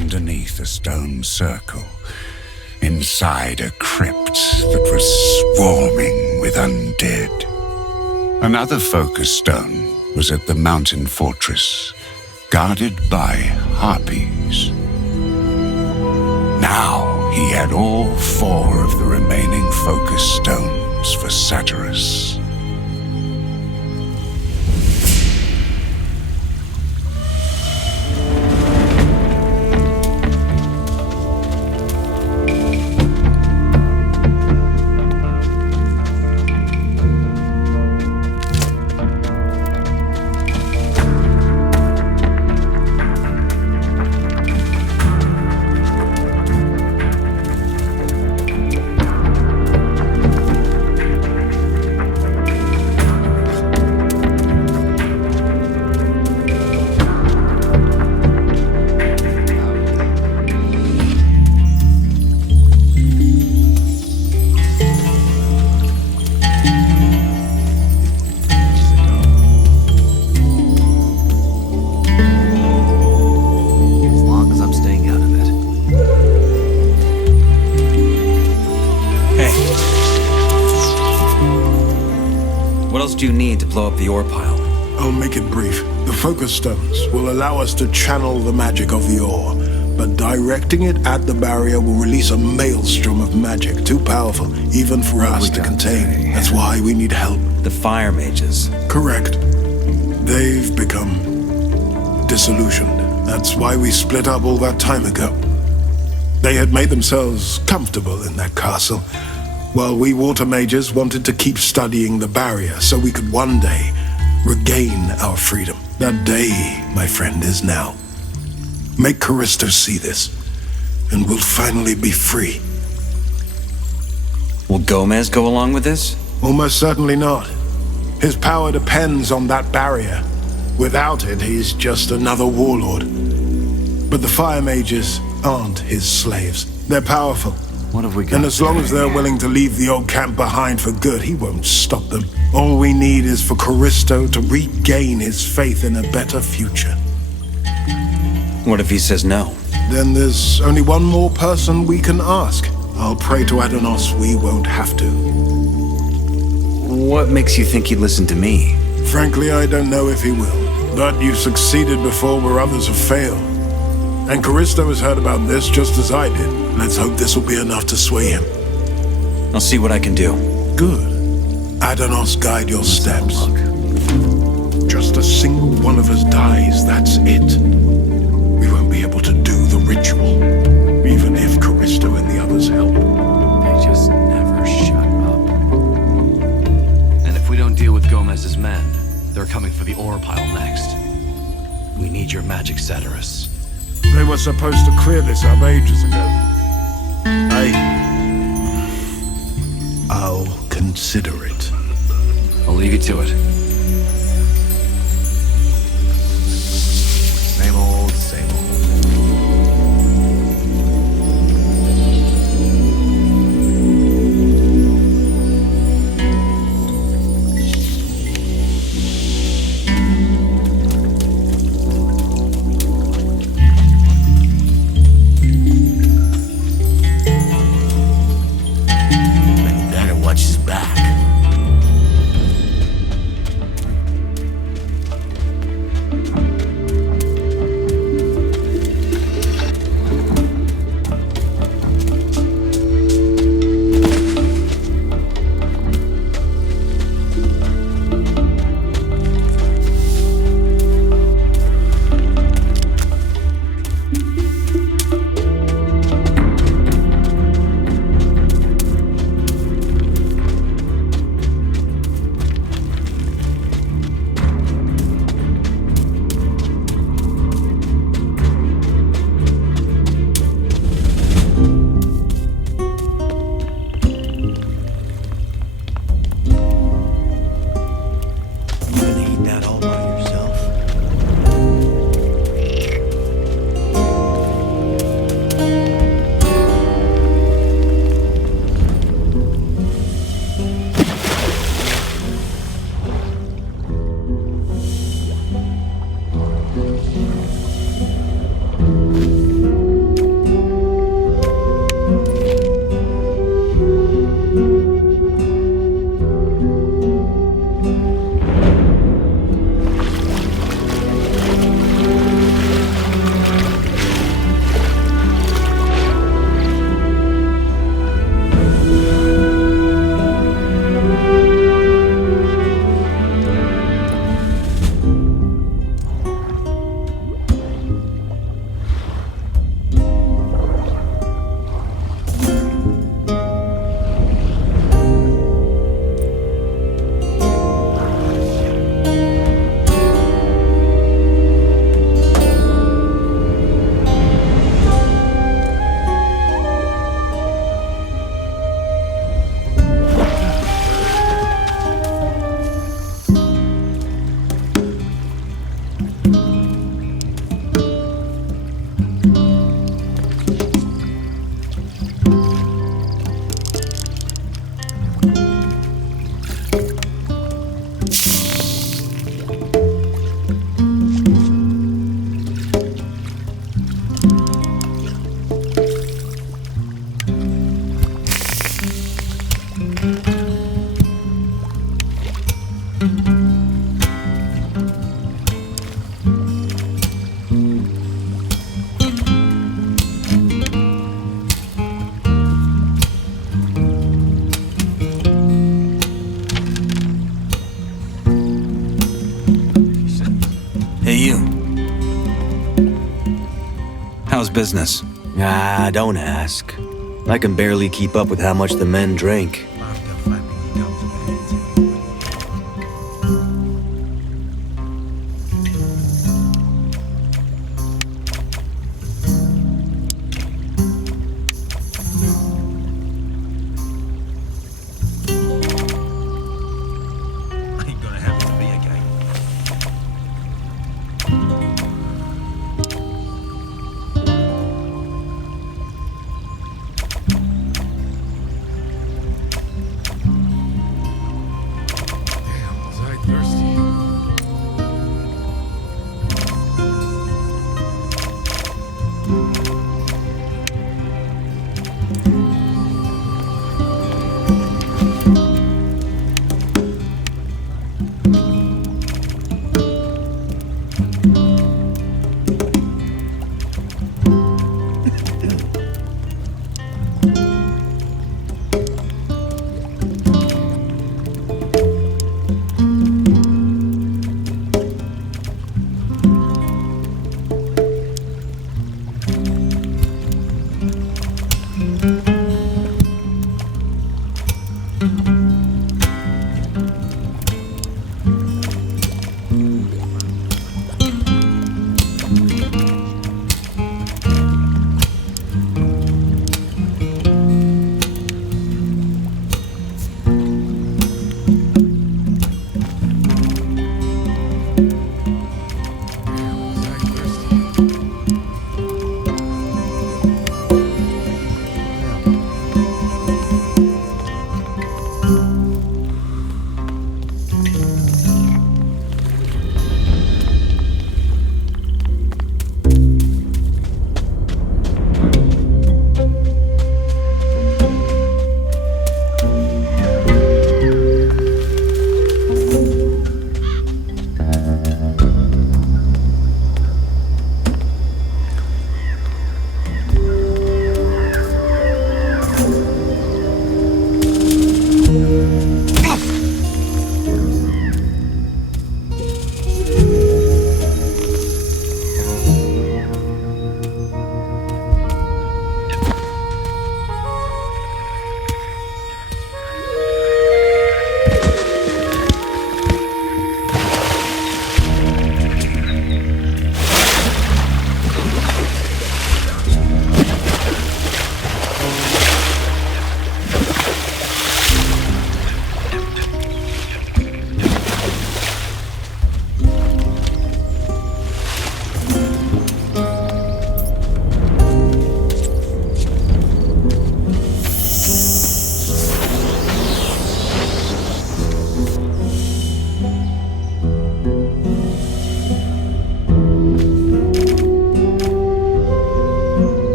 underneath a stone circle, inside a crypt that was swarming with undead. Another focus stone was at the mountain fortress, guarded by harpies. Now he had all 4 of the remaining focus stones for Saturas. Do you need to blow up the ore pile? I'll make it brief. The focus stones will allow us to channel the magic of the ore, but directing it at the barrier will release a maelstrom of magic too powerful even for us to contain. That's why we need help. The fire mages? Correct. They've become disillusioned. That's why we split up all that time ago. They had made themselves comfortable in that castle, while we water mages wanted to keep studying the barrier so we could one day regain our freedom. That day, my friend, is now. Make Corristo see this, and we'll finally be free. Will Gomez go along with this? Almost certainly not. His power depends on that barrier. Without it, he's just another warlord. But the fire mages aren't his slaves. They're powerful. What have we got? And as long as they're willing to leave the old camp behind for good, he won't stop them. All we need is for Corristo to regain his faith in a better future. What if he says no? Then there's only one more person we can ask. I'll pray to Adanos we won't have to. What makes you think he'd listen to me? Frankly, I don't know if he will. But you've succeeded before where others have failed. And Corristo has heard about this just as I did. Let's hope this will be enough to sway him. I'll see what I can do. Good. Adanos guide your steps. Just a single one of us dies, that's it. We won't be able to do the ritual, even if Corristo and the others help. They just never shut up. And if we don't deal with Gomez's men, they're coming for the ore pile next. We need your magic, Saturas. They were supposed to clear this up ages ago. I'll consider it. I'll leave you to it. Same old, same old. How's business? Ah, don't ask. I can barely keep up with how much the men drink.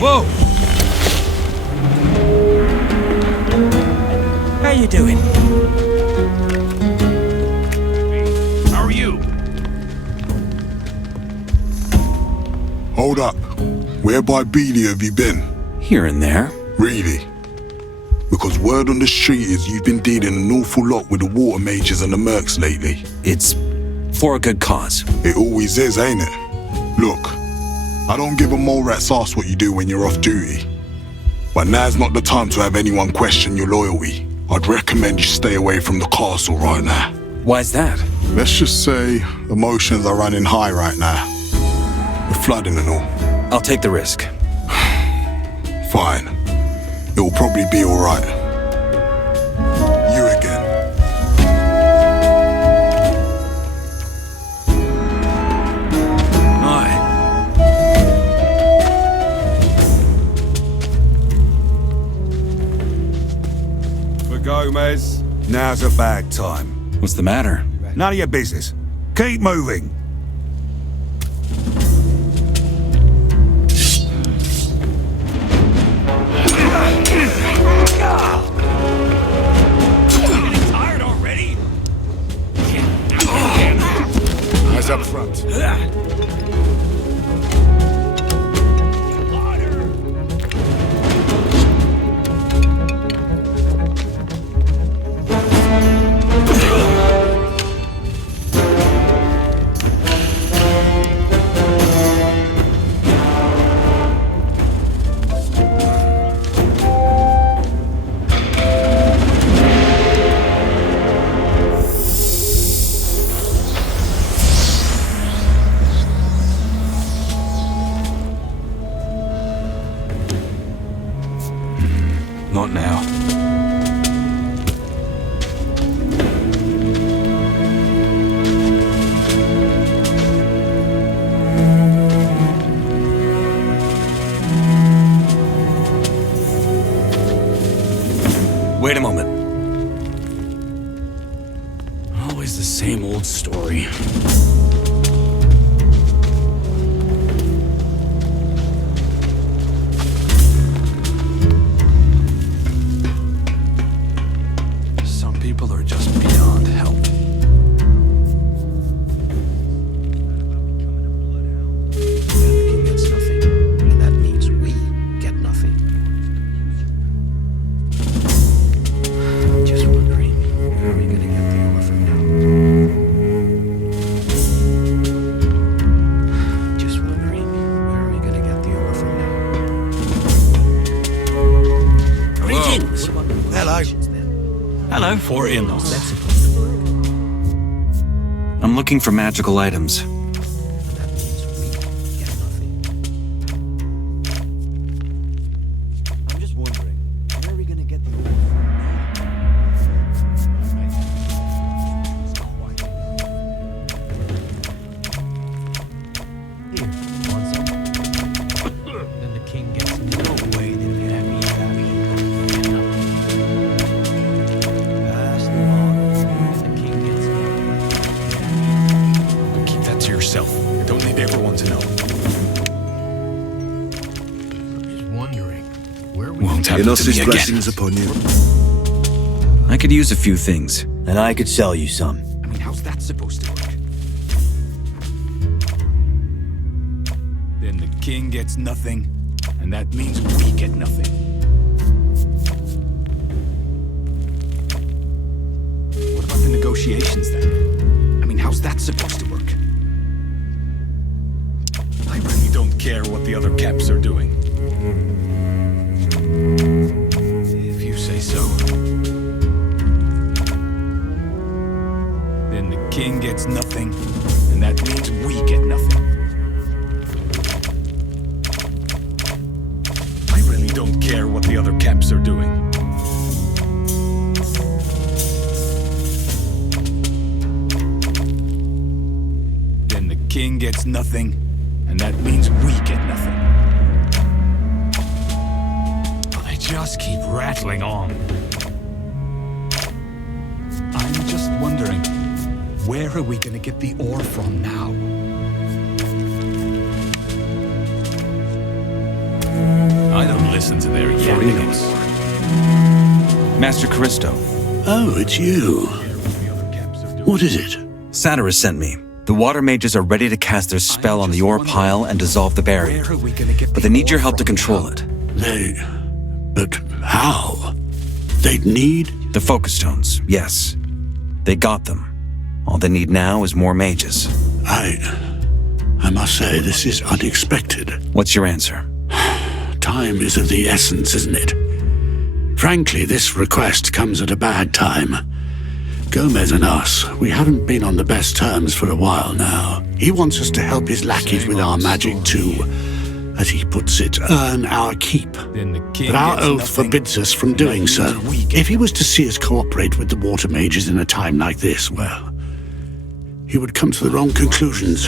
Whoa! How you doing? How are you? Hold up. Where by Beely have you been? Here and there. Really? Because word on the street is you've been dealing an awful lot with the Water Mages and the Mercs lately. It's for a good cause. It always is, ain't it? Look, I don't give a mole rat's ass what you do when you're off duty. But now's not the time to have anyone question your loyalty. I'd recommend you stay away from the castle right now. Why's that? Let's just say emotions are running high right now. The flooding and all. I'll take the risk. Fine. It'll probably be alright. You again. Gomez, now's a bad time. What's the matter? None of your business. Keep moving. Tired already? Eyes up front. Not now. Wait a moment. Always the same old story. People are just beyond help. The king gets nothing, and that means we get nothing. I'm just wondering, where are we gonna get the elephant now? Just wondering, where are we gonna get the elephant now? Greetings! Hello. Hello. For Innos. I'm looking for magical items. That means we get nothing. I'm just wondering, where are we gonna get the Here, want some? Then the king gets no way they can have me happy. Keep that to yourself. I don't need everyone to know. I'm just wondering, where we Won't happen to me again. blessings upon you. I could use a few things. And I could sell you some. I mean, how's that supposed to work? Then the king gets nothing, and that means we get nothing. What about the negotiations then? I mean, how's that supposed to work? I really don't care what the other caps are doing. If you say so. Then the king gets nothing, and that means we get nothing. I really don't care what the other caps are doing. Then the king gets nothing, and that means we get nothing. I just keep rattling on. I'm just wondering, where are we gonna get the ore from now? I don't listen to their yapping anymore. Master Corristo. Oh, it's you. What is it? Saturas sent me. The Water Mages are ready to cast their spell on the ore pile and dissolve the barrier. But they need your help to control it. But how? They'd need? The focus stones, yes. They got them. All they need now is more mages. I must say, this is unexpected. What's your answer? Time is of the essence, isn't it? Frankly, this request comes at a bad time. Gomez and us, we haven't been on the best terms for a while now. He wants us to help his lackeys with our magic to, as he puts it, earn our keep. But our oath forbids us from doing so. If he was to see us cooperate with the Water Mages in a time like this, well, he would come to the wrong conclusions.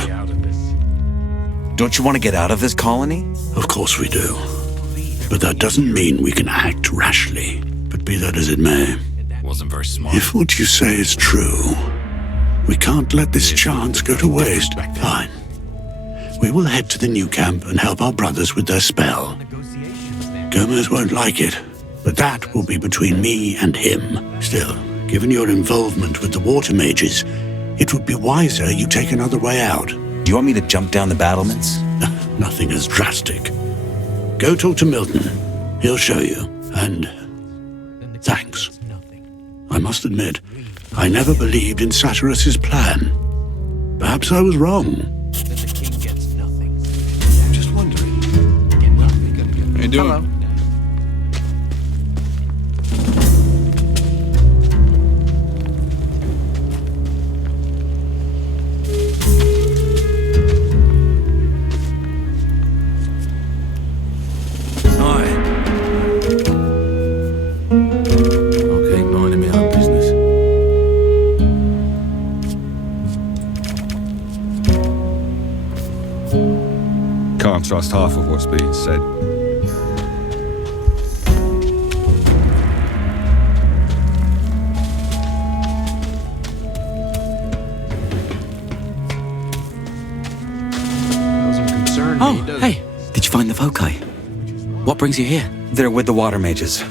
Don't you want to get out of this colony? Of course we do. But that doesn't mean we can act rashly. But be that as it may, Wasn't very smart. if what you say is true, we can't let this chance go to waste. Fine. We will head to the new camp and help our brothers with their spell. Gomez won't like it, but that will be between me and him. Still, given your involvement with the Water Mages, it would be wiser you take another way out. Do you want me to jump down the battlements? Nothing as drastic. Go talk to Milten. He'll show you. And thanks. I must admit, I never believed in Saturas' plan. Perhaps I was wrong. Then the king gets nothing. Just wondering. How you doing? Okay, minding my own business. Can't trust half of what's being said. Doesn't concern me, Oh, does hey, did you find the foci? What brings you here? They're with the Water Mages.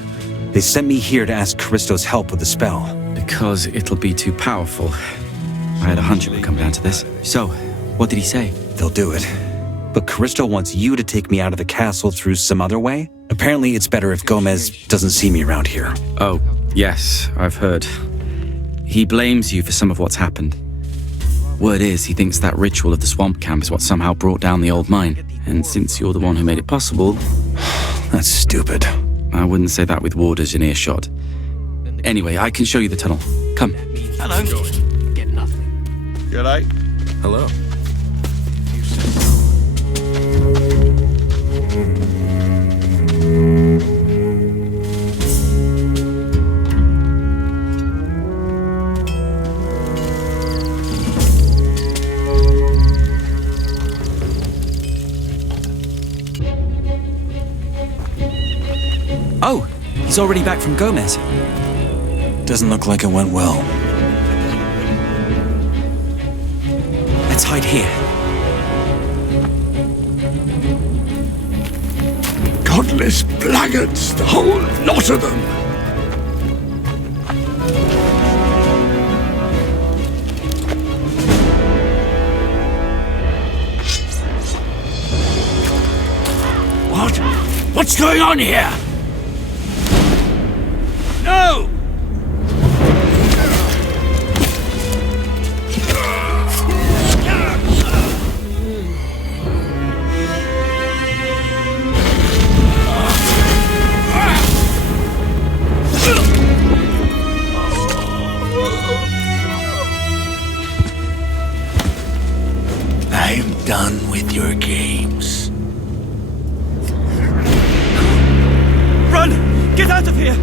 They sent me here to ask Corristo's help with the spell. Because it'll be too powerful. I had a hunch it would come down to this. So, what did he say? They'll do it. But Corristo wants you to take me out of the castle through some other way. Apparently, it's better if Gomez doesn't see me around here. Oh, yes, I've heard. He blames you for some of what's happened. Word is, he thinks that ritual of the swamp camp is what somehow brought down the old mine. And since you're the one who made it possible... That's stupid. I wouldn't say that with warders in earshot. Anyway, I can show you the tunnel. Come. Hello. Get nothing. G'day. Hello. Oh, he's already back from Gomez. Doesn't look like it went well. Let's hide here. Godless blackguards, the whole lot of them. What? What's going on here? No! I'm done with your games. Run! Get out of here!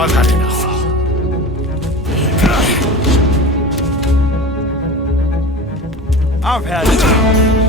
I've had enough. I've had enough.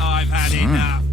I've had enough.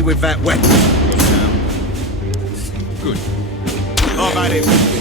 away with that weapon. Good. I've had it.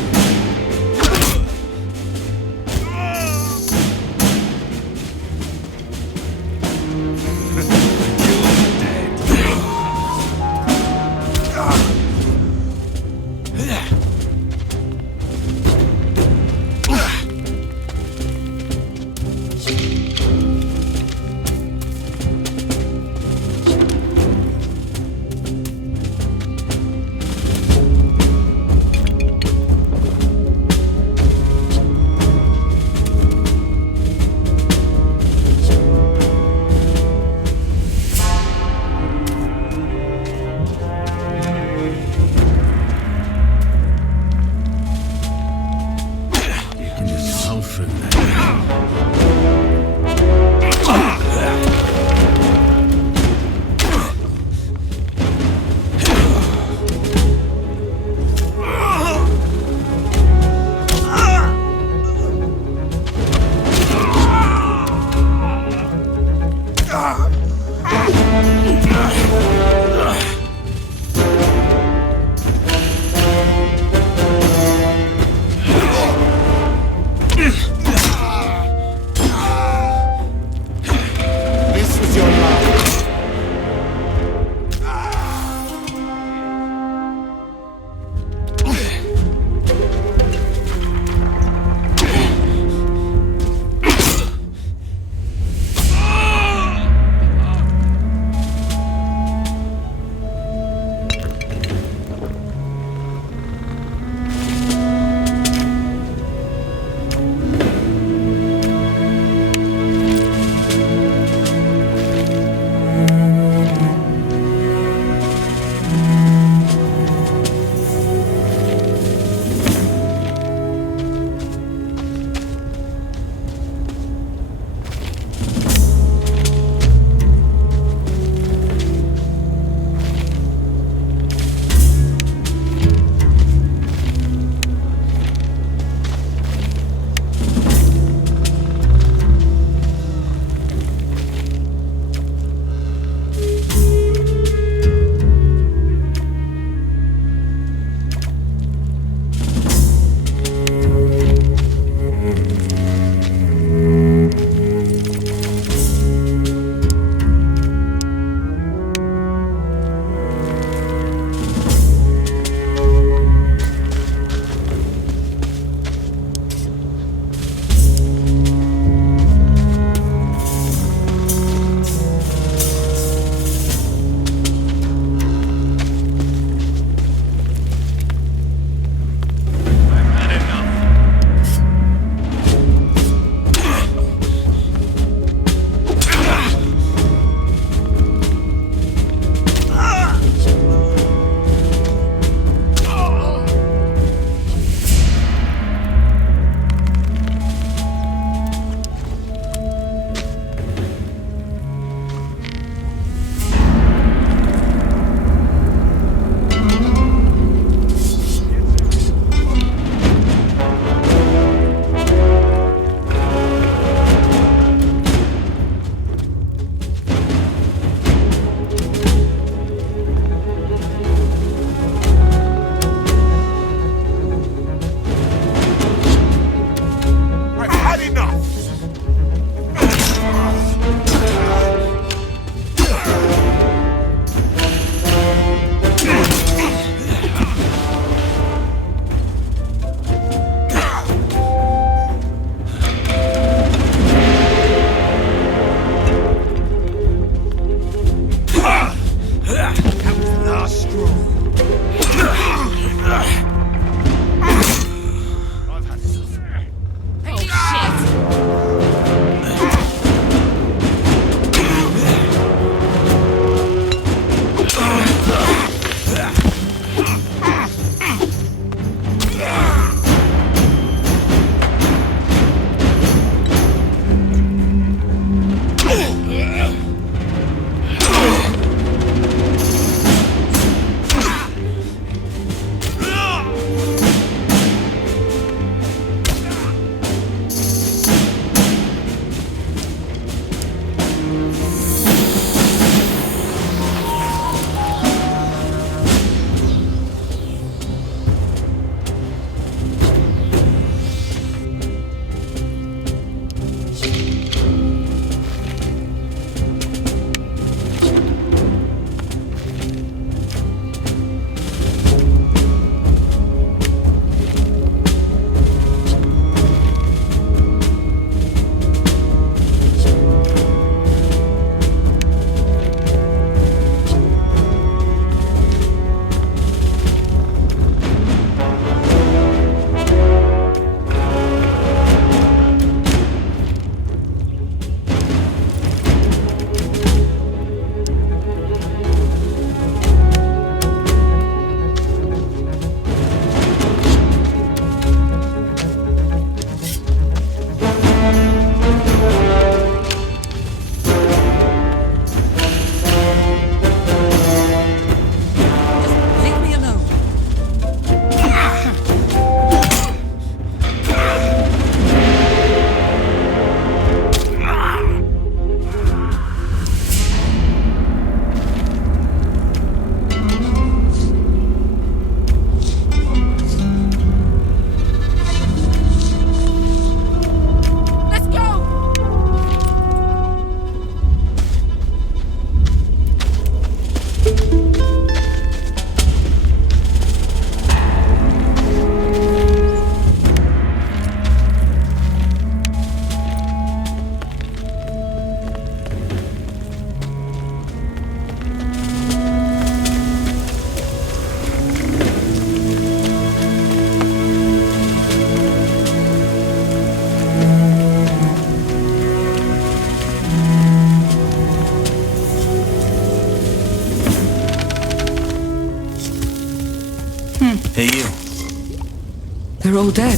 They're all dead.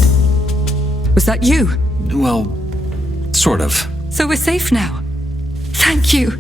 Was that you? Well, sort of. So we're safe now. Thank you.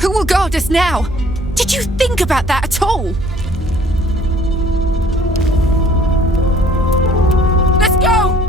Who will guard us now? Did you think about that at all? Let's go!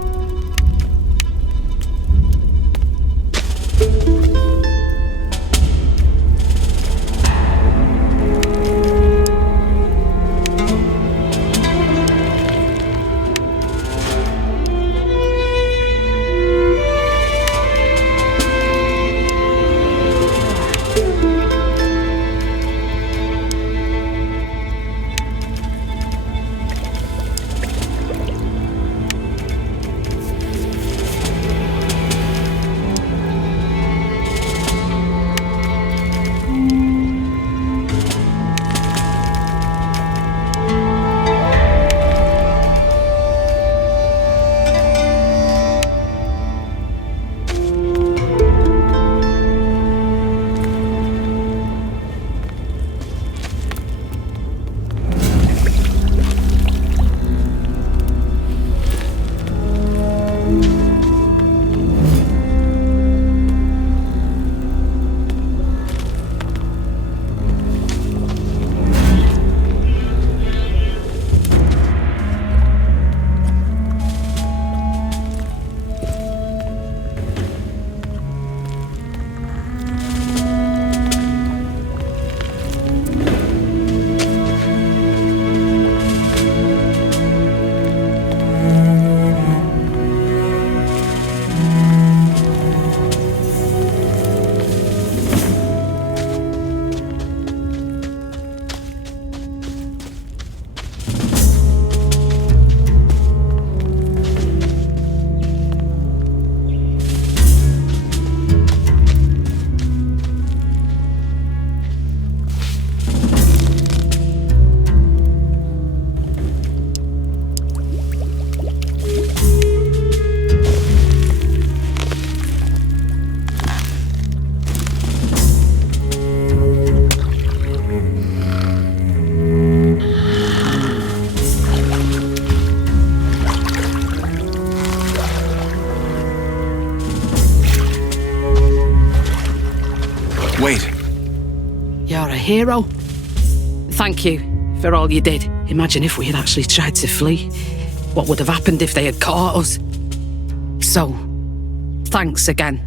Wait. You're a hero. Thank you for all you did. Imagine if we had actually tried to flee. What would have happened if they had caught us? So, thanks again.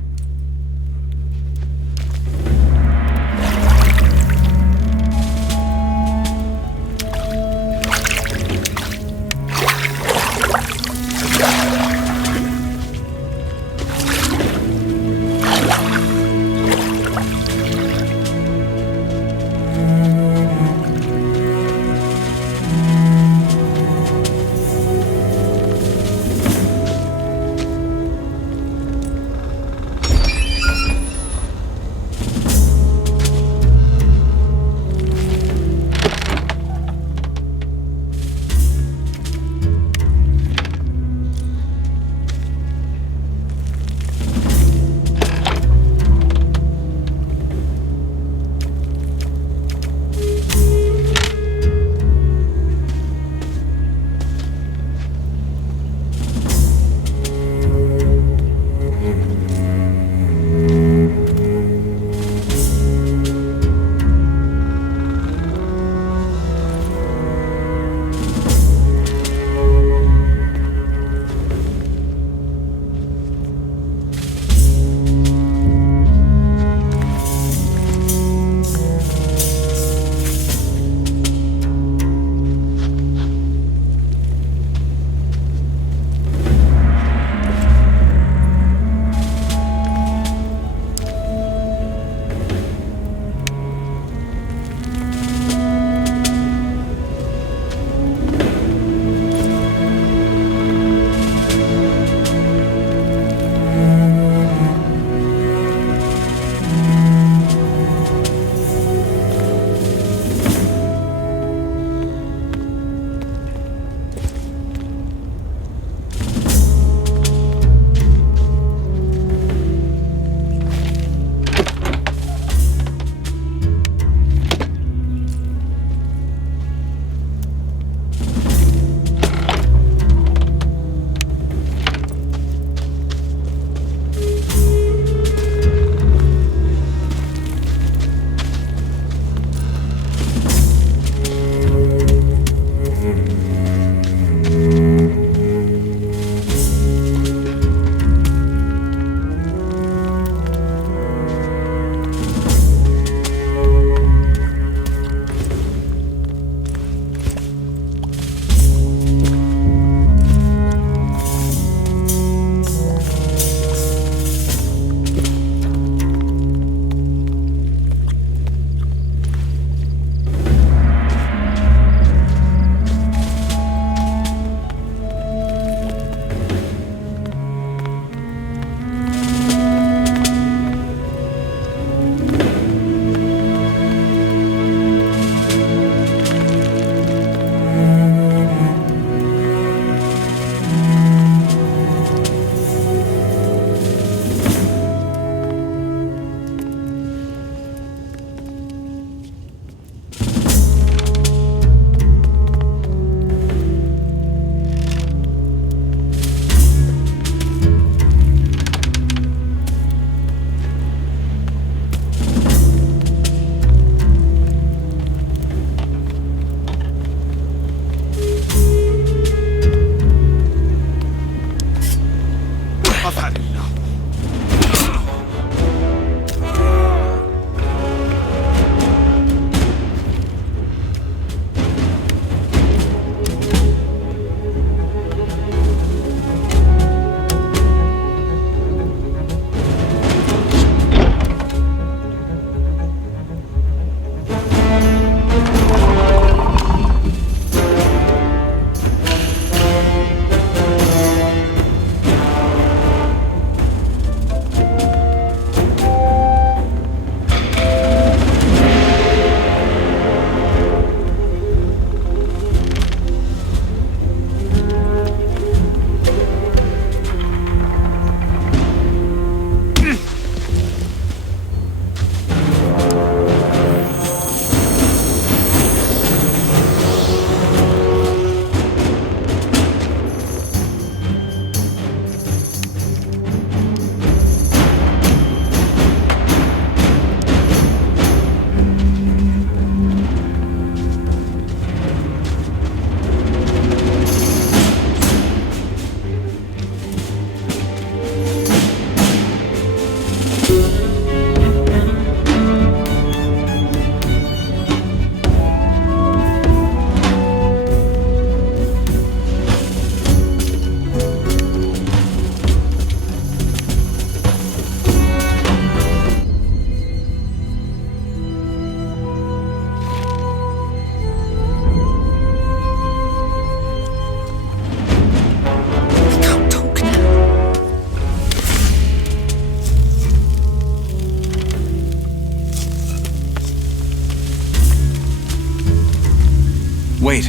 Wait.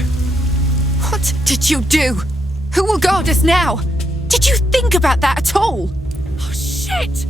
What did you do? Who will guard us now? Did you think about that at all? Oh, shit!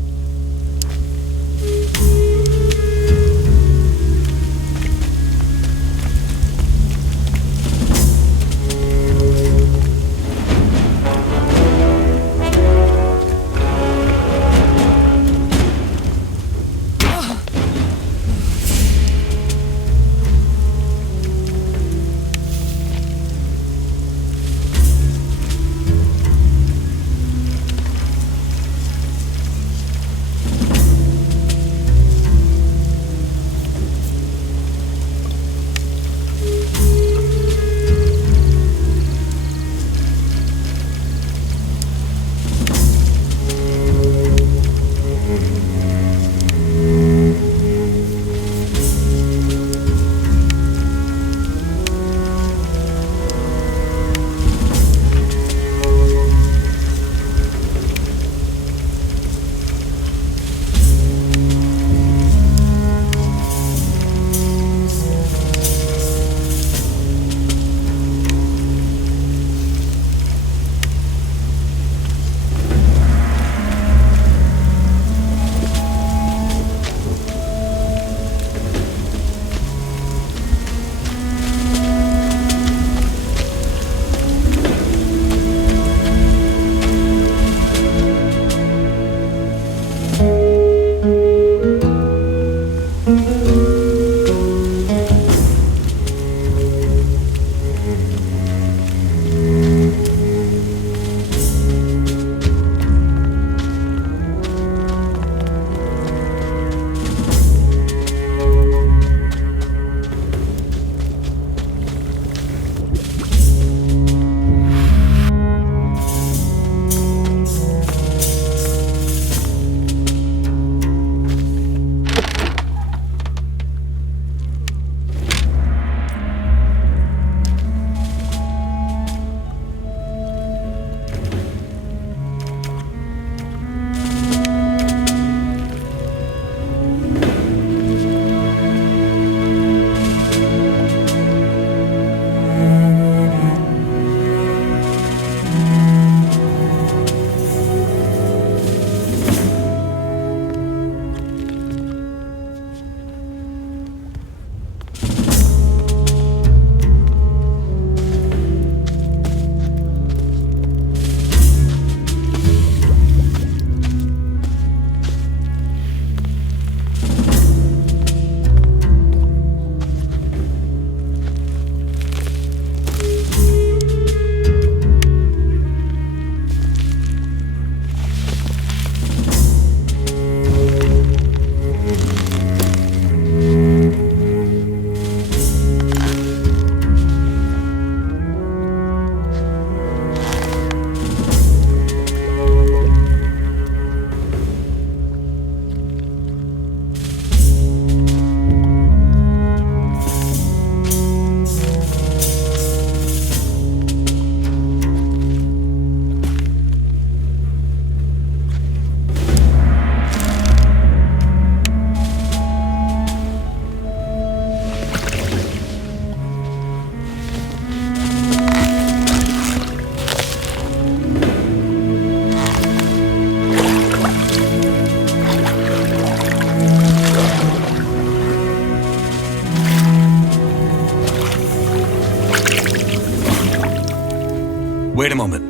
Wait a moment.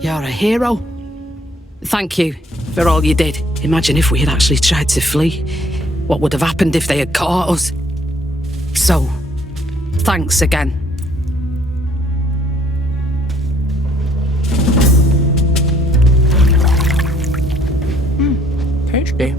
You're a hero. Thank you for all you did. Imagine if we had actually tried to flee. What would have happened if they had caught us? So, thanks again. Tasty.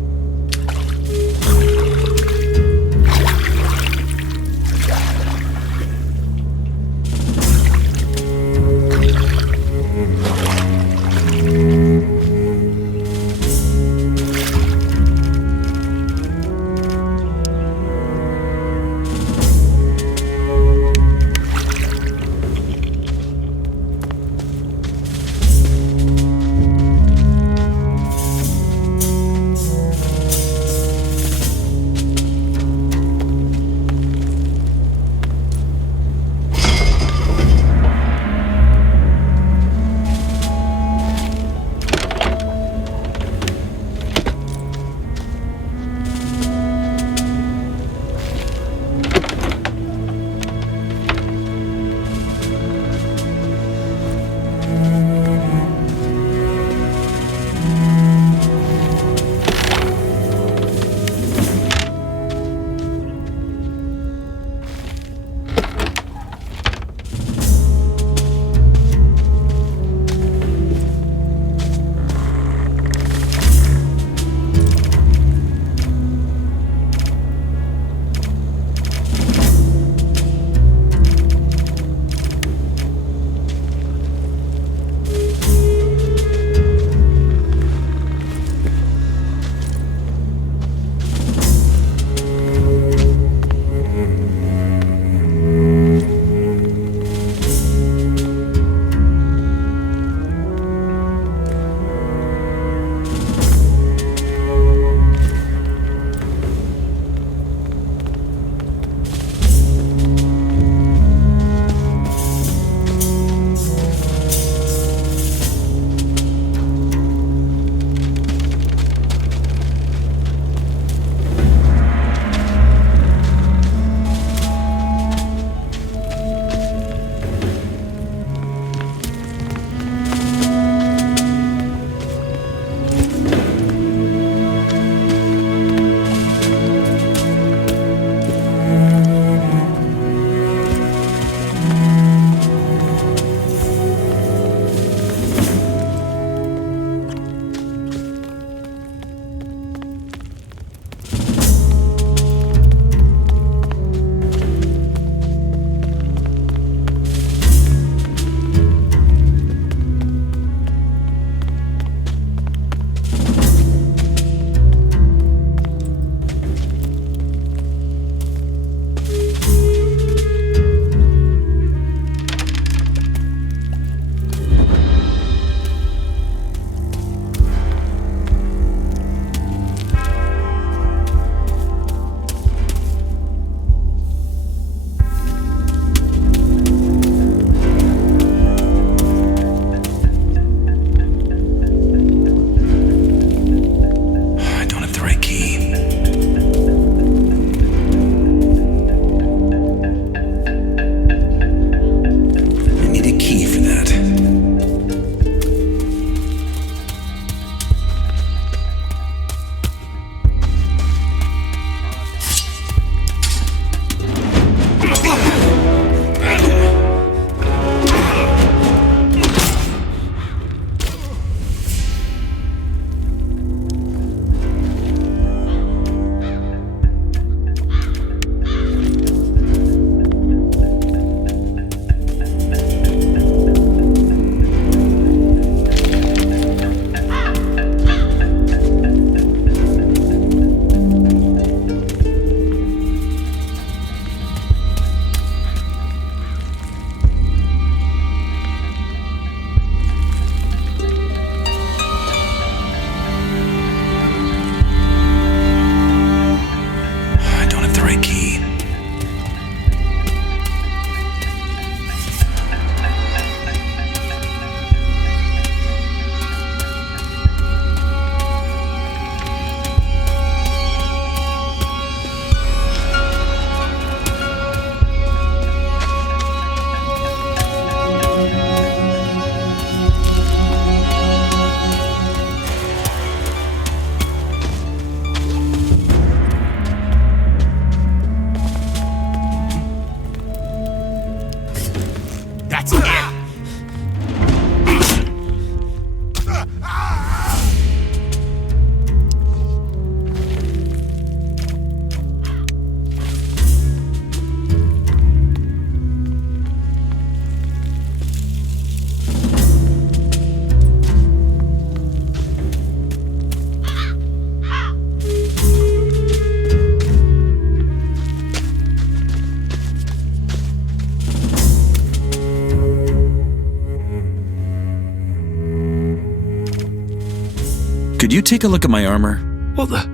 you take a look at my armor? What the?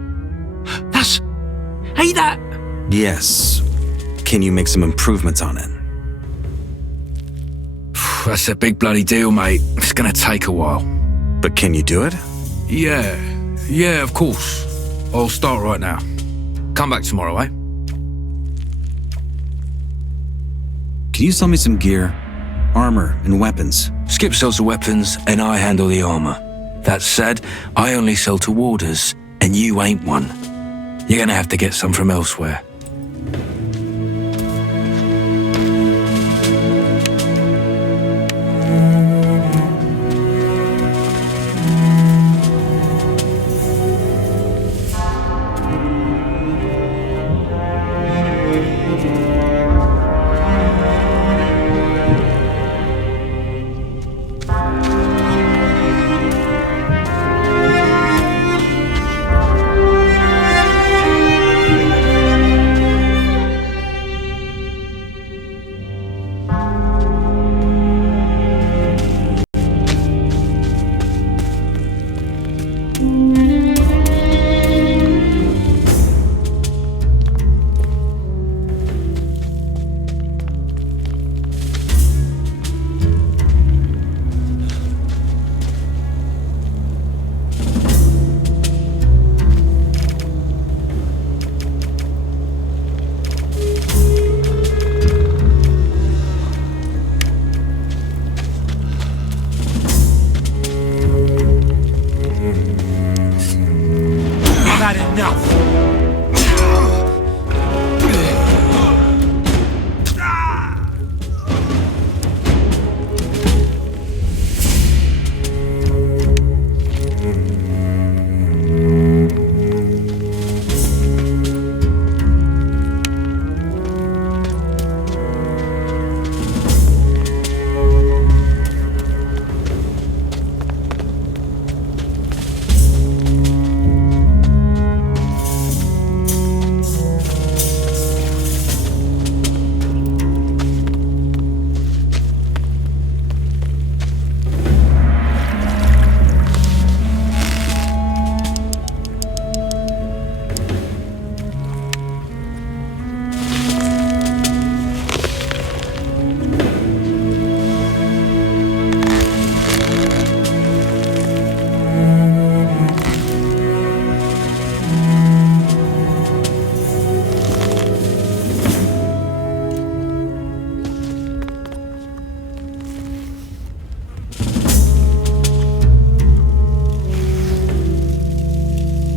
That's... Hey, that... Yes. Can you make some improvements on it? That's a big bloody deal, mate. It's gonna take a while. But can you do it? Yeah, of course. I'll start right now. Come back tomorrow, eh? Can you sell me some gear? Armor and weapons? Skip sells the weapons, and I handle the armor. That said, I only sell to warders, and you ain't one. You're gonna have to get some from elsewhere.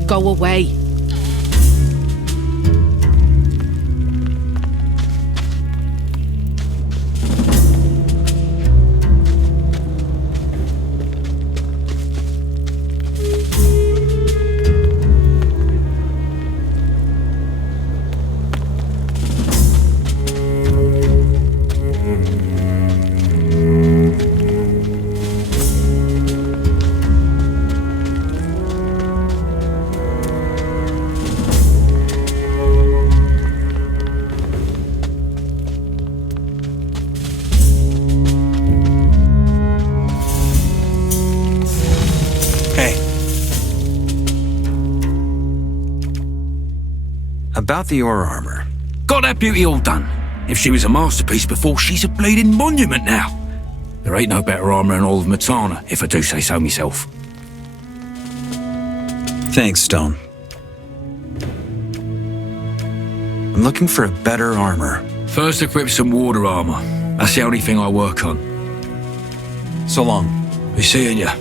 Go away. About the ore armor. Got that beauty all done. If she was a masterpiece before, she's a bleeding monument now. There ain't no better armor in all of Matana, if I do say so myself. Thanks, Stone. I'm looking for a better armor. First equip some water armor. That's the only thing I work on. So long. Be seeing ya.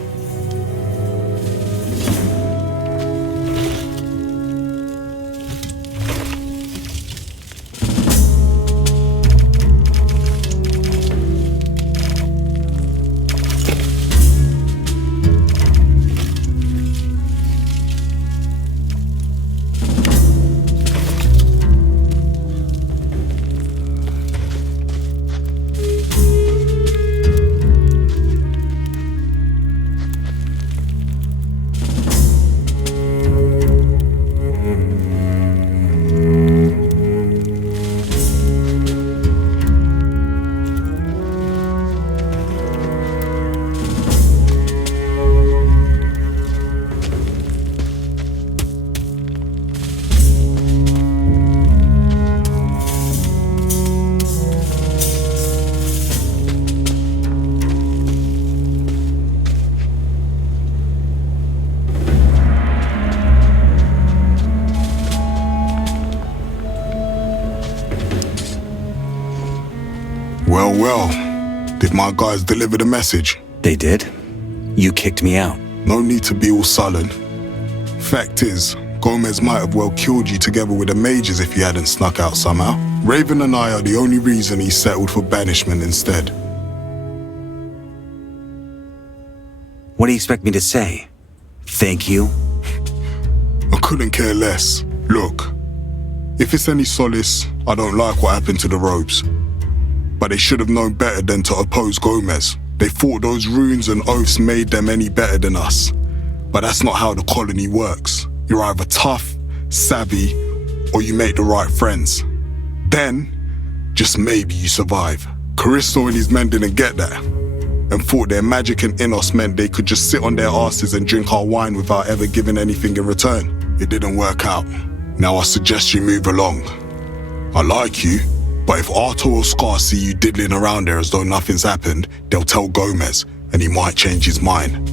Well, well. Did my guys deliver the message? They did. You kicked me out. No need to be all sullen. Fact is, Gomez might have well killed you together with the mages if you hadn't snuck out somehow. Raven and I are the only reason he settled for banishment instead. What do you expect me to say? Thank you? I couldn't care less. Look, if it's any solace, I don't like what happened to the robes. But they should have known better than to oppose Gomez. They thought those runes and oaths made them any better than us. But that's not how the colony works. You're either tough, savvy, or you make the right friends. Then, just maybe you survive. Corristo and his men didn't get that, and thought their magic and Innos meant they could just sit on their asses and drink our wine without ever giving anything in return. It didn't work out. Now I suggest you move along. I like you, but if Arto or Scar see you diddling around there as though nothing's happened, they'll tell Gomez, and he might change his mind.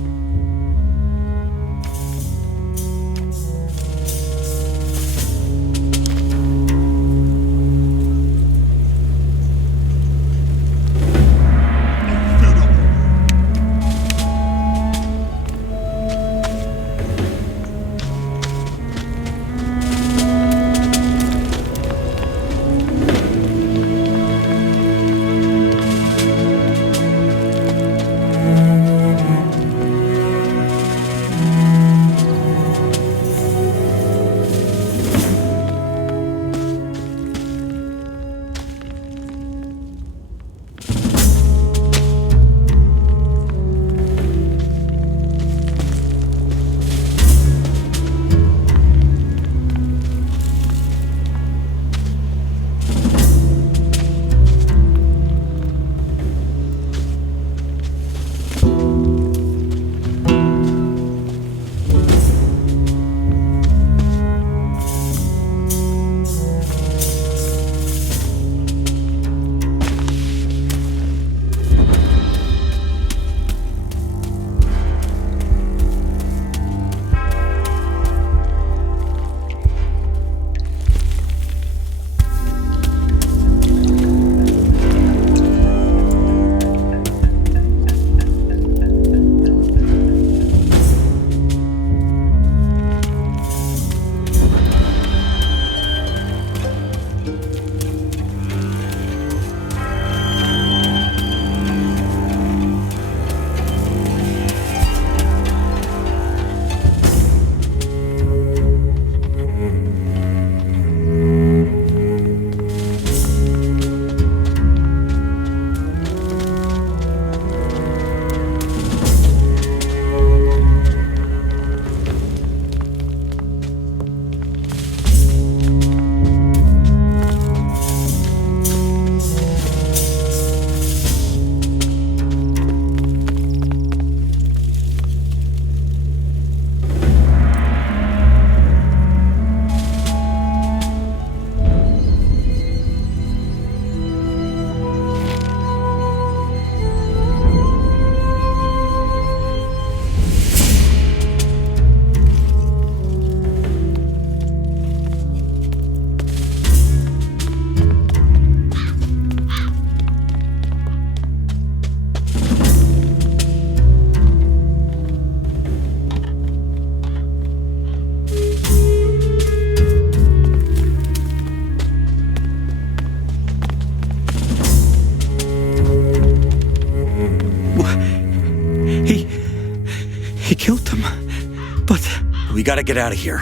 We gotta get out of here.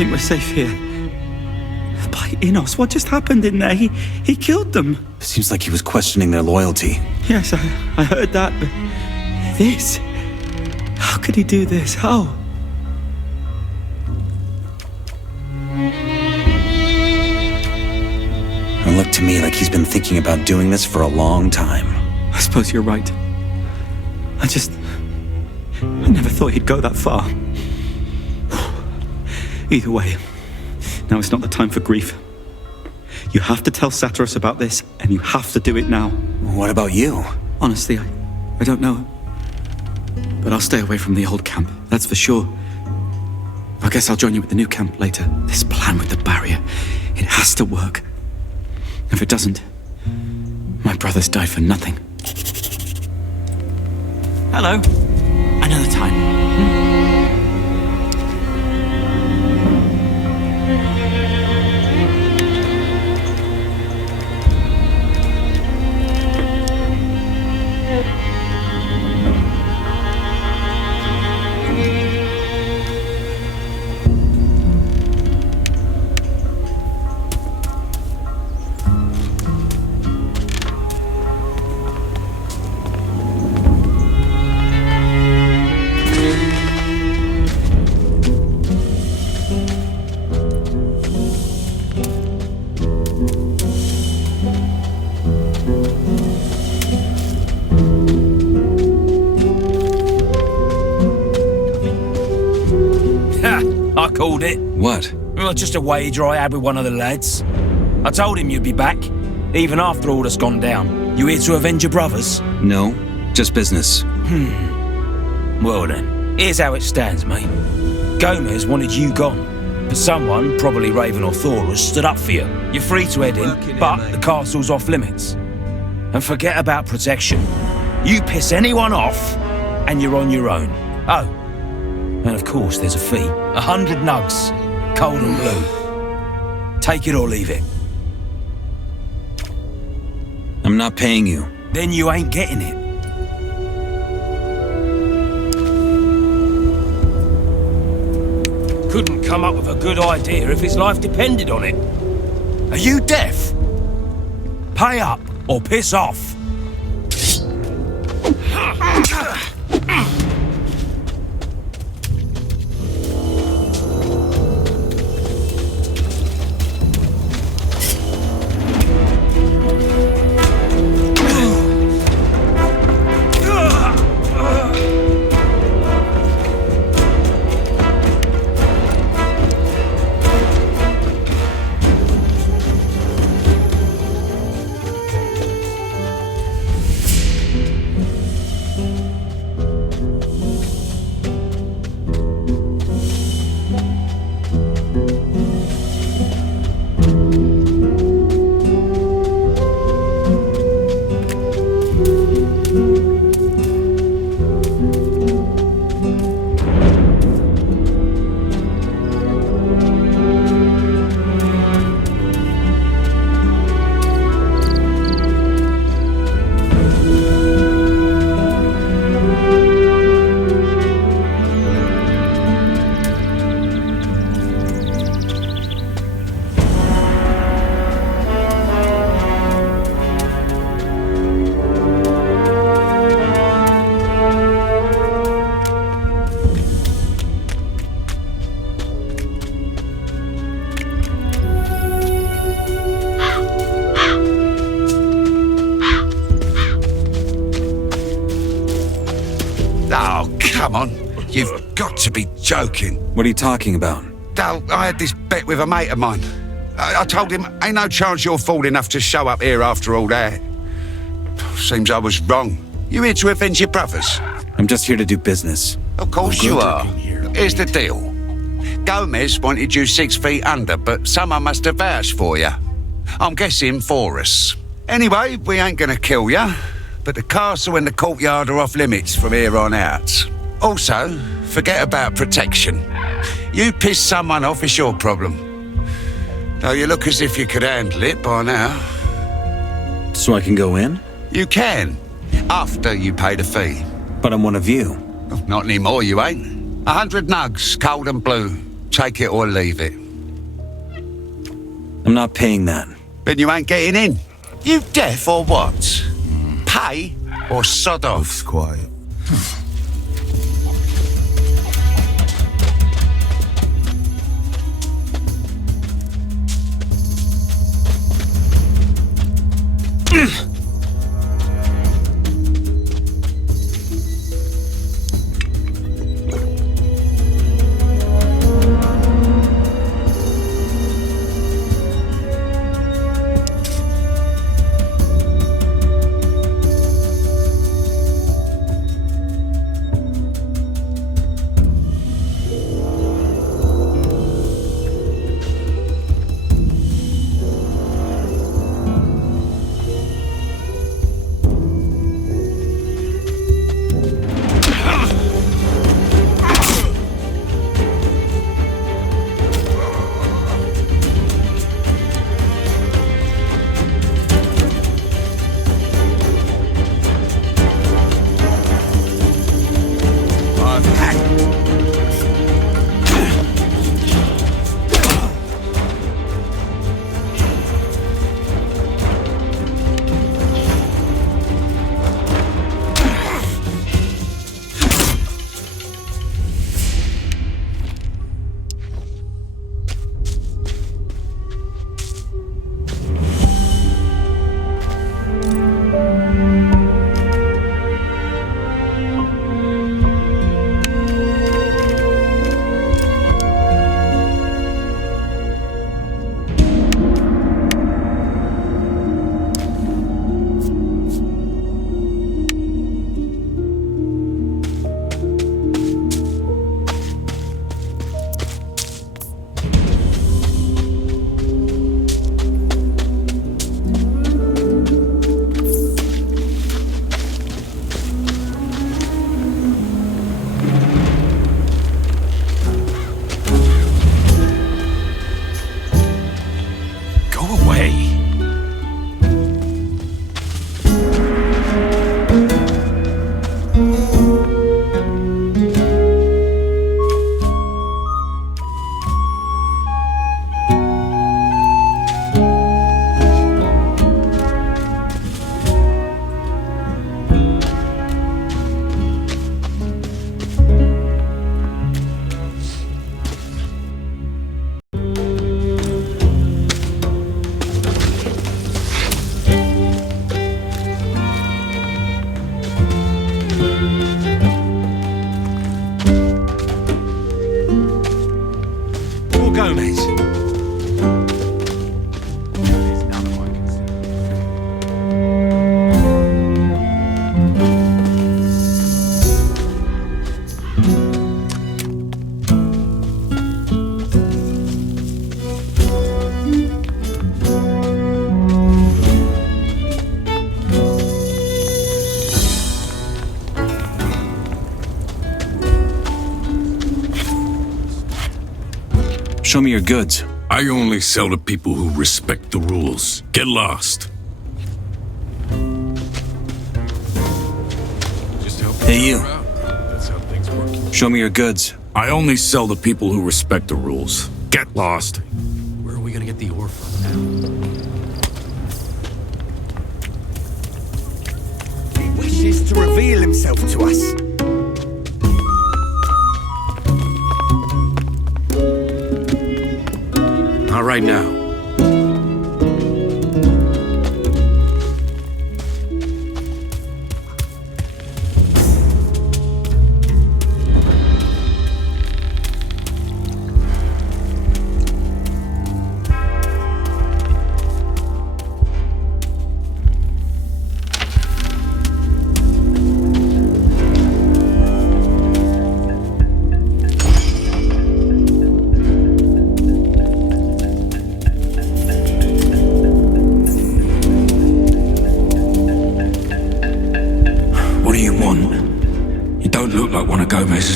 think we're safe here. By Innos, what just happened in there? He killed them. Seems like he was questioning their loyalty. Yes, I heard that, but this... How could he do this? How? It looked to me like he's been thinking about doing this for a long time. I suppose you're right. I never thought he'd go that far. Either way, now it's not the time for grief. You have to tell Saturas about this, and you have to do it now. What about you? Honestly, I don't know. But I'll stay away from the old camp, that's for sure. I guess I'll join you at the new camp later. This plan with the barrier, it has to work. If it doesn't, my brothers died for nothing. Hello. Another time. Called it. What? Well, just a wager I had with one of the lads. I told him you'd be back, even after all that's gone down. You here to avenge your brothers? No, just business. Well then, here's how it stands, mate. Gomez wanted you gone, but someone, probably Raven or Thorus, stood up for you. You're free to head in, but the castle's off limits. And forget about protection. You piss anyone off, and you're on your own. Oh, and of course there's a fee. 100 nugs, cold and blue. Take it or leave it. I'm not paying you. Then you ain't getting it. Couldn't come up with a good idea if his life depended on it. Are you deaf? Pay up or piss off. Come on, you've got to be joking. What are you talking about? I had this bet with a mate of mine. I told him, ain't no chance you're fool enough to show up here after all that. Seems I was wrong. You here to avenge your brothers? I'm just here to do business. Of course you are. Here's the deal. Gomez wanted you 6 feet under, but someone must have vouched for you. I'm guessing Thorus. Anyway, we ain't gonna kill you, but the castle and the courtyard are off limits from here on out. Also, forget about protection. You piss someone off, it's your problem. Though you look as if you could handle it by now. So I can go in? You can, after you pay the fee. But I'm one of you. Not anymore, you ain't. 100 nugs, cold and blue. Take it or leave it. I'm not paying that. Then you ain't getting in. You deaf or what? Pay or sod off? Quiet. Show me your goods. I only sell to people who respect the rules. Get lost. Hey, you. Show me your goods. I only sell to people who respect the rules. Get lost. Where are we gonna get the ore from now? He wishes to reveal himself to us. Not right now.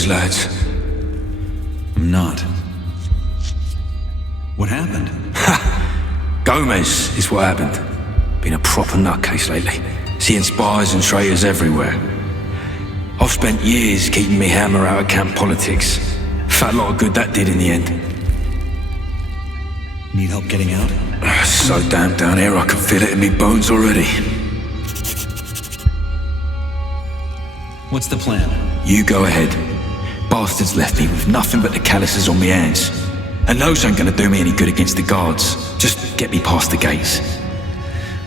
Lads. I'm not. What happened? Ha! Gomez is what happened. Been a proper nutcase lately. Seeing spies and traitors everywhere. I've spent years keeping me hammer out of camp politics. Fat lot of good that did in the end. Need help getting out? So damn down here, I can feel it in me bones already. What's the plan? You go ahead. Bastards left me with nothing but the calluses on me hands. And those ain't gonna do me any good against the guards. Just get me past the gates.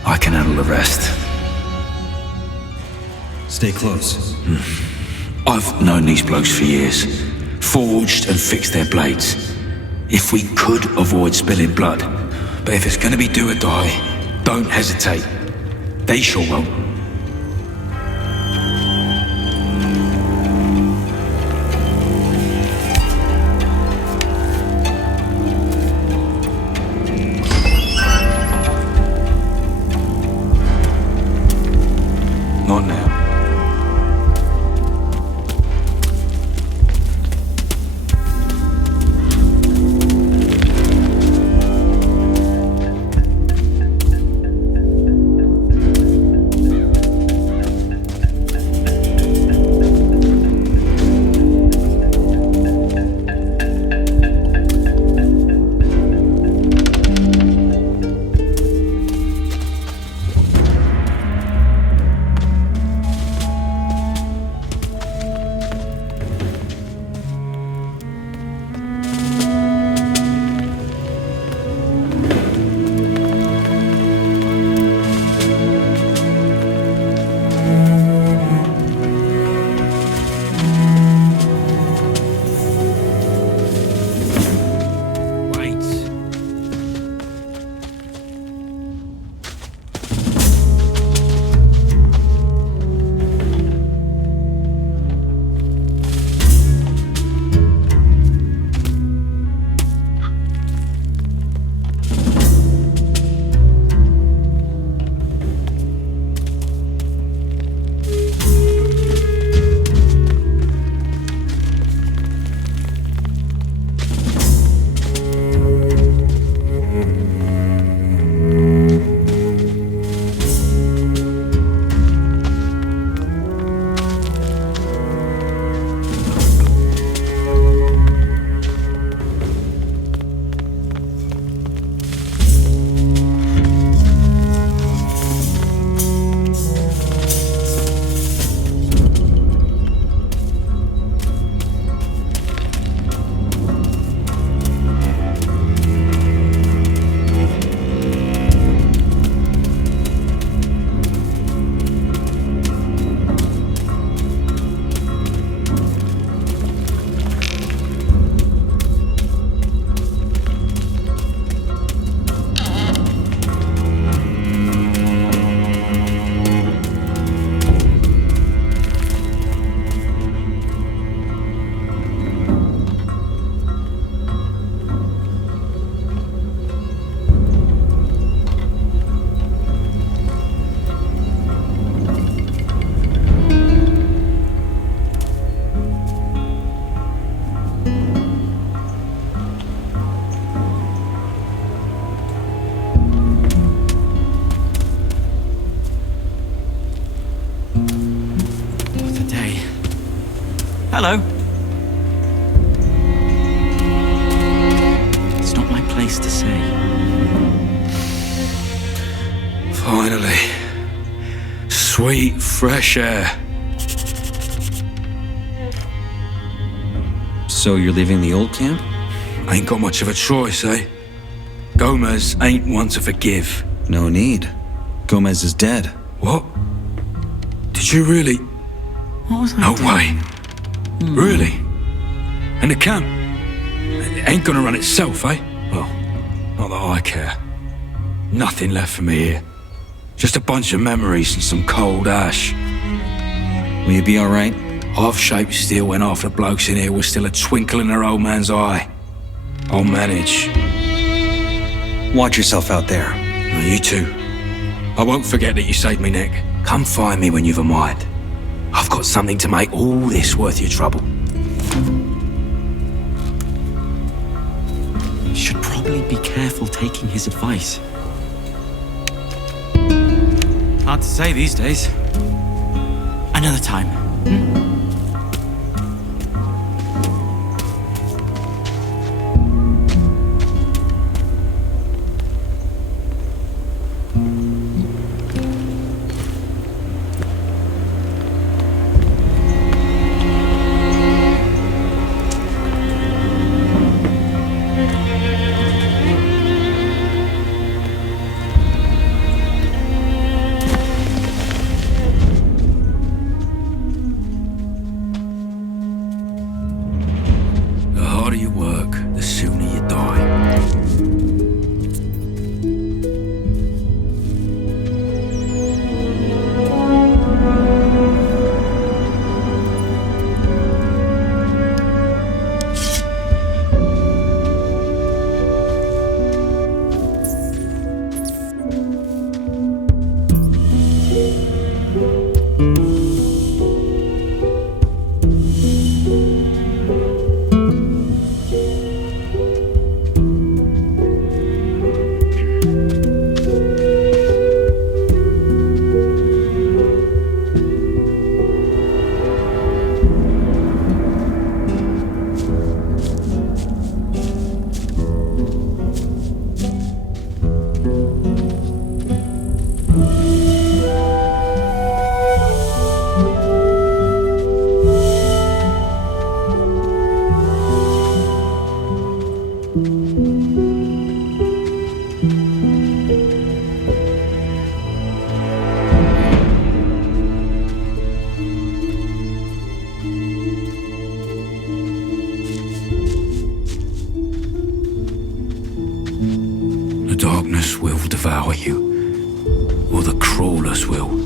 I can handle the rest. Stay close. I've known these blokes for years. Forged and fixed their blades. If we could avoid spilling blood. But if it's gonna be do or die, don't hesitate. They sure won't. Not now. Hello. It's not my place to say. Finally. Sweet, fresh air. So you're leaving the old camp? Ain't got much of a choice, eh? Gomez ain't one to forgive. No need. Gomez is dead. What? Did you really? What was I No doing? way. Really? And the camp? It ain't gonna run itself, eh? Well, not that I care. Nothing left for me here. Just a bunch of memories and some cold ash. Will you be alright? Half shaped steel when half the blokes in here was still a twinkle in their old man's eye. I'll manage. Watch yourself out there. No, you too. I won't forget that you saved me, Nick. Come find me when you've a mind. I've got something to make all this worth your trouble. You should probably be careful taking his advice. Hard to say these days. Another time. darkness will devour you, or the crawlers will.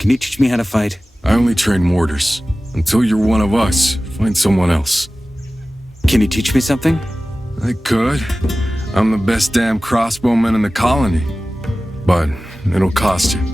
Can you teach me how to fight? I only train mortars. Until you're one of us, find someone else. Can you teach me something? I could. I'm the best damn crossbowman in the colony. But it'll cost you.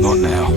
Not now.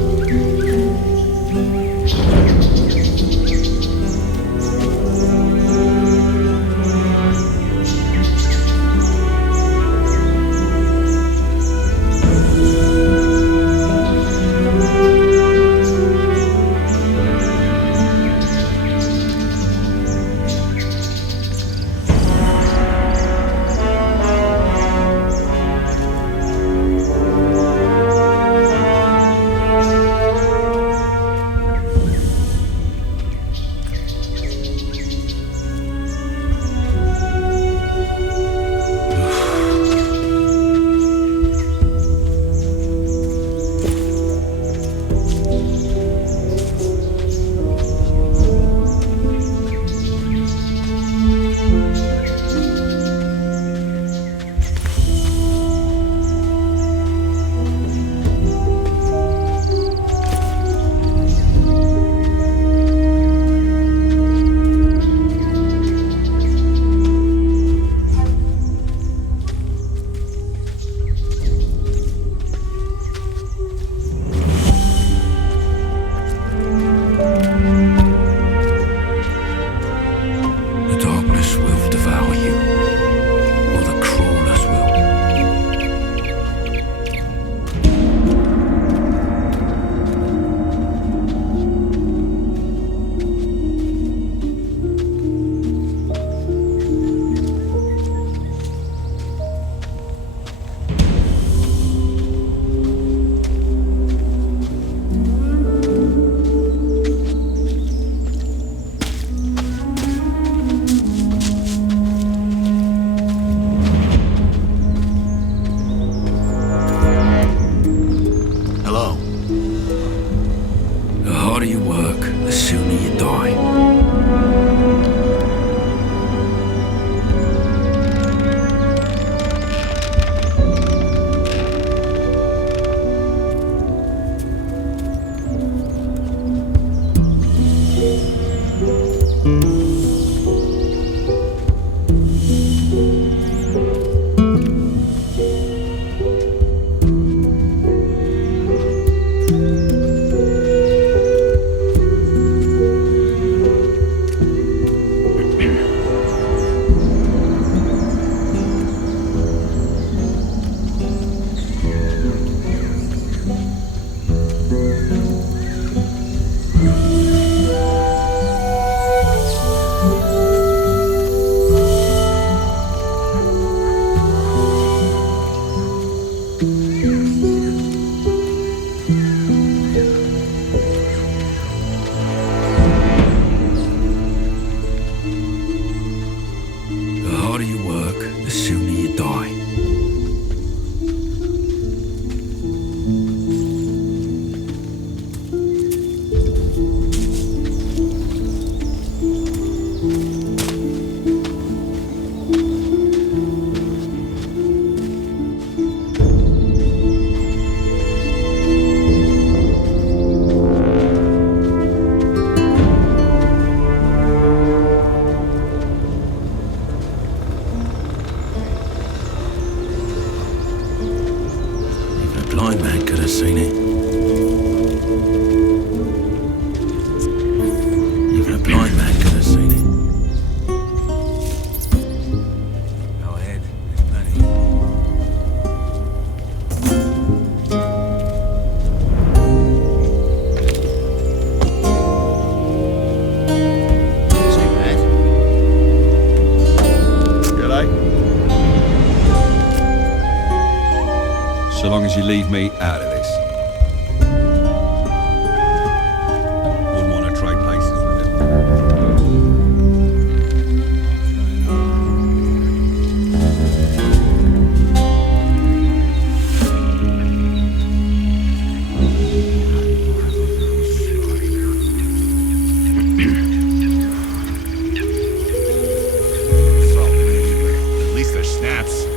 harder you work, the sooner you die. So long as you leave me out of this. Wouldn't want to trade places with him. At least there's snaps.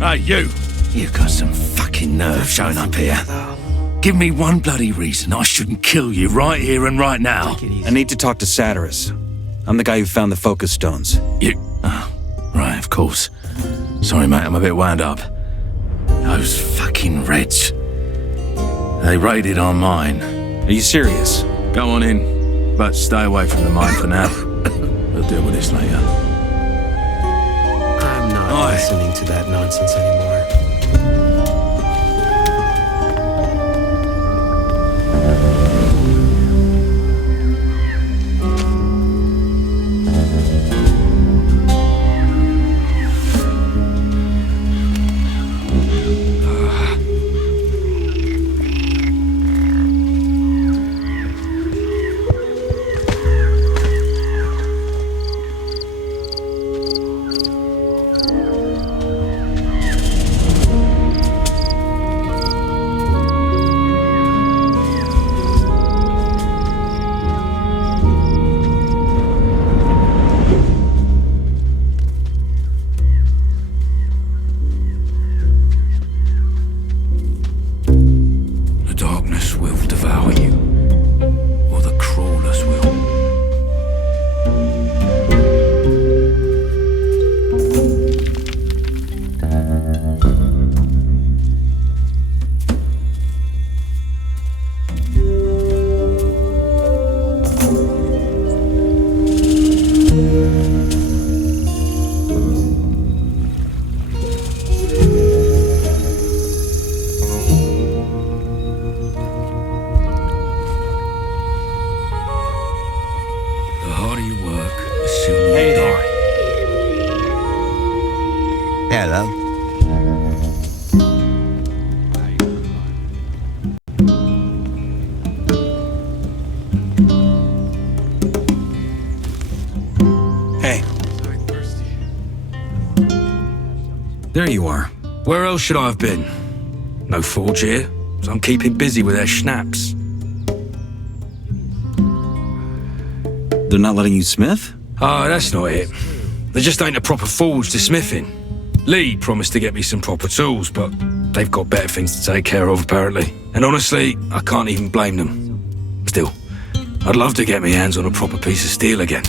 Hey, you! You've got some fucking nerve showing up here. Give me one bloody reason I shouldn't kill you right here and right now. I need to talk to Saturas. I'm the guy who found the focus stones. You? Oh, right, of course. Sorry, mate, I'm a bit wound up. Those fucking Reds. They raided our mine. Are you serious? Go on in, but stay away from the mine for now. We'll deal with this later. I'm not listening to that nonsense anymore. Hello. Hey. There you are. Where else should I have been? No forge here, so I'm keeping busy with their schnapps. They're not letting you smith? Oh, that's not it. There just ain't a proper forge to smithing. Lee promised to get me some proper tools, but they've got better things to take care of, apparently. And honestly, I can't even blame them. Still, I'd love to get my hands on a proper piece of steel again.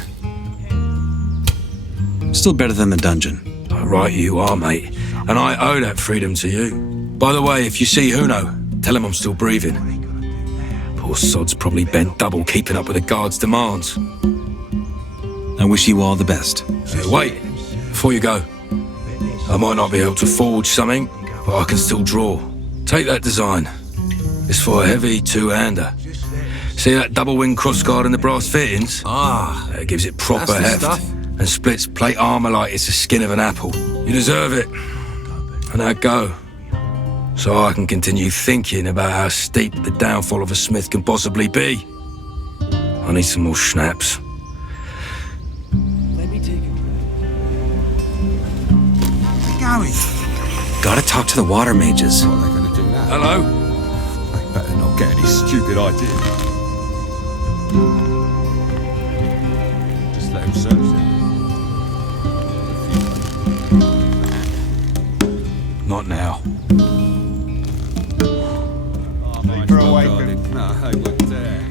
Still better than the dungeon. Oh, right you are, mate. And I owe that freedom to you. By the way, if you see Huno, tell him I'm still breathing. Poor sod's probably bent double keeping up with the guard's demands. I wish you all the best. Wait, before you go. I might not be able to forge something, but I can still draw. Take that design. It's for a heavy two-hander. See that double-wing crossguard and the brass fittings? That gives it proper heft and splits plate armor like it's the skin of an apple. You deserve it. And now go. So I can continue thinking about how steep the downfall of a smith can possibly be. I need some more schnapps. Gotta talk to the Water Mages. What are they going to do now? Hello? They better not get any stupid idea. Just let them search it. Not now. Oh, might as well guarded. No, they wouldn't dare.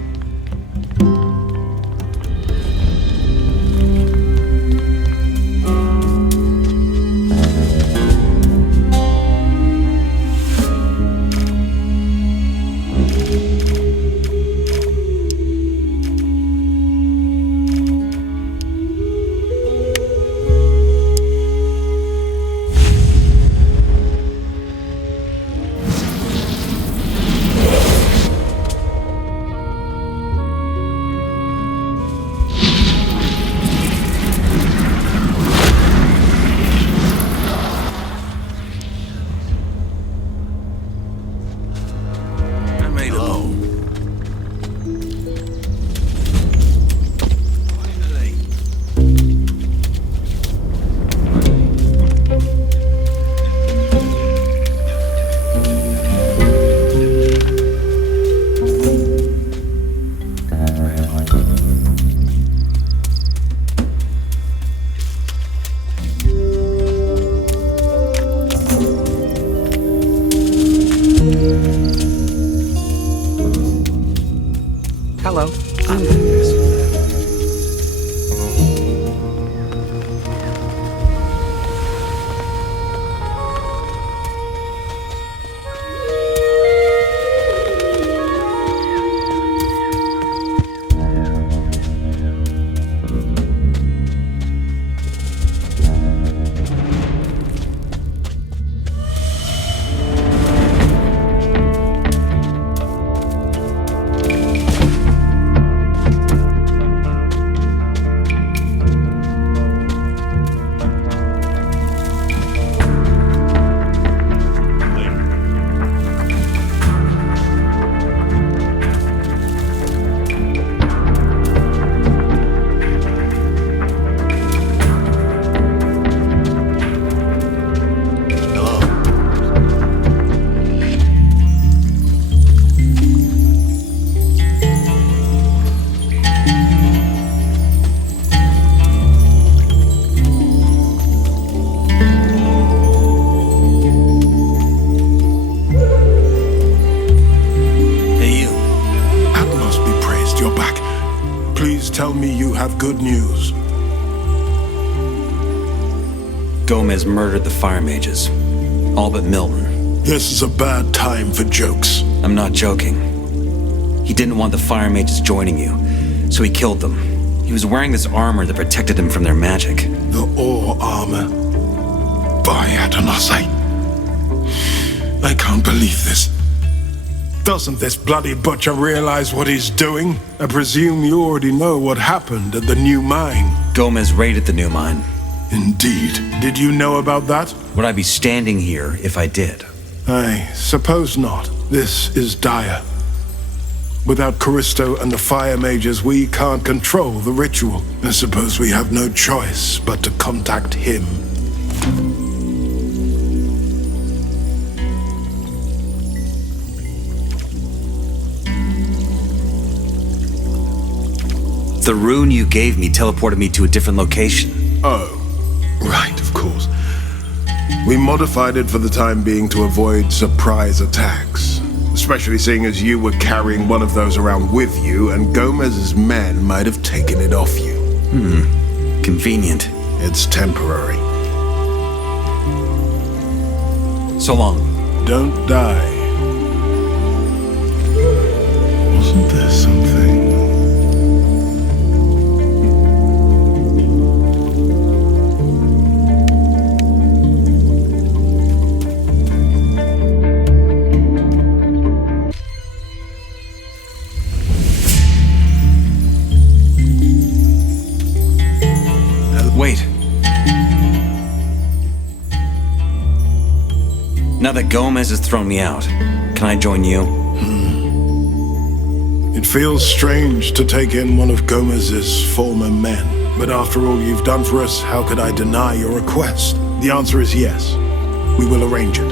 tell me you have good news. Gomez murdered the fire mages. All but Milten. This is a bad time for jokes. I'm not joking. He didn't want the fire mages joining you, so he killed them. He was wearing this armor that protected him from their magic. The ore armor. By Adanos, I can't believe this. Doesn't this bloody butcher realize what he's doing? I presume you already know what happened at the new mine. Gomez raided the new mine. Indeed. Did you know about that? Would I be standing here if I did? I suppose not. This is dire. Without Corristo and the fire mages, we can't control the ritual. I suppose we have no choice but to contact him. The rune you gave me teleported me to a different location. Oh, right, of course. We modified it for the time being to avoid surprise attacks. Especially seeing as you were carrying one of those around with you, and Gomez's men might have taken it off you. Convenient. It's temporary. So long. Don't die. Wasn't there something? Wait. Now that Gomez has thrown me out, can I join you? It feels strange to take in one of Gomez's former men. But after all you've done for us, how could I deny your request? The answer is yes. We will arrange it.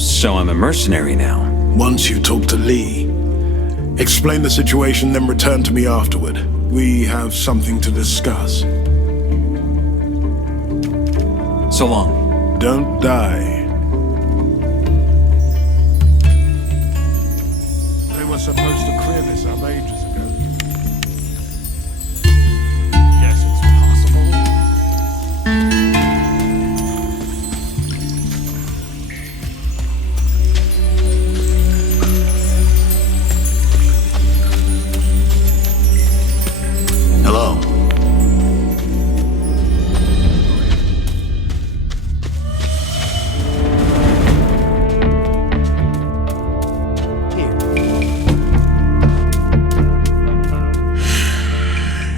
So I'm a mercenary now. Once you talk to Lee, explain the situation, then return to me afterward. We have something to discuss. So long. Don't die. They were supposed to clear this up ages ago. Yes, it's possible. Hello.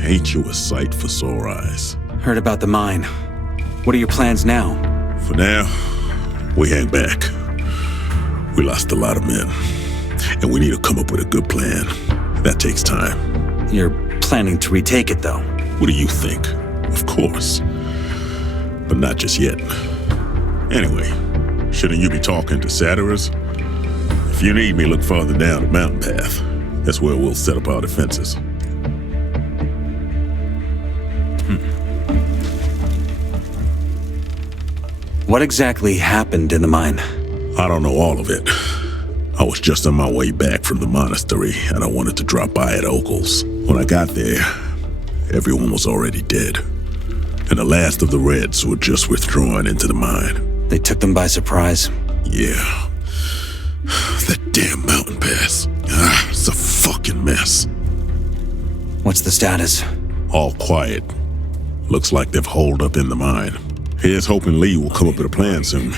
Ain't you a sight for sore eyes? Heard about the mine. What are your plans now? For now, we hang back. We lost a lot of men, and we need to come up with a good plan. That takes time. You're planning to retake it, though. What do you think? Of course. But not just yet. Anyway, shouldn't you be talking to Saturas? If you need me, look farther down the mountain path. That's where we'll set up our defenses. What exactly happened in the mine? I don't know all of it. I was just on my way back from the monastery, and I wanted to drop by at Oakle's. When I got there, everyone was already dead. And the last of the Reds were just withdrawing into the mine. They took them by surprise? Yeah. That damn mountain pass. It's a fucking mess. What's the status? All quiet. Looks like they've holed up in the mine. Here's hoping Lee will come up with a plan soon.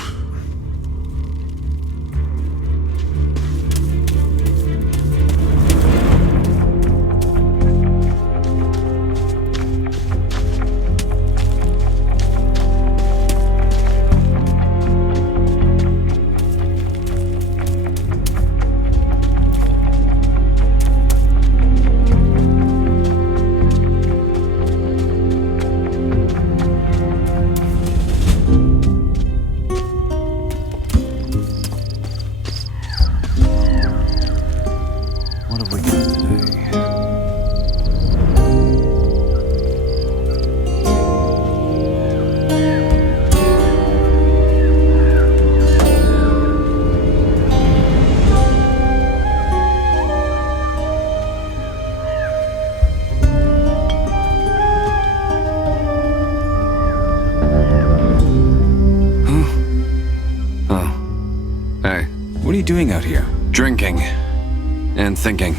Doing out here? Drinking. And thinking.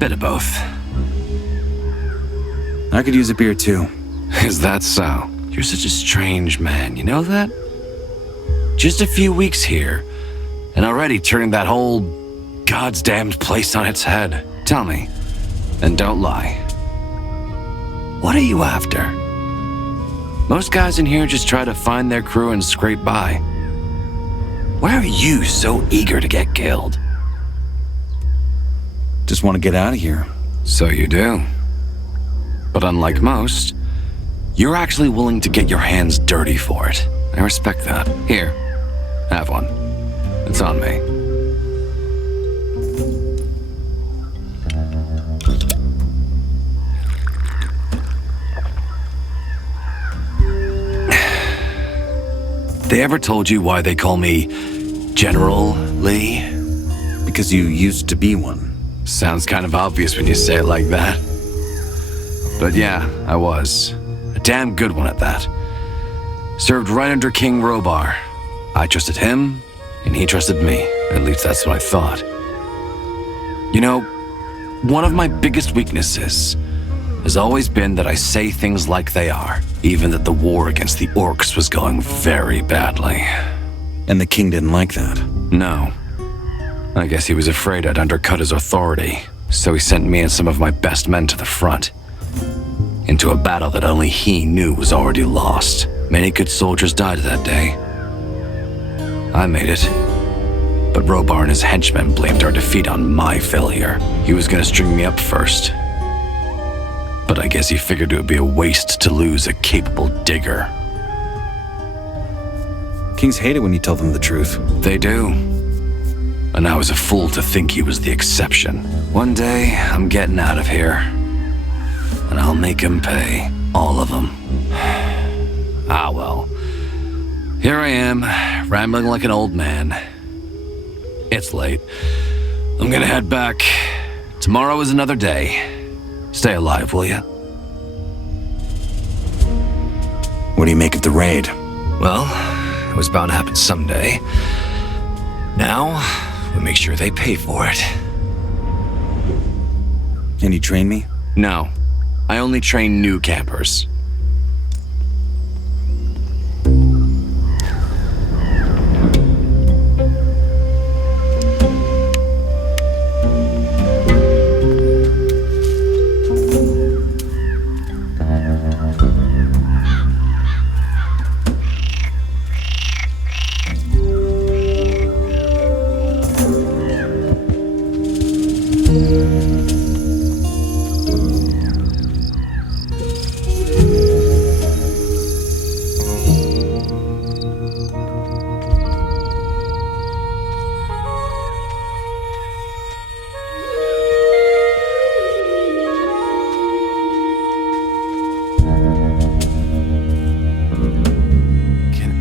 Bit of both. I could use a beer too. Is that so? You're such a strange man, you know that? Just a few weeks here, and already turning that whole God's damned place on its head. Tell me, And don't lie. What are you after? Most guys in here just try to find their crew and scrape by. Why are you so eager to get killed? Just want to get out of here. So you do. But unlike most, you're actually willing to get your hands dirty for it. I respect that. Here, have one. It's on me. They ever told you why they call me General Lee? Because you used to be one. Sounds kind of obvious when you say it like that. But yeah, I was. A damn good one at that. Served right under King Robar. I trusted him, and he trusted me. At least that's what I thought. You know, one of my biggest weaknesses has always been that I say things like they are, even that the war against the orcs was going very badly. And the king didn't like that? No. I guess he was afraid I'd undercut his authority, so he sent me and some of my best men to the front. Into a battle that only he knew was already lost. Many good soldiers died that day. I made it. But Robar and his henchmen blamed our defeat on my failure. He was gonna string me up first. But I guess he figured it would be a waste to lose a capable digger. Kings hate it when you tell them the truth. They do. And I was a fool to think he was the exception. One day, I'm getting out of here. And I'll make him pay. All of them. Ah, well. Here I am, rambling like an old man. It's late. I'm gonna head back. Tomorrow is another day. Stay alive, will ya? What do you make of the raid? Well, it was bound to happen someday. Now, we make sure they pay for it. Can you train me? No. I only train new campers.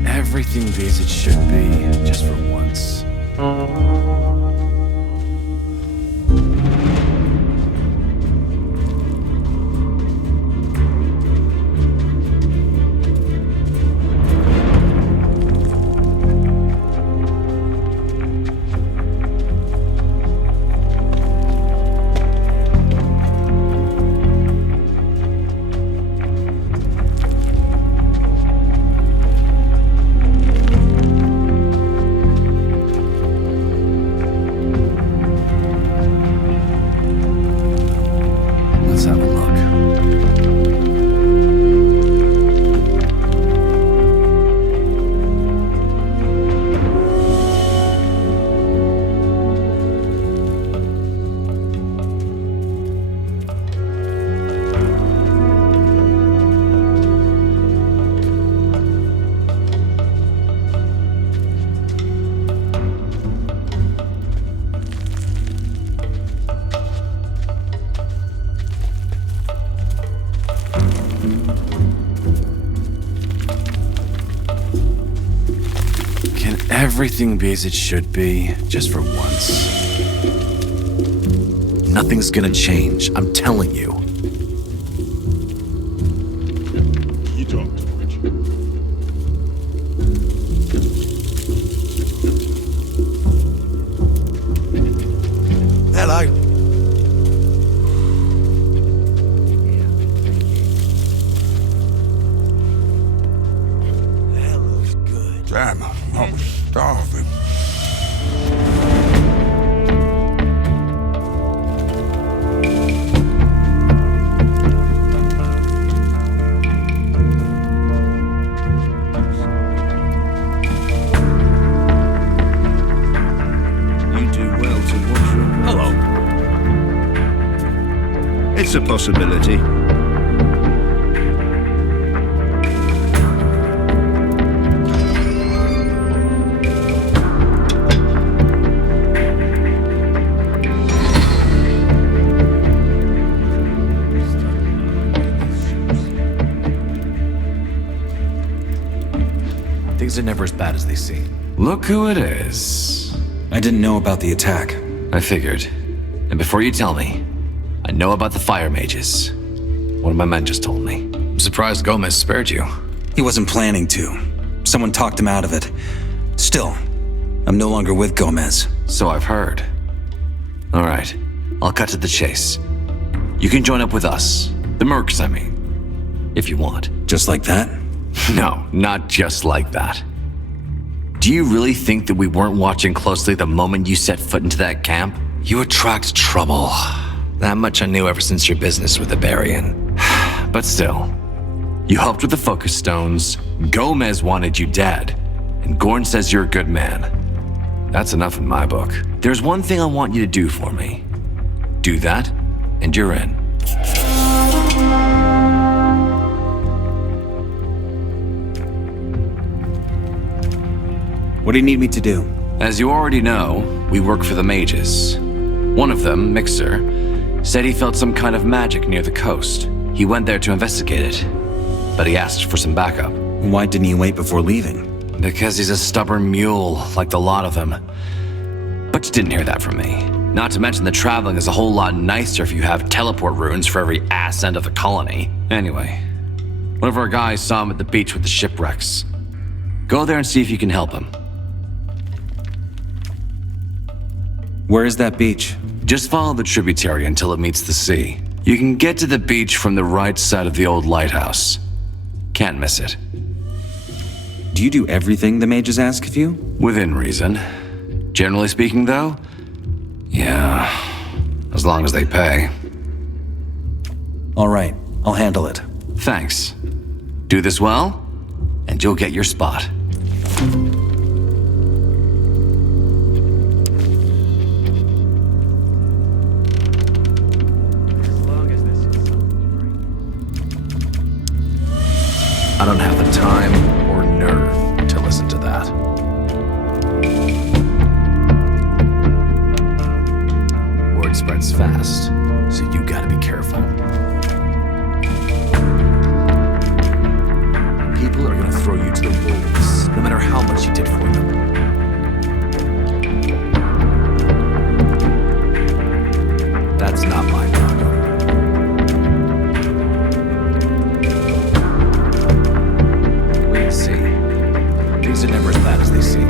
Everything be as it should be, just for once. Everything be as it should be, just for once. Nothing's gonna change, I'm telling you. You talk to Richard. Hello. That looks good. Damn, I'm starving. a possibility. Things are never as bad as they seem. Look who it is. I didn't know about the attack. I figured. And before you tell me, I know about the fire mages. One of my men just told me. I'm surprised Gomez spared you. He wasn't planning to. Someone talked him out of it. Still, I'm no longer with Gomez. So I've heard. All right, I'll cut to the chase. You can join up with us. The mercs, I mean. If you want. Just like that? No, not just like that. Do you really think that we weren't watching closely the moment you set foot into that camp? You attract trouble. That much I knew ever since your business with the Barron. But still, you helped with the focus stones, Gomez wanted you dead, and Gorn says you're a good man. That's enough in my book. There's one thing I want you to do for me. Do that, and you're in. What do you need me to do? As you already know, we work for the mages. One of them, Mixer, said he felt some kind of magic near the coast. He went there to investigate it, but he asked for some backup. Why didn't he wait before leaving? Because he's a stubborn mule, like the lot of them. But you didn't hear that from me. Not to mention the traveling is a whole lot nicer if you have teleport runes for every ass end of the colony. Anyway, one of our guys saw him at the beach with the shipwrecks. Go there and see if you can help him. Where is that beach? Just follow the tributary until it meets the sea. You can get to the beach from the right side of the old lighthouse. Can't miss it. Do you do everything the mages ask of you? Within reason. Generally speaking, though, yeah, as long as they pay. All right, I'll handle it. Thanks. Do this well, and you'll get your spot. I don't have the time or nerve to listen to that. Word spreads fast, so you gotta be careful. People are gonna throw you to the wolves, no matter how much you did for them. That's not my problem. See. Things are never as bad as they seem.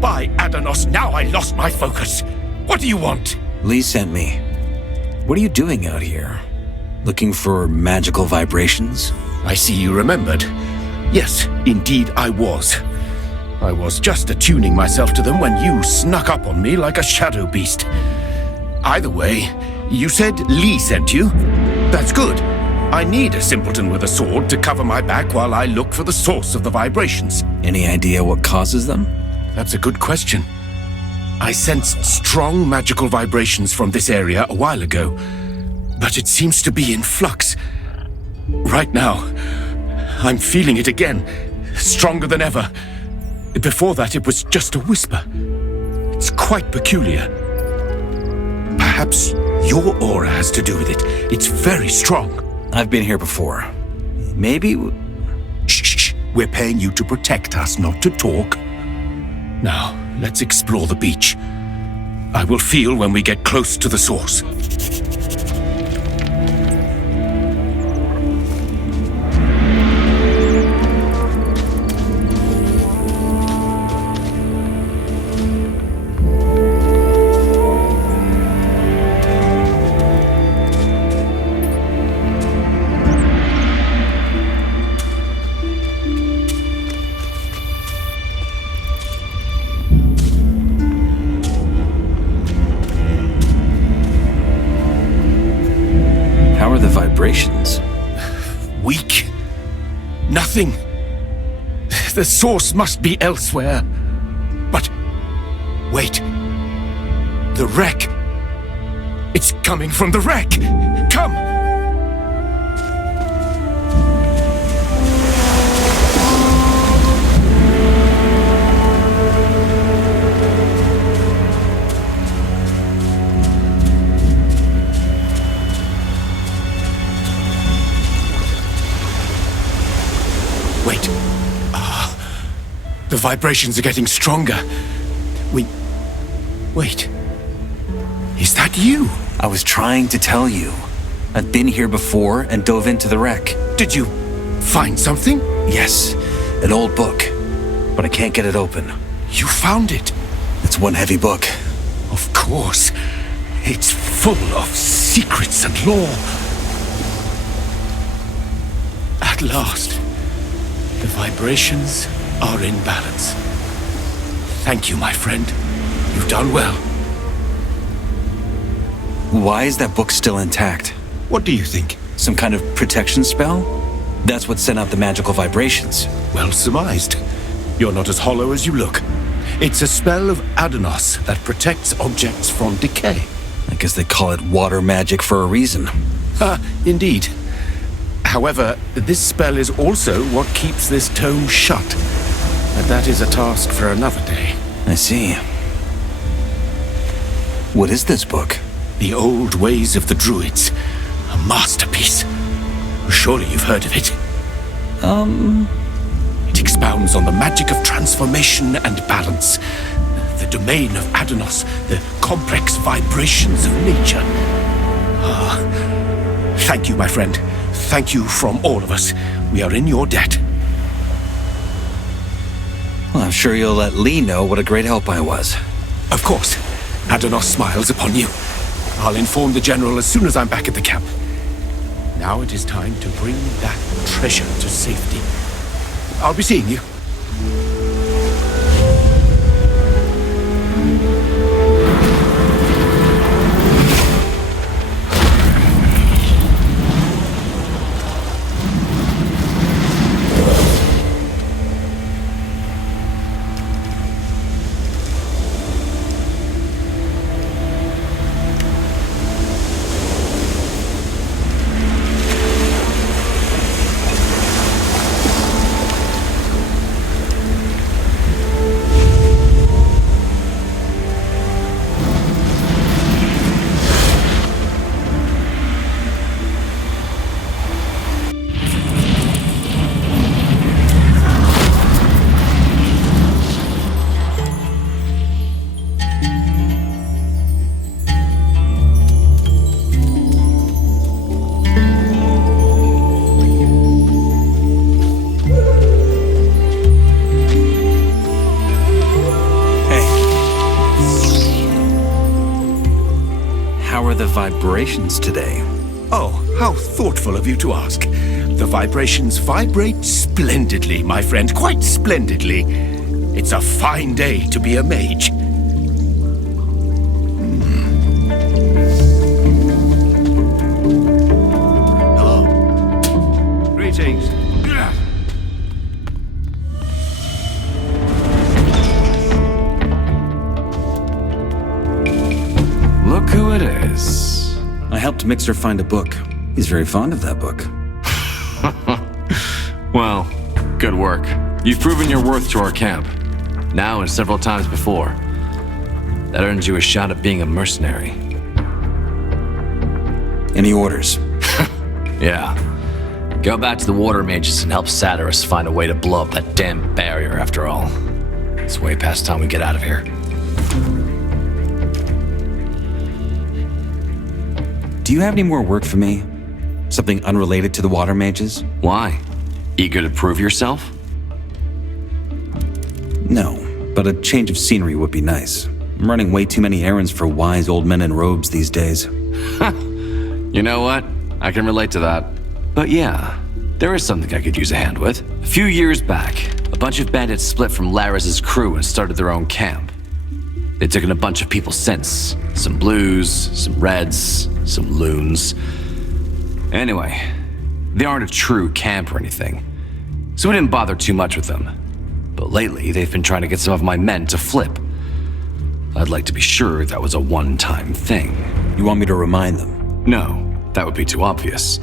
By Adanos, now I lost my focus. What do you want? Lee sent me. What are you doing out here? Looking for magical vibrations? I see you remembered. Yes, indeed I was. I was just attuning myself to them when you snuck up on me like a shadow beast. Either way, you said Lee sent you? That's good. I need a simpleton with a sword to cover my back while I look for the source of the vibrations. Any idea what causes them? That's a good question. I sensed strong magical vibrations from this area a while ago, but it seems to be in flux. Right now, I'm feeling it again, stronger than ever. Before that, it was just a whisper. It's quite peculiar. Perhaps your aura has to do with it. It's very strong. I've been here before. Maybe... Shh. We're paying you to protect us, not to talk. Now, let's explore the beach. I will feel when we get close to the source. Vibrations. Weak. Nothing. The source must be elsewhere. But... wait. The wreck. It's coming from the wreck. Come! Wait. The vibrations are getting stronger. Wait. Is that you? I was trying to tell you. I've been here before and dove into the wreck. Did you find something? Yes, an old book. But I can't get it open. You found it? It's one heavy book. Of course. It's full of secrets and lore. At last. The vibrations are in balance. Thank you, my friend. You've done well. Why is that book still intact? What do you think? Some kind of protection spell? That's what sent out the magical vibrations. Well surmised. You're not as hollow as you look. It's a spell of Adanos that protects objects from decay. I guess they call it water magic for a reason. Indeed. However, this spell is also what keeps this tome shut. But that is a task for another day. I see. What is this book? The Old Ways of the Druids. A masterpiece. Surely you've heard of it. It expounds on the magic of transformation and balance. The domain of Adanos, the complex vibrations of nature. Thank you, my friend. Thank you from all of us. We are in your debt. Well, I'm sure you'll let Lee know what a great help I was. Of course. Adanos smiles upon you. I'll inform the General as soon as I'm back at the camp. Now it is time to bring that treasure to safety. I'll be seeing you. Vibrations today? Oh, how thoughtful of you to ask. The vibrations vibrate splendidly, my friend, quite splendidly. It's a fine day to be a mage. Hello. Greetings. Look who it is. I helped Mixer find a book. He's very fond of that book. Well, good work. You've proven your worth to our camp. Now and several times before. That earns you a shot at being a mercenary. Any orders? Yeah. Go back to the Water Mages and help Saturas find a way to blow up that damn barrier after all. It's way past time we get out of here. Do you have any more work for me? Something unrelated to the Water Mages? Why? Eager to prove yourself? No, but a change of scenery would be nice. I'm running way too many errands for wise old men in robes these days. You know what? I can relate to that. But yeah, there is something I could use a hand with. A few years back, a bunch of bandits split from Laris's crew and started their own camp. They've taken a bunch of people since. Some blues, some reds, some loons. Anyway, they aren't a true camp or anything, so we didn't bother too much with them. But lately, they've been trying to get some of my men to flip. I'd like to be sure that was a one-time thing. You want me to remind them? No, that would be too obvious.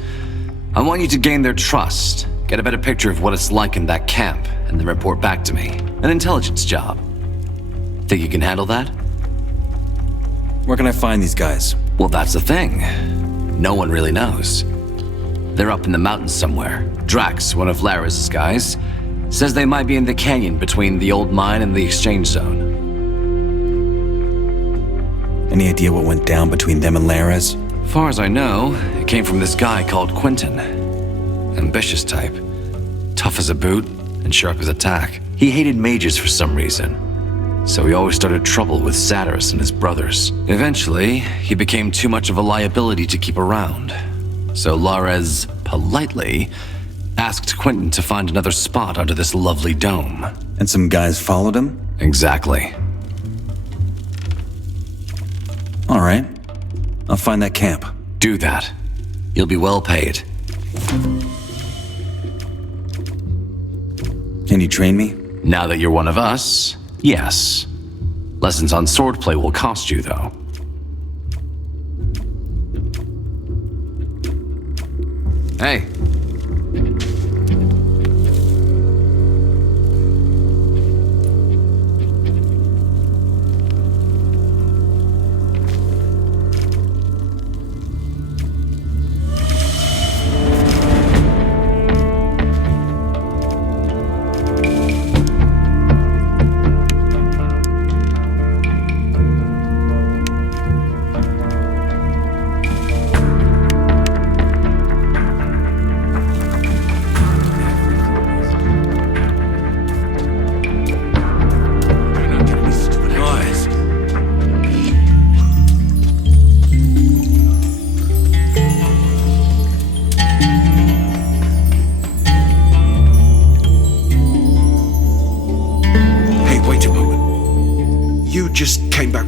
I want you to gain their trust, get a better picture of what it's like in that camp, and then report back to me. An intelligence job. Think you can handle that? Where can I find these guys? Well, that's the thing. No one really knows. They're up in the mountains somewhere. Drax, one of Laris's guys, says they might be in the canyon between the old mine and the exchange zone. Any idea what went down between them and Laris? Far as I know, it came from this guy called Quentin. Ambitious type. Tough as a boot and sharp as a tack. He hated mages for some reason. So he always started trouble with Saturas and his brothers. Eventually, he became too much of a liability to keep around. So Lares, politely, asked Quentin to find another spot under this lovely dome. And some guys followed him? Exactly. All right. I'll find that camp. Do that. You'll be well paid. Can you train me? Now that you're one of us, yes. Lessons on swordplay will cost you, though. Hey.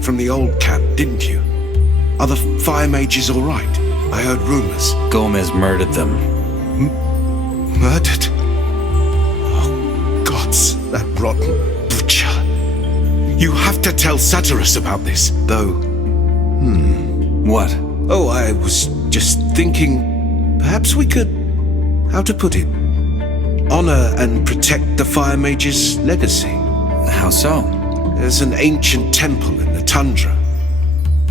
From the old camp, didn't you? Are the fire mages all right? I heard rumors. Gomez murdered them. Murdered? Oh, gods, that rotten butcher. You have to tell Saturas about this, though. What? Oh, I was just thinking, perhaps we could, how to put it, honor and protect the fire mage's legacy. How so? There's an ancient temple in the tundra,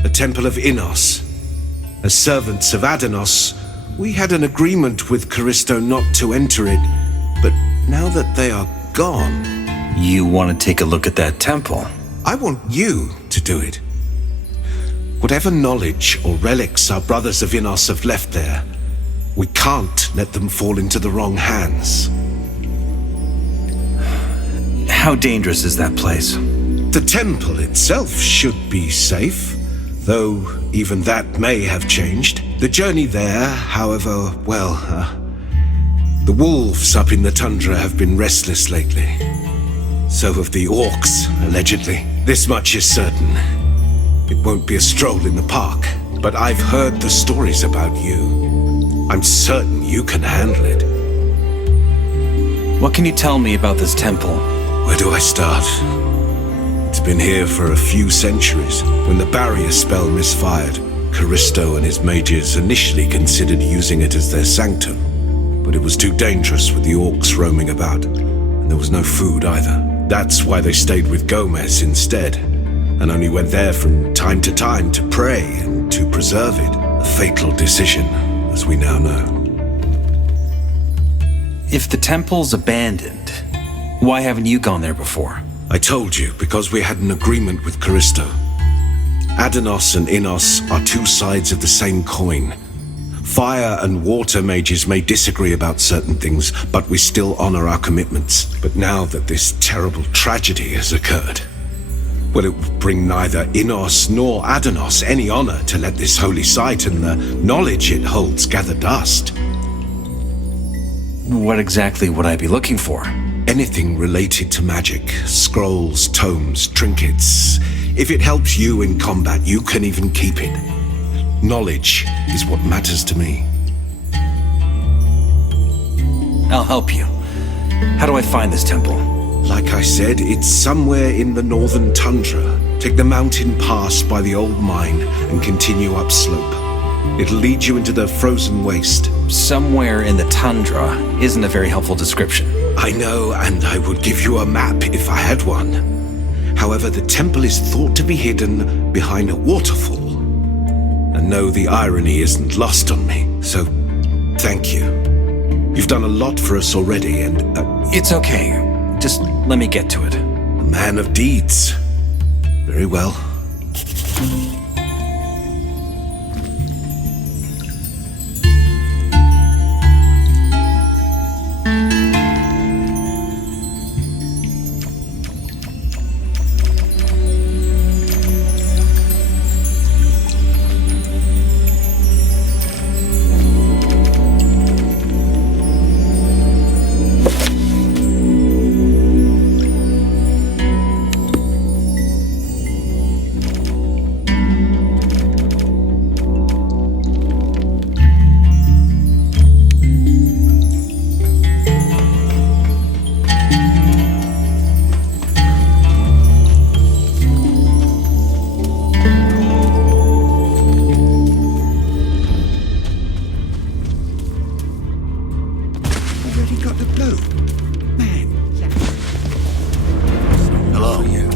the Temple of Innos. As servants of Adanos, we had an agreement with Corristo not to enter it, but now that they are gone... You want to take a look at that temple? I want you to do it. Whatever knowledge or relics our brothers of Innos have left there, we can't let them fall into the wrong hands. How dangerous is that place? The temple itself should be safe, though even that may have changed. The journey there, however, well, the wolves up in the tundra have been restless lately. So have the orcs, allegedly. This much is certain. It won't be a stroll in the park, but I've heard the stories about you. I'm certain you can handle it. What can you tell me about this temple? Where do I start? It's been here for a few centuries. When the barrier spell misfired, Corristo and his mages initially considered using it as their sanctum. But it was too dangerous with the orcs roaming about, and there was no food either. That's why they stayed with Gomez instead, and only went there from time to time to pray and to preserve it. A fatal decision, as we now know. If the temple's abandoned, why haven't you gone there before? I told you, because we had an agreement with Corristo. Adanos and Innos are two sides of the same coin. Fire and water mages may disagree about certain things, but we still honor our commitments. But now that this terrible tragedy has occurred, well, it would bring neither Innos nor Adanos any honor to let this holy site and the knowledge it holds gather dust. What exactly would I be looking for? Anything related to magic, scrolls, tomes, trinkets. If it helps you in combat, you can even keep it. Knowledge is what matters to me. I'll help you. How do I find this temple? Like I said, it's somewhere in the northern tundra. Take the mountain pass by the old mine and continue upslope. It'll lead you into the frozen waste. Somewhere in the tundra isn't a very helpful description. I know, and I would give you a map if I had one. However, the temple is thought to be hidden behind a waterfall. And no, the irony isn't lost on me, so thank you. You've done a lot for us already, and... It's okay. Just let me get to it. A man of deeds. Very well. he got the blue? Man. Hello. You.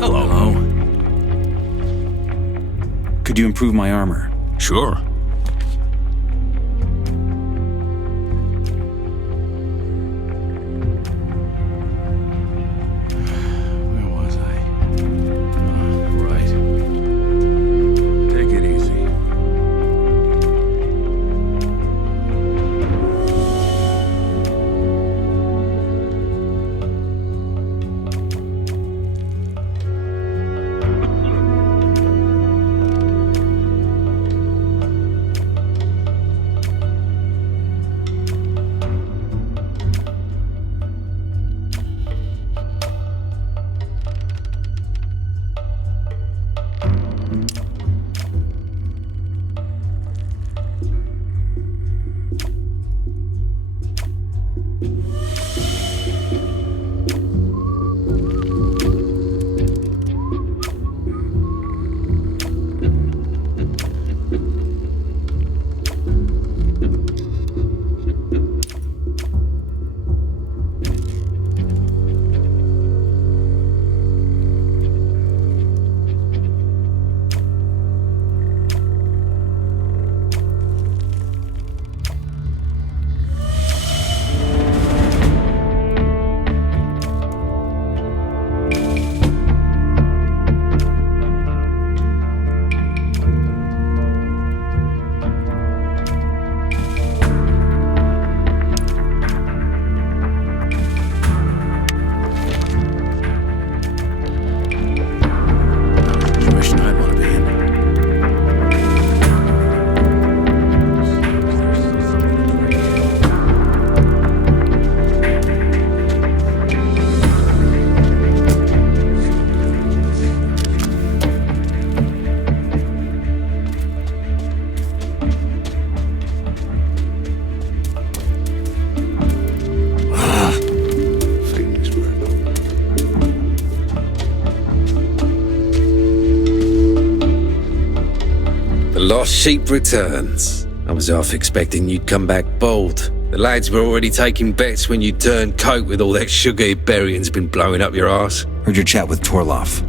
Hello. Could you improve my armor? Sure. Where was I? Right. Take it easy. Lost sheep returns. I was half expecting you'd come back bold. The lads were already taking bets when you turned coat with all that sugar burying's been blowing up your arse. Heard your chat with Torloff.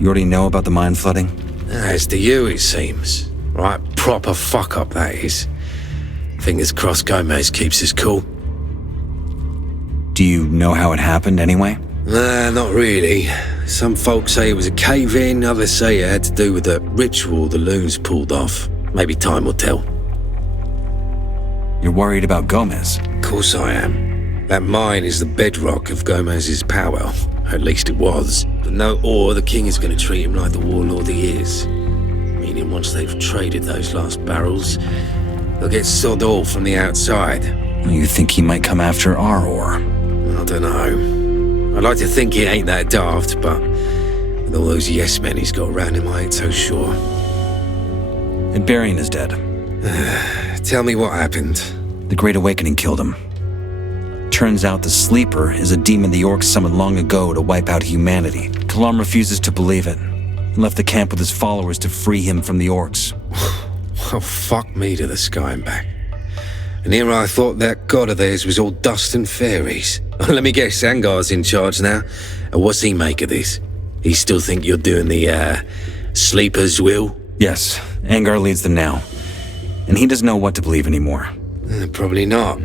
You already know about the mine flooding? As do you, it seems. Right, proper fuck up, that is. Fingers crossed Gomez keeps his cool. Do you know how it happened anyway? Nah, not really. Some folks say it was a cave-in, others say it had to do with the ritual the loons pulled off. Maybe time will tell. You're worried about Gomez? Of course I am. That mine is the bedrock of Gomez's power. At least it was. But no ore, the king is going to treat him like the warlord he is. Meaning once they've traded those last barrels, they'll get sod all from the outside. You think he might come after our ore? I don't know. I'd like to think he ain't that daft, but with all those yes men he's got around him, I ain't so sure. And Barron is dead. Tell me what happened. The Great Awakening killed him. Turns out the Sleeper is a demon the Orcs summoned long ago to wipe out humanity. Kalam refuses to believe it, and left the camp with his followers to free him from the Orcs. Well, fuck me to the sky and back. And here I thought that god of theirs was all dust and fairies. Let me guess, Angar's in charge now. And what's he make of this? He still think you're doing the, Sleeper's will? Yes, Angar leads them now. And he doesn't know what to believe anymore. Probably not.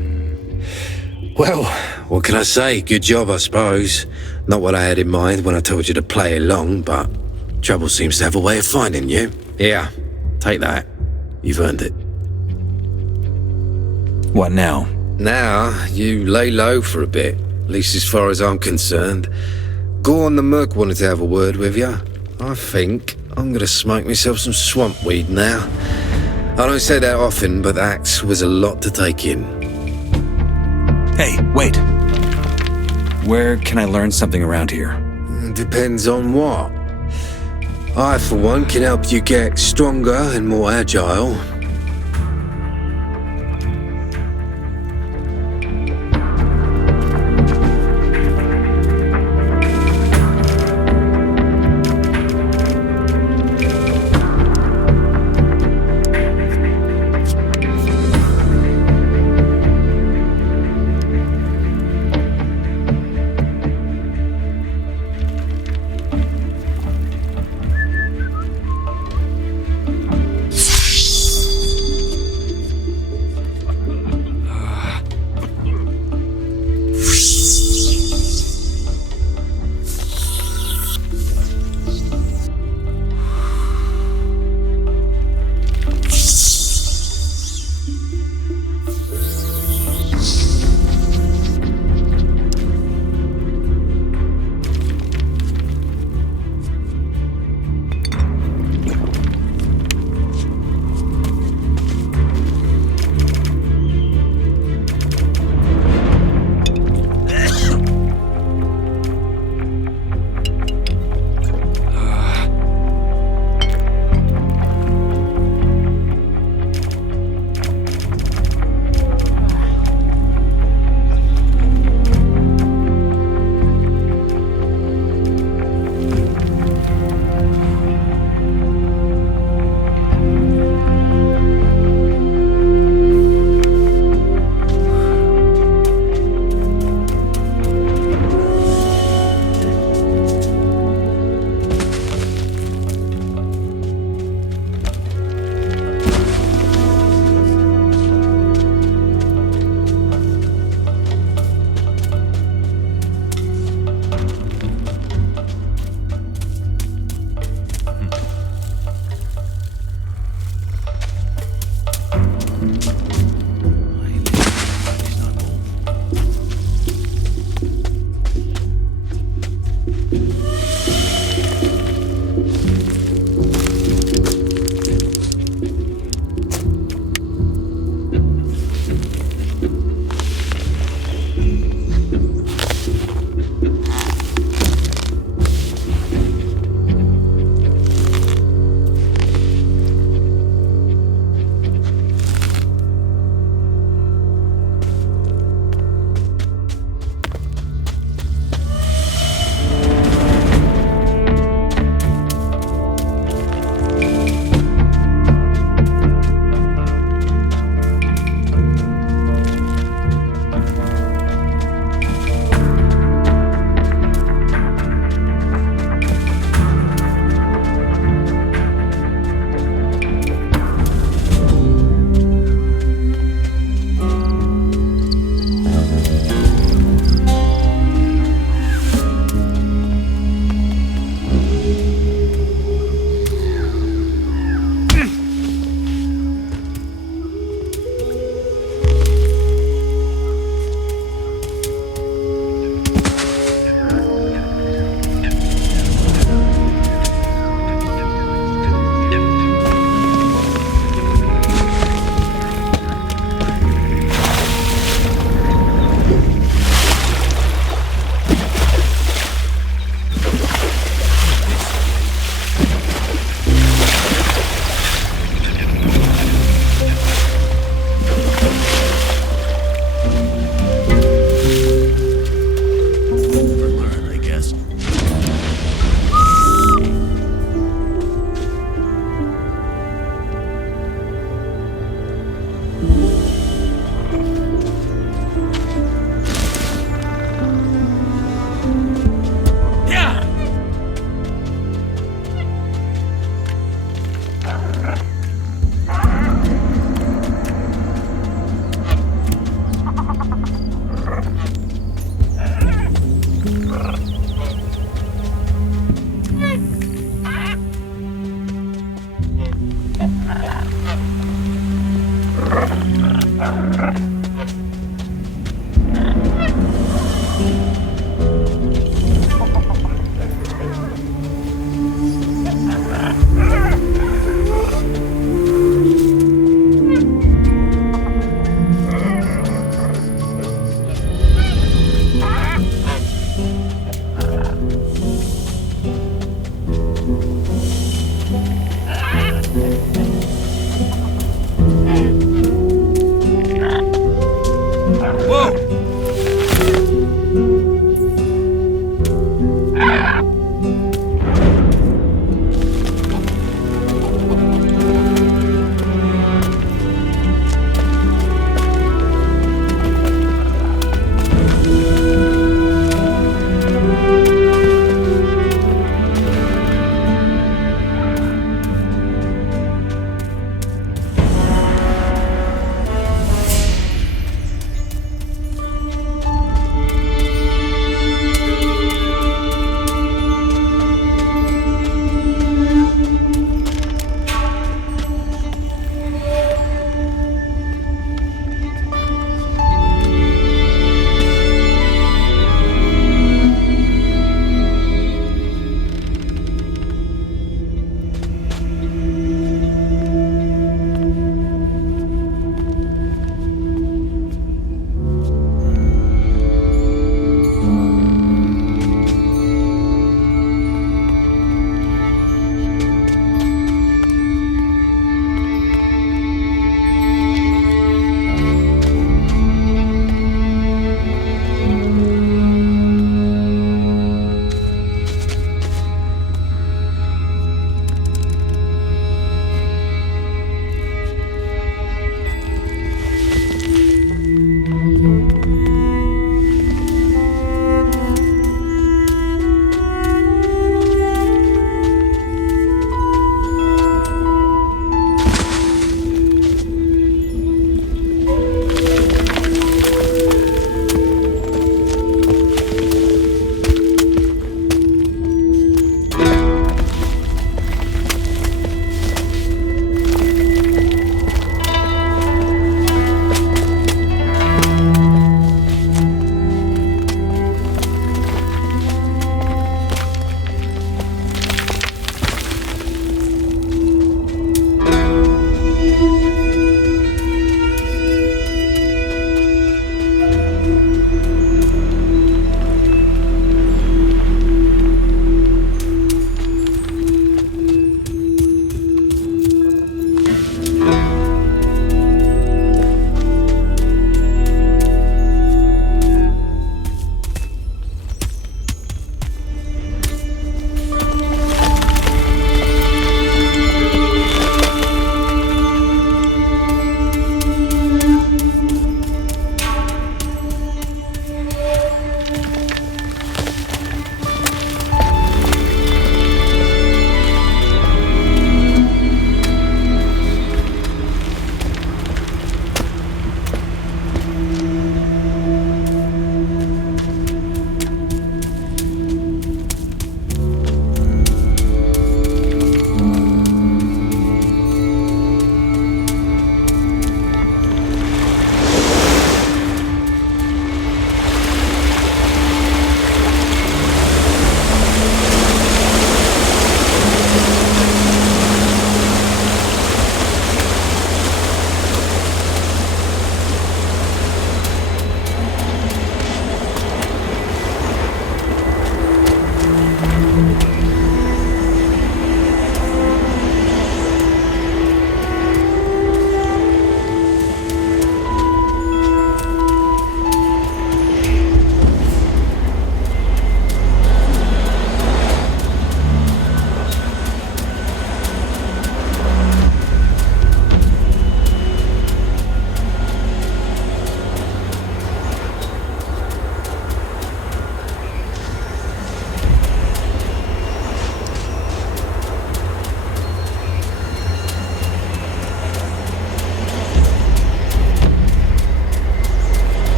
Well, what can I say? Good job, I suppose. Not what I had in mind when I told you to play along, but trouble seems to have a way of finding you. Yeah, take that. You've earned it. What now? Now, you lay low for a bit, at least as far as I'm concerned. Gorn the Merc wanted to have a word with you. I think I'm gonna smoke myself some swamp weed now. I don't say that often, but that was a lot to take in. Hey, wait. Where can I learn something around here? Depends on what. I, for one, can help you get stronger and more agile.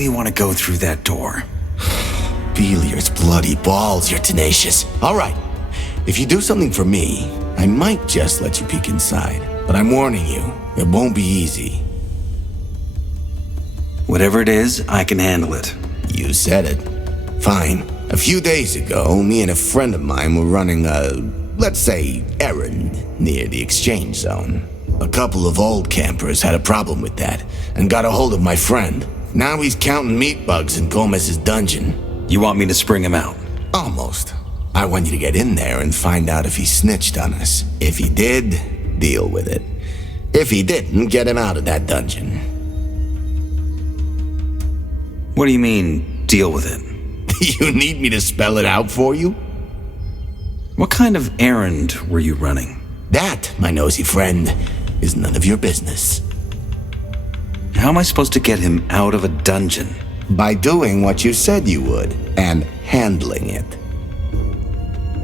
really want to go through that door? Beliar's bloody balls, you're tenacious. All right. If you do something for me, I might just let you peek inside. But I'm warning you, it won't be easy. Whatever it is, I can handle it. You said it. Fine. A few days ago, me and a friend of mine were running a, let's say, errand near the exchange zone. A couple of old campers had a problem with that and got a hold of my friend. Now he's counting meat bugs in Gomez's dungeon. You want me to spring him out? Almost. I want you to get in there and find out if he snitched on us. If he did, deal with it. If he didn't, get him out of that dungeon. What do you mean, deal with it? You need me to spell it out for you? What kind of errand were you running? That, my nosy friend, is none of your business. How am I supposed to get him out of a dungeon? By doing what you said you would, and handling it.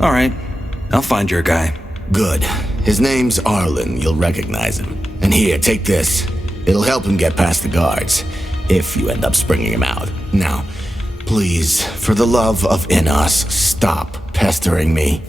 All right, I'll find your guy. Good. His name's Arlen, you'll recognize him. And here, take this. It'll help him get past the guards, if you end up springing him out. Now, please, for the love of Innos, stop pestering me.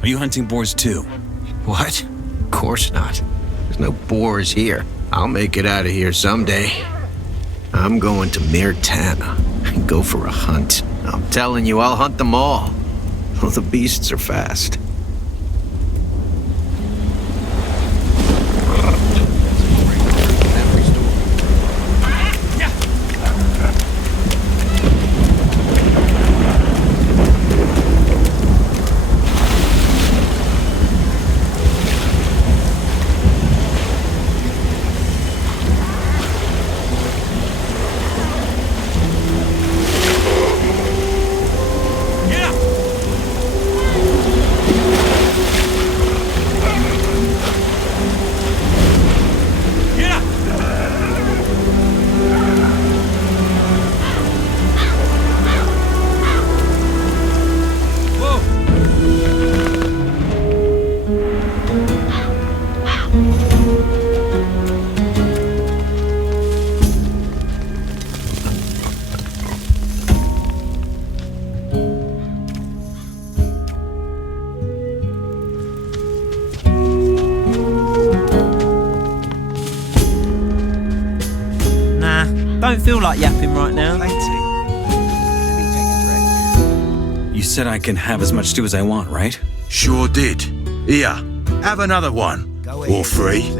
Are you hunting boars too? What? Of course not. There's no boars here. I'll make it out of here someday. I'm going to Milten and go for a hunt. I'm telling you, I'll hunt them all. Oh, the beasts are fast. Don't feel like yapping right now. You said I can have as much stew as I want, right? Sure did. Here, have another one. Or three.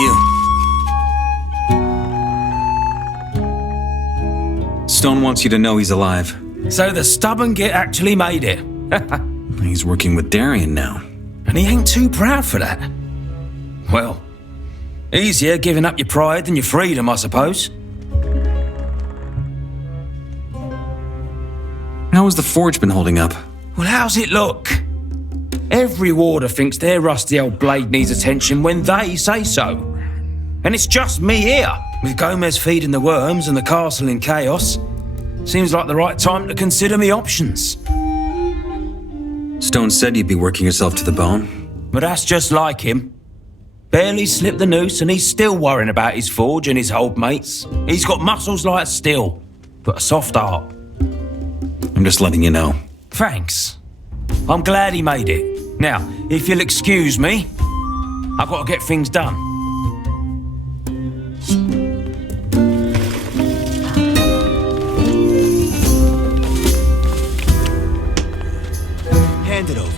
you. Stone wants you to know he's alive. So the stubborn git actually made it. He's working with Darien now. And he ain't too proud for that. Well, easier giving up your pride than your freedom, I suppose. How has the forge been holding up? Well, how's it look? Every warder thinks their rusty old blade needs attention when they say so. And it's just me here, with Gomez feeding the worms and the castle in chaos. Seems like the right time to consider me options. Stone said you'd be working yourself to the bone. But that's just like him. Barely slipped the noose and he's still worrying about his forge and his old mates. He's got muscles like steel, but a soft heart. I'm just letting you know. Thanks. I'm glad he made it. Now, if you'll excuse me, I've got to get things done. Hand it over.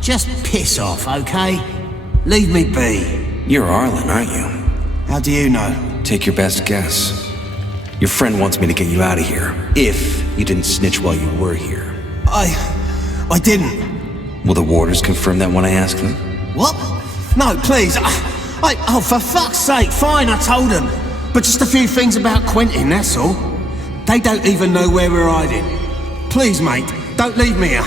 Just piss off, okay? Leave me be. You're Arlen, aren't you? How do you know? Take your best guess. Your friend wants me to get you out of here, if you didn't snitch while you were here. I didn't. Will the warders confirm that when I ask them? What? No, please. Oh, for fuck's sake, fine, I told them. But just a few things about Quentin, that's all. They don't even know where we're hiding. Please, mate, don't leave me here.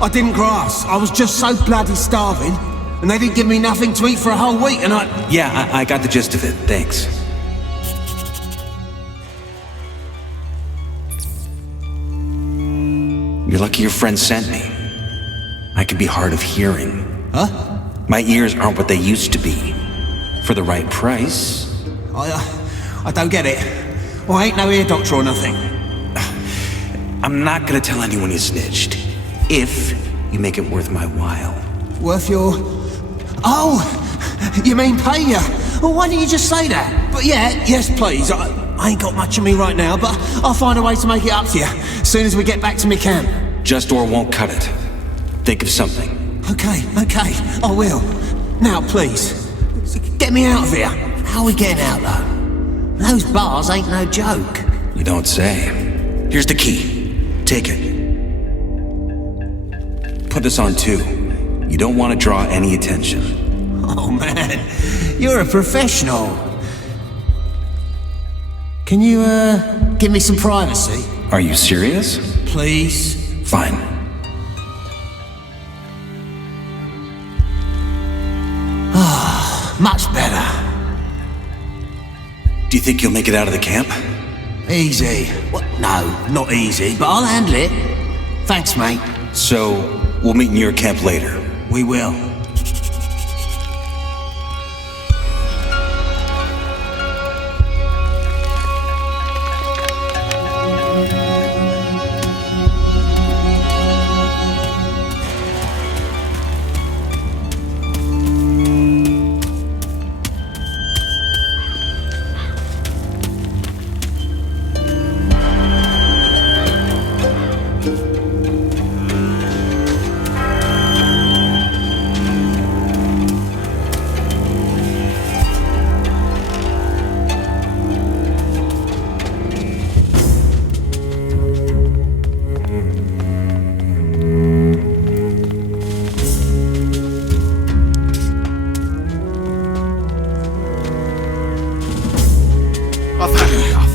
I didn't grasp. I was just so bloody starving, and they didn't give me nothing to eat for a whole week, and Yeah, I got the gist of it. Thanks. You're lucky your friend sent me. I can be hard of hearing. Huh? My ears aren't what they used to be. For the right price. I don't get it. Well, I ain't no ear doctor or nothing. I'm not gonna tell anyone you snitched. If you make it worth my while. Worth your... Oh! You mean pay ya? Well, why didn't you just say that? But yeah, yes please. I ain't got much of me right now, but I'll find a way to make it up to you as soon as we get back to me camp. Just or won't cut it. Think of something. Okay, I will. Now, please, get me out of here. How are we getting out, though? Those bars ain't no joke. You don't say. Here's the key. Take it. Put this on too. You don't want to draw any attention. Oh man, you're a professional. Can you, give me some privacy? Are you serious? Please? Fine. Ah, much better. Do you think you'll make it out of the camp? Easy. What? No, not easy, but I'll handle it. Thanks, mate. So, we'll meet in your camp later. We will. I've had enough.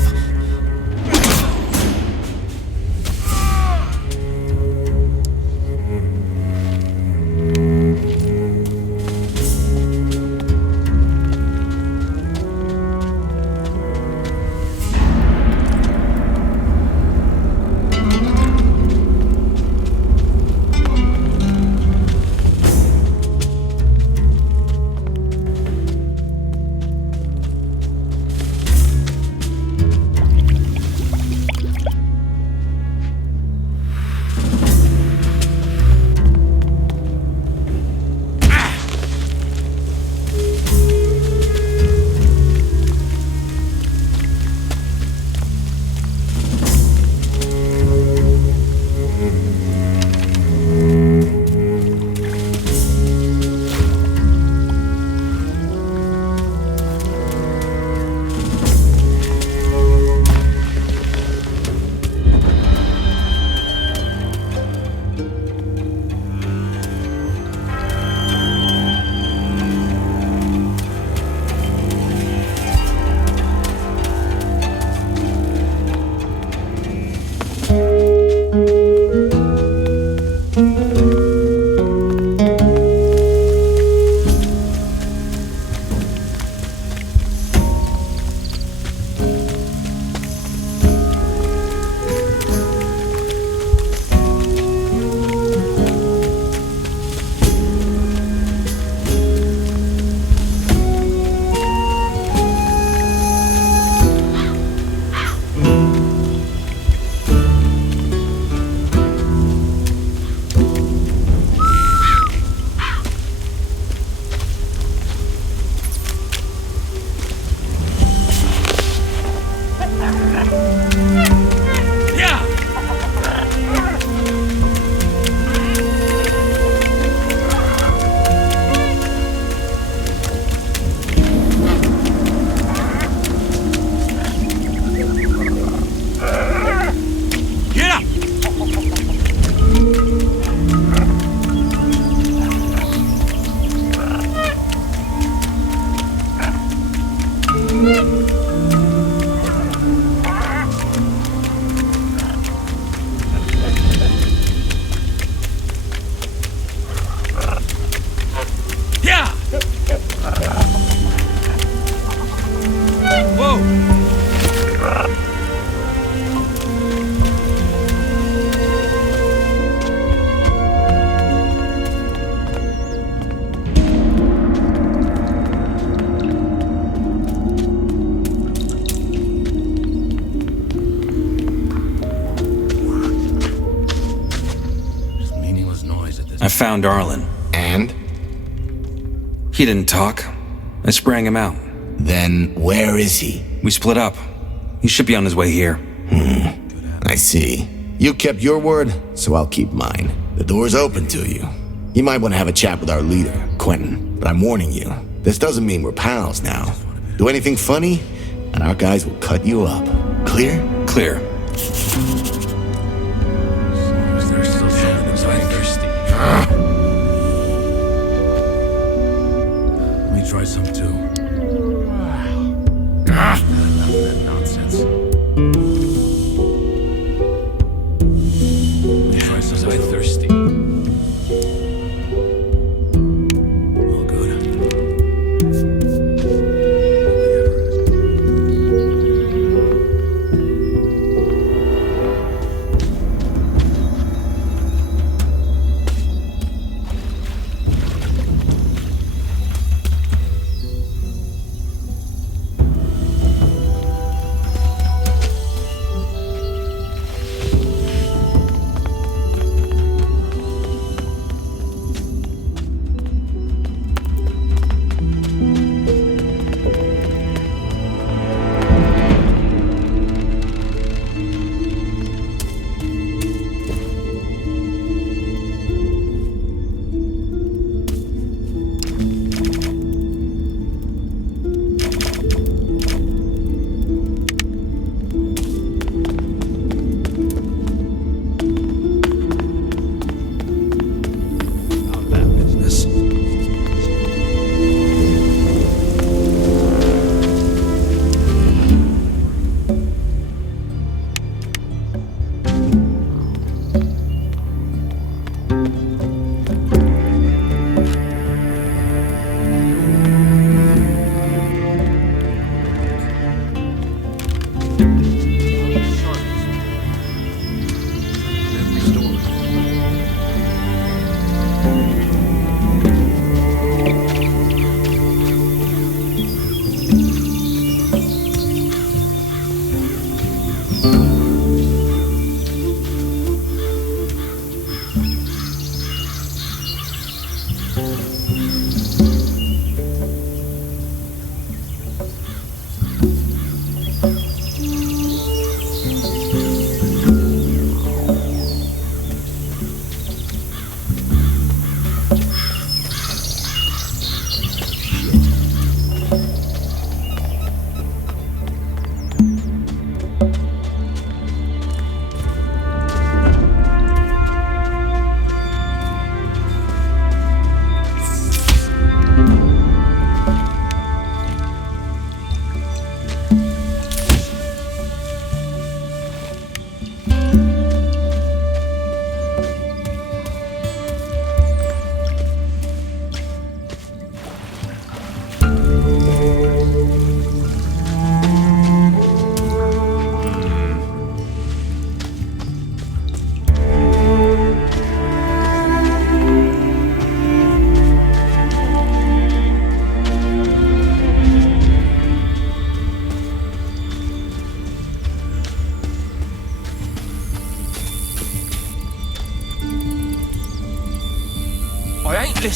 I found Arlen. And? He didn't talk. I sprang him out. Then where is he? We split up. He should be on his way here. I see. You kept your word, so I'll keep mine. The door's open to you. You might want to have a chat with our leader, Quentin. But I'm warning you, this doesn't mean we're pals now. Do anything funny, and our guys will cut you up. Clear? Clear. There's still something inside thirsty. Let me try some too. Enough of that nonsense. Let me try some. I'm thirsty. All good.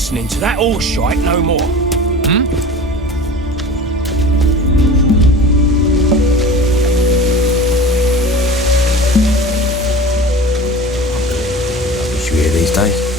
listening to that horse shite no more. Rubbish we hear these days.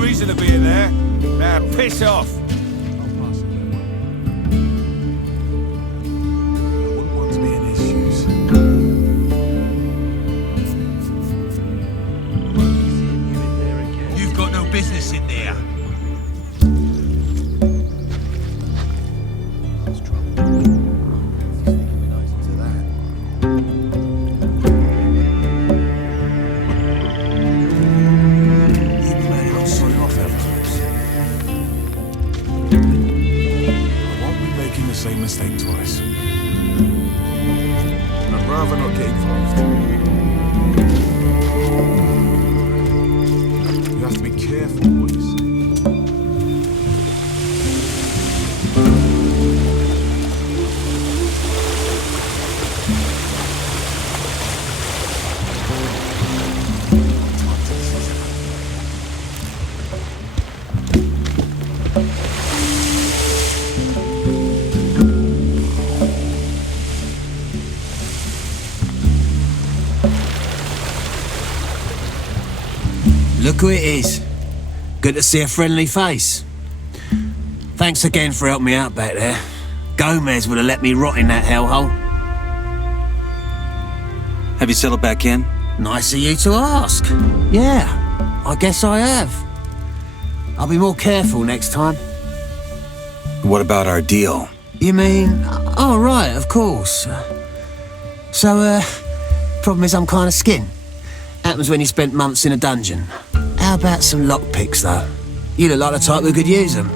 reason to be in there. Now piss off. You've got no business in there. Same mistake twice. I'd rather not get involved. You have to be careful what you say. Look who it is. Good to see a friendly face. Thanks again for helping me out back there. Gomez would have let me rot in that hellhole. Have you settled back in? Nice of you to ask. Yeah, I guess I have. I'll be more careful next time. What about our deal? You mean... Oh, right, of course. So, problem is I'm kind of skin. Happens when you spent months in a dungeon. How about some lockpicks, though? You look like the type who could use them.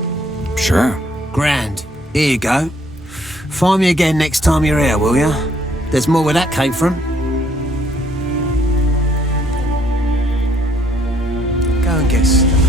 Sure. Grand. Here you go. Find me again next time you're here, will ya? There's more where that came from. Go and get stuff.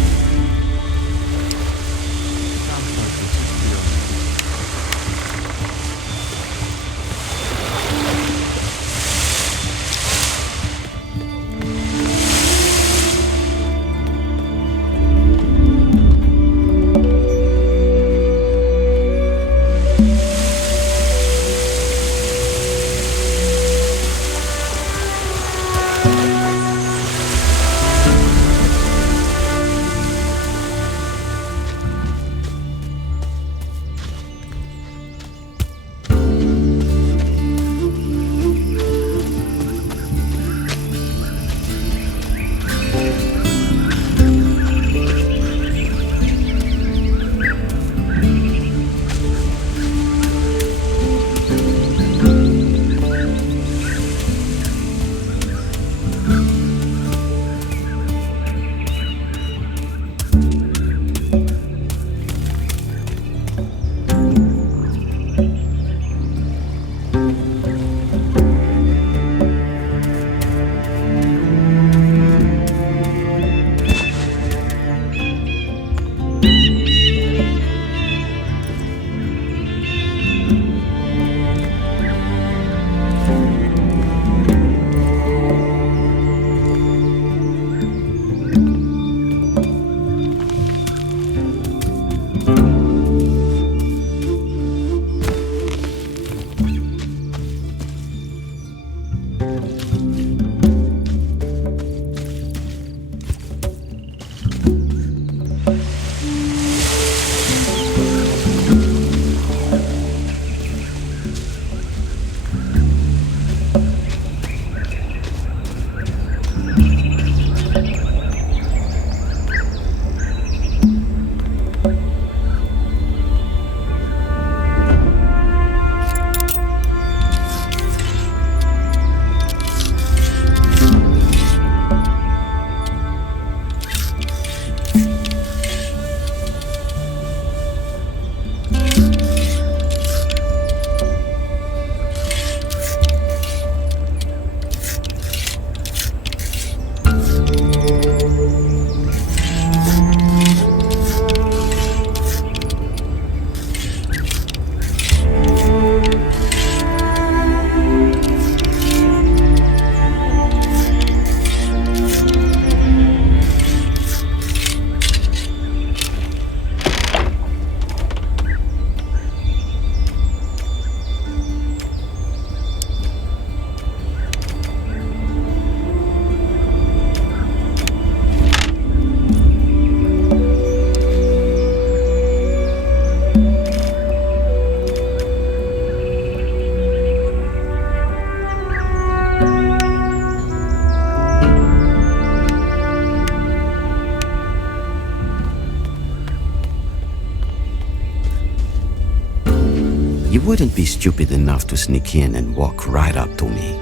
You wouldn't be stupid enough to sneak in and walk right up to me.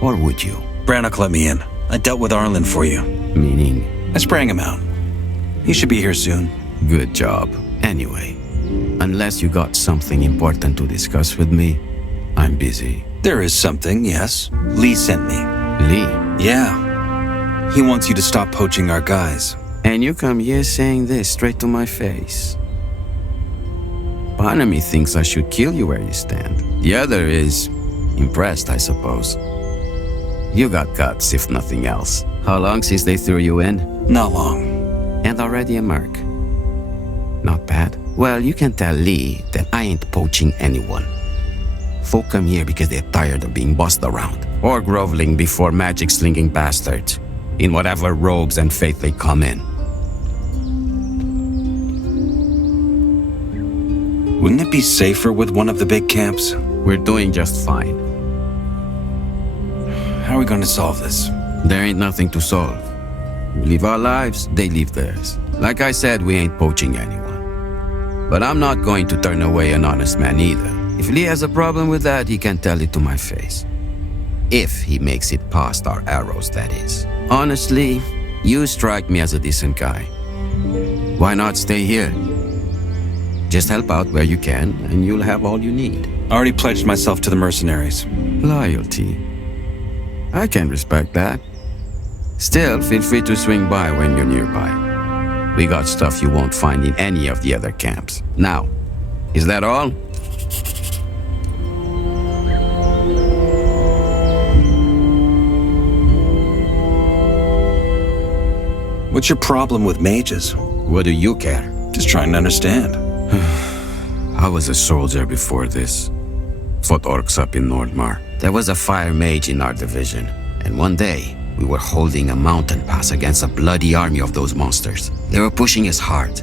Or would you? Brannock let me in. I dealt with Arlen for you. Meaning? I sprang him out. He should be here soon. Good job. Anyway, unless you got something important to discuss with me, I'm busy. There is something, yes. Lee sent me. Lee? Yeah. He wants you to stop poaching our guys. And you come here saying this straight to my face. Part of me thinks I should kill you where you stand. The other is impressed, I suppose. You got guts, if nothing else. How long since they threw you in? Not long. And already a merc. Not bad. Well, you can tell Lee that I ain't poaching anyone. Folk come here because they're tired of being bossed around, or groveling before magic-slinging bastards, in whatever robes and faith they come in. Wouldn't it be safer with one of the big camps? We're doing just fine. How are we going to solve this? There ain't nothing to solve. We live our lives, they live theirs. Like I said, we ain't poaching anyone. But I'm not going to turn away an honest man either. If Lee has a problem with that, he can tell it to my face. If he makes it past our arrows, that is. Honestly, you strike me as a decent guy. Why not stay here? Just help out where you can, and you'll have all you need. I already pledged myself to the mercenaries. Loyalty. I can respect that. Still, feel free to swing by when you're nearby. We got stuff you won't find in any of the other camps. Now, is that all? What's your problem with mages? What do you care? Just trying to understand. I was a soldier before this. Fought orcs up in Nordmar. There was a fire mage in our division, and one day, we were holding a mountain pass against a bloody army of those monsters. They were pushing us hard,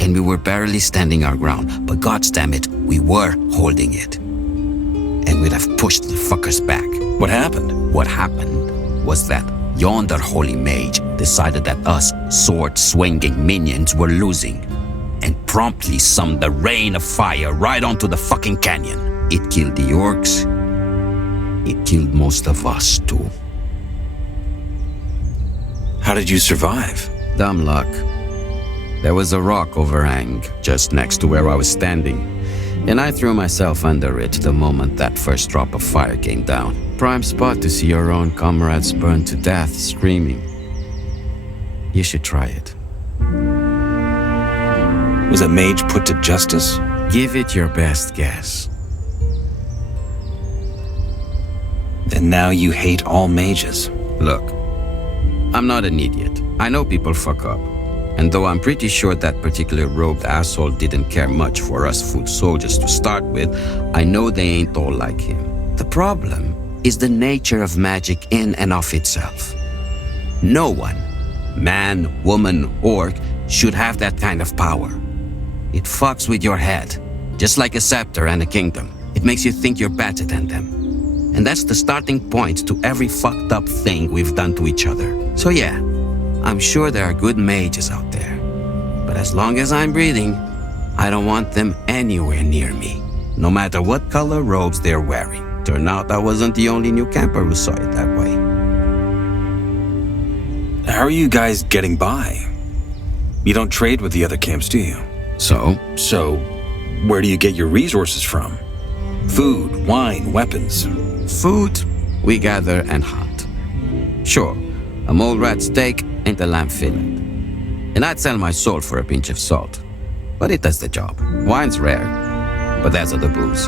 and we were barely standing our ground, but goddamn it, we were holding it. And we'd have pushed the fuckers back. What happened? What happened was that yonder holy mage decided that us sword-swinging minions were losing, and promptly summoned a rain of fire right onto the fucking canyon. It killed the orcs. It killed most of us, too. How did you survive? Dumb luck. There was a rock overhang just next to where I was standing, and I threw myself under it the moment that first drop of fire came down. Prime spot to see your own comrades burn to death screaming. You should try it. Was a mage put to justice? Give it your best guess. And now you hate all mages. Look, I'm not an idiot. I know people fuck up. And though I'm pretty sure that particular robed asshole didn't care much for us foot soldiers to start with, I know they ain't all like him. The problem is the nature of magic in and of itself. No one, man, woman, orc, should have that kind of power. It fucks with your head, just like a scepter and a kingdom. It makes you think you're better than them. And that's the starting point to every fucked up thing we've done to each other. So yeah, I'm sure there are good mages out there. But as long as I'm breathing, I don't want them anywhere near me, no matter what color robes they're wearing. Turned out I wasn't the only new camper who saw it that way. How are you guys getting by? You don't trade with the other camps, do you? So, where do you get your resources from? Food, wine, weapons. Food, we gather and hunt. Sure, a mole rat steak ain't a lamb fillet. And I'd sell my soul for a pinch of salt. But it does the job. Wine's rare, but that's the booze.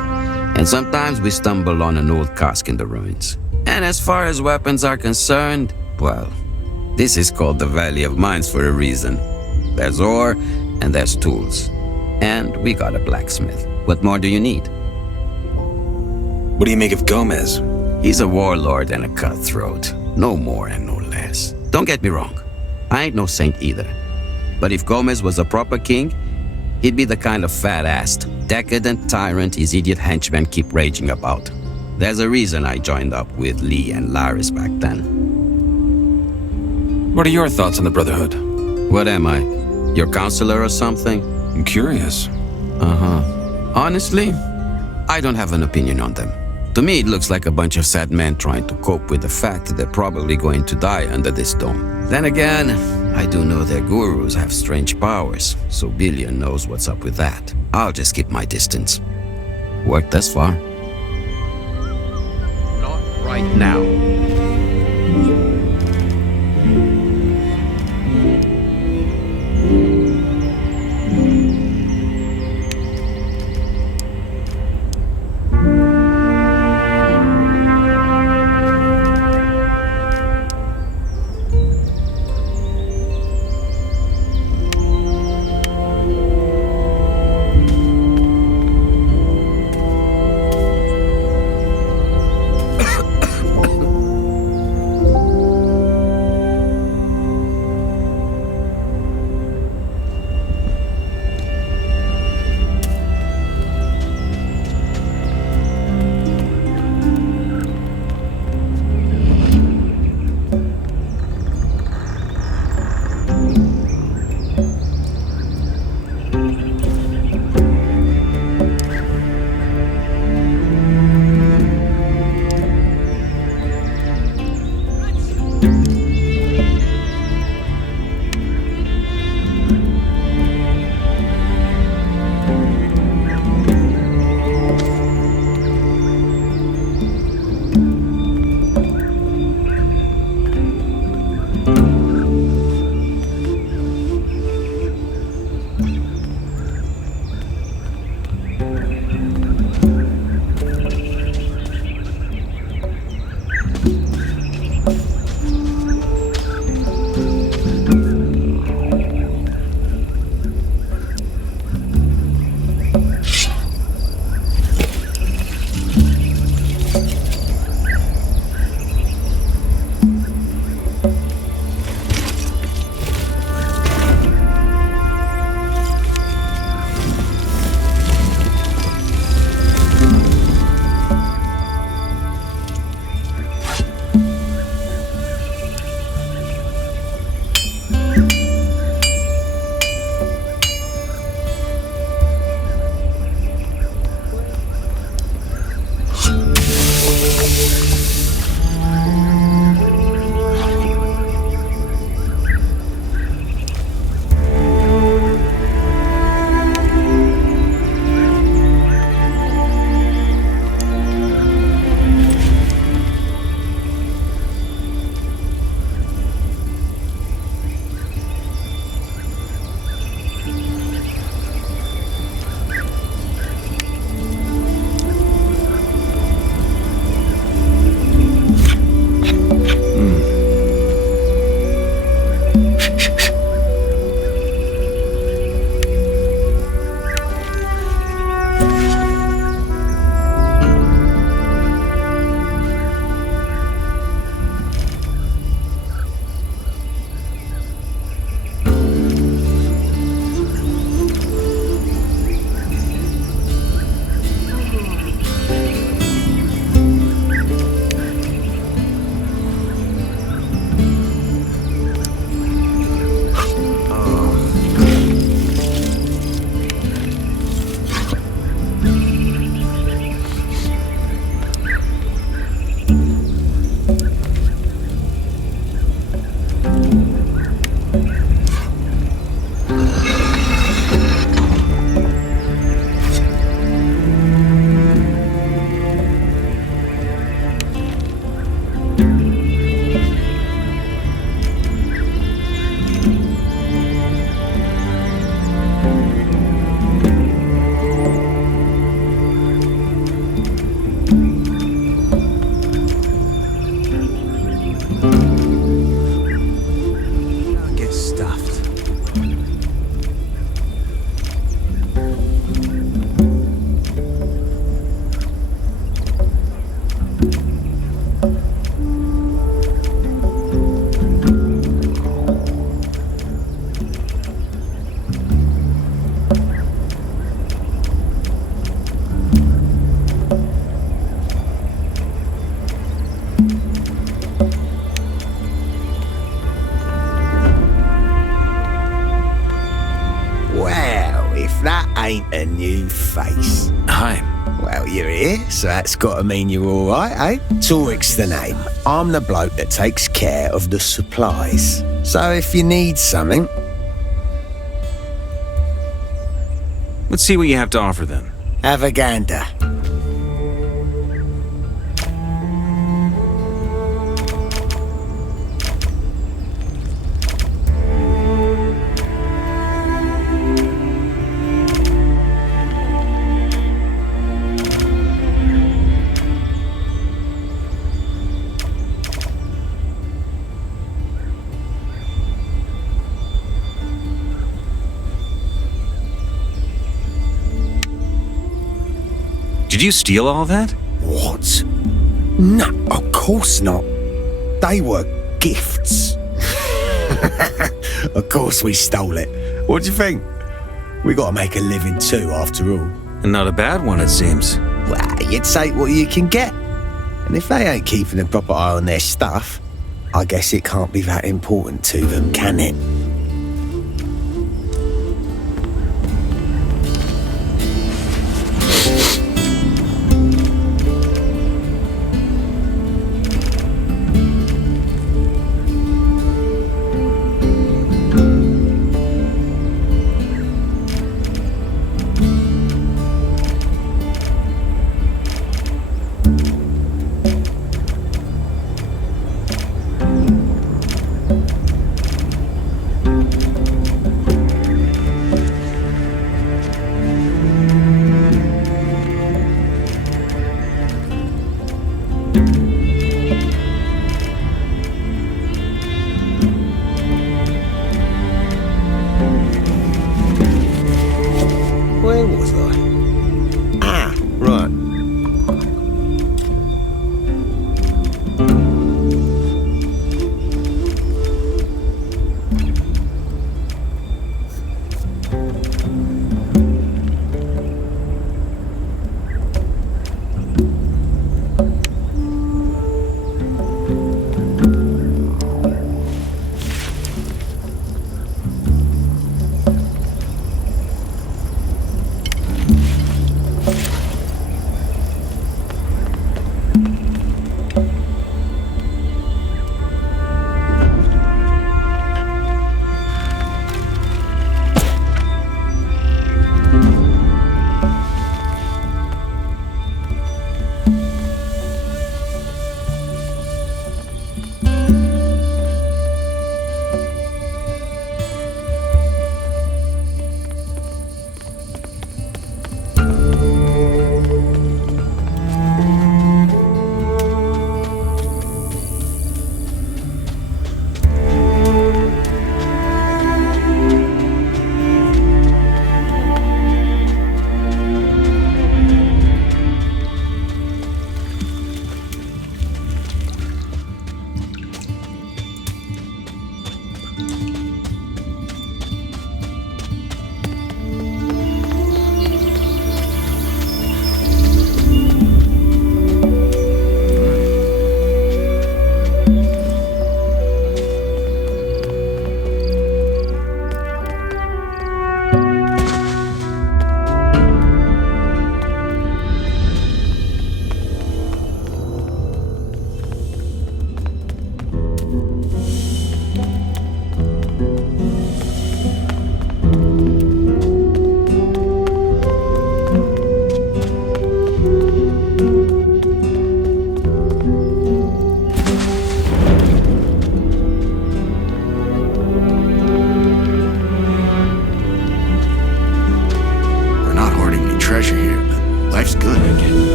And sometimes we stumble on an old cask in the ruins. And as far as weapons are concerned, well, this is called the Valley of Mines for a reason. There's ore, and there's tools. And we got a blacksmith. What more do you need? What do you make of Gomez? He's a warlord and a cutthroat. No more and no less. Don't get me wrong. I ain't no saint either. But if Gomez was a proper king, he'd be the kind of fat-assed, decadent tyrant his idiot henchmen keep raging about. There's a reason I joined up with Lee and Laris back then. What are your thoughts on the Brotherhood? What am I? Your counselor or something? I'm curious. Honestly, I don't have an opinion on them. To me, it looks like a bunch of sad men trying to cope with the fact that they're probably going to die under this dome. Then again, I do know their gurus have strange powers, so Billion knows what's up with that. I'll just keep my distance. Worked thus far. Not right now. ain't a new face. Hi. Well, you're here, so that's got to mean you're all right, eh? Toric's the name. I'm the bloke that takes care of the supplies. So if you need something... Let's see what you have to offer then. Have a gander. Did you steal all that? What? No, of course not. They were gifts. Of course we stole it. What do you think? We got to make a living too, after all. And not a bad one, it seems. Well, you take what you can get. And if they ain't keeping a proper eye on their stuff, I guess it can't be that important to them, can it?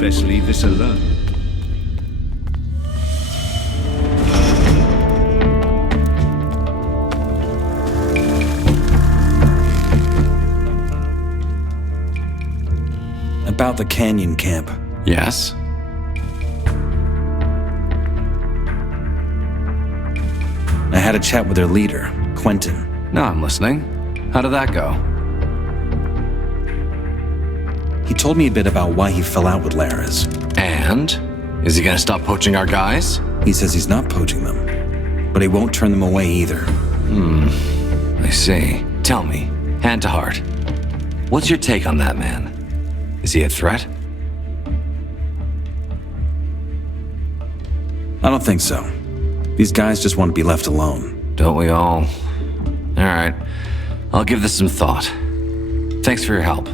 best leave this alone. About the canyon camp. Yes? I had a chat with their leader, Quentin. No, I'm listening. How did that go? He told me a bit about why he fell out with Laris. And? Is he gonna stop poaching our guys? He says he's not poaching them, but he won't turn them away either. I see. Tell me, hand to heart, what's your take on that man? Is he a threat? I don't think so. These guys just want to be left alone. Don't we all? Alright, I'll give this some thought. Thanks for your help.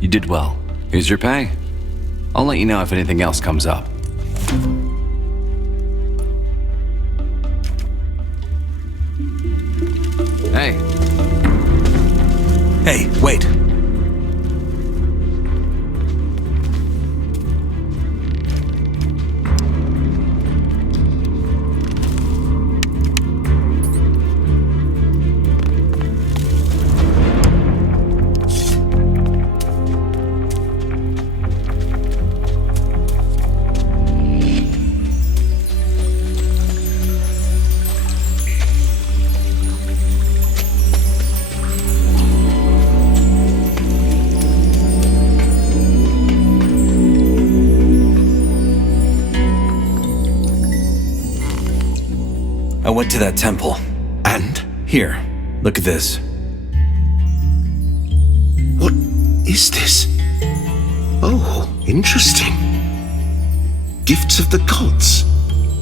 You did well. Here's your pay. I'll let you know if anything else comes up. Hey. Hey, wait. I went to that temple. And? Here, look at this. What is this? Oh, interesting. Gifts of the gods.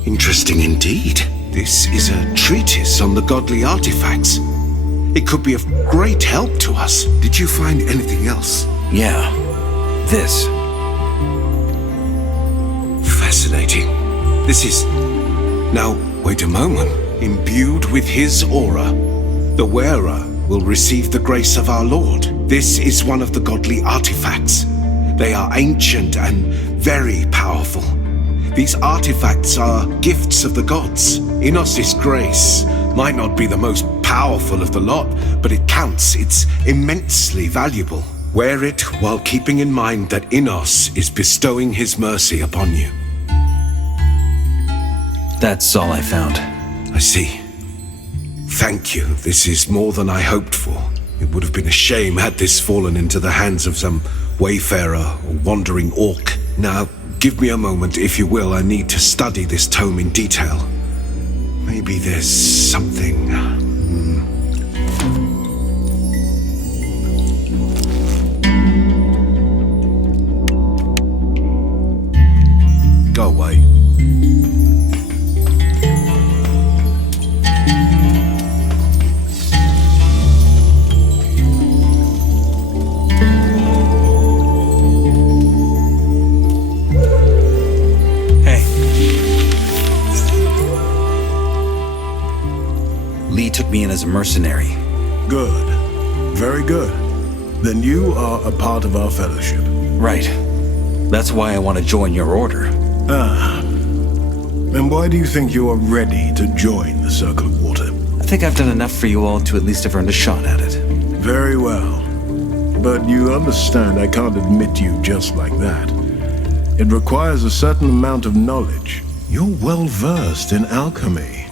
Interesting indeed. This is a treatise on the godly artifacts. It could be of great help to us. Did you find anything else? Yeah. This. Fascinating. This is... Now, wait a moment. Imbued with his aura, the wearer will receive the grace of our Lord. This is one of the godly artifacts. They are ancient and very powerful. These artifacts are gifts of the gods. Innos' grace might not be the most powerful of the lot, but it counts. It's immensely valuable. Wear it while keeping in mind that Innos is bestowing his mercy upon you. That's all I found. I see. Thank you. This is more than I hoped for. It would have been a shame had this fallen into the hands of some wayfarer or wandering orc. Now, give me a moment, if you will. I need to study this tome in detail. Maybe there's something... Go away. Took me in as a mercenary. Good. Very good. Then you are a part of our fellowship. Right. That's why I want to join your order. Ah. And why do you think you are ready to join the Circle of Water? I think I've done enough for you all to at least have earned a shot at it. Very well. But you understand I can't admit you just like that. It requires a certain amount of knowledge. You're well versed in alchemy.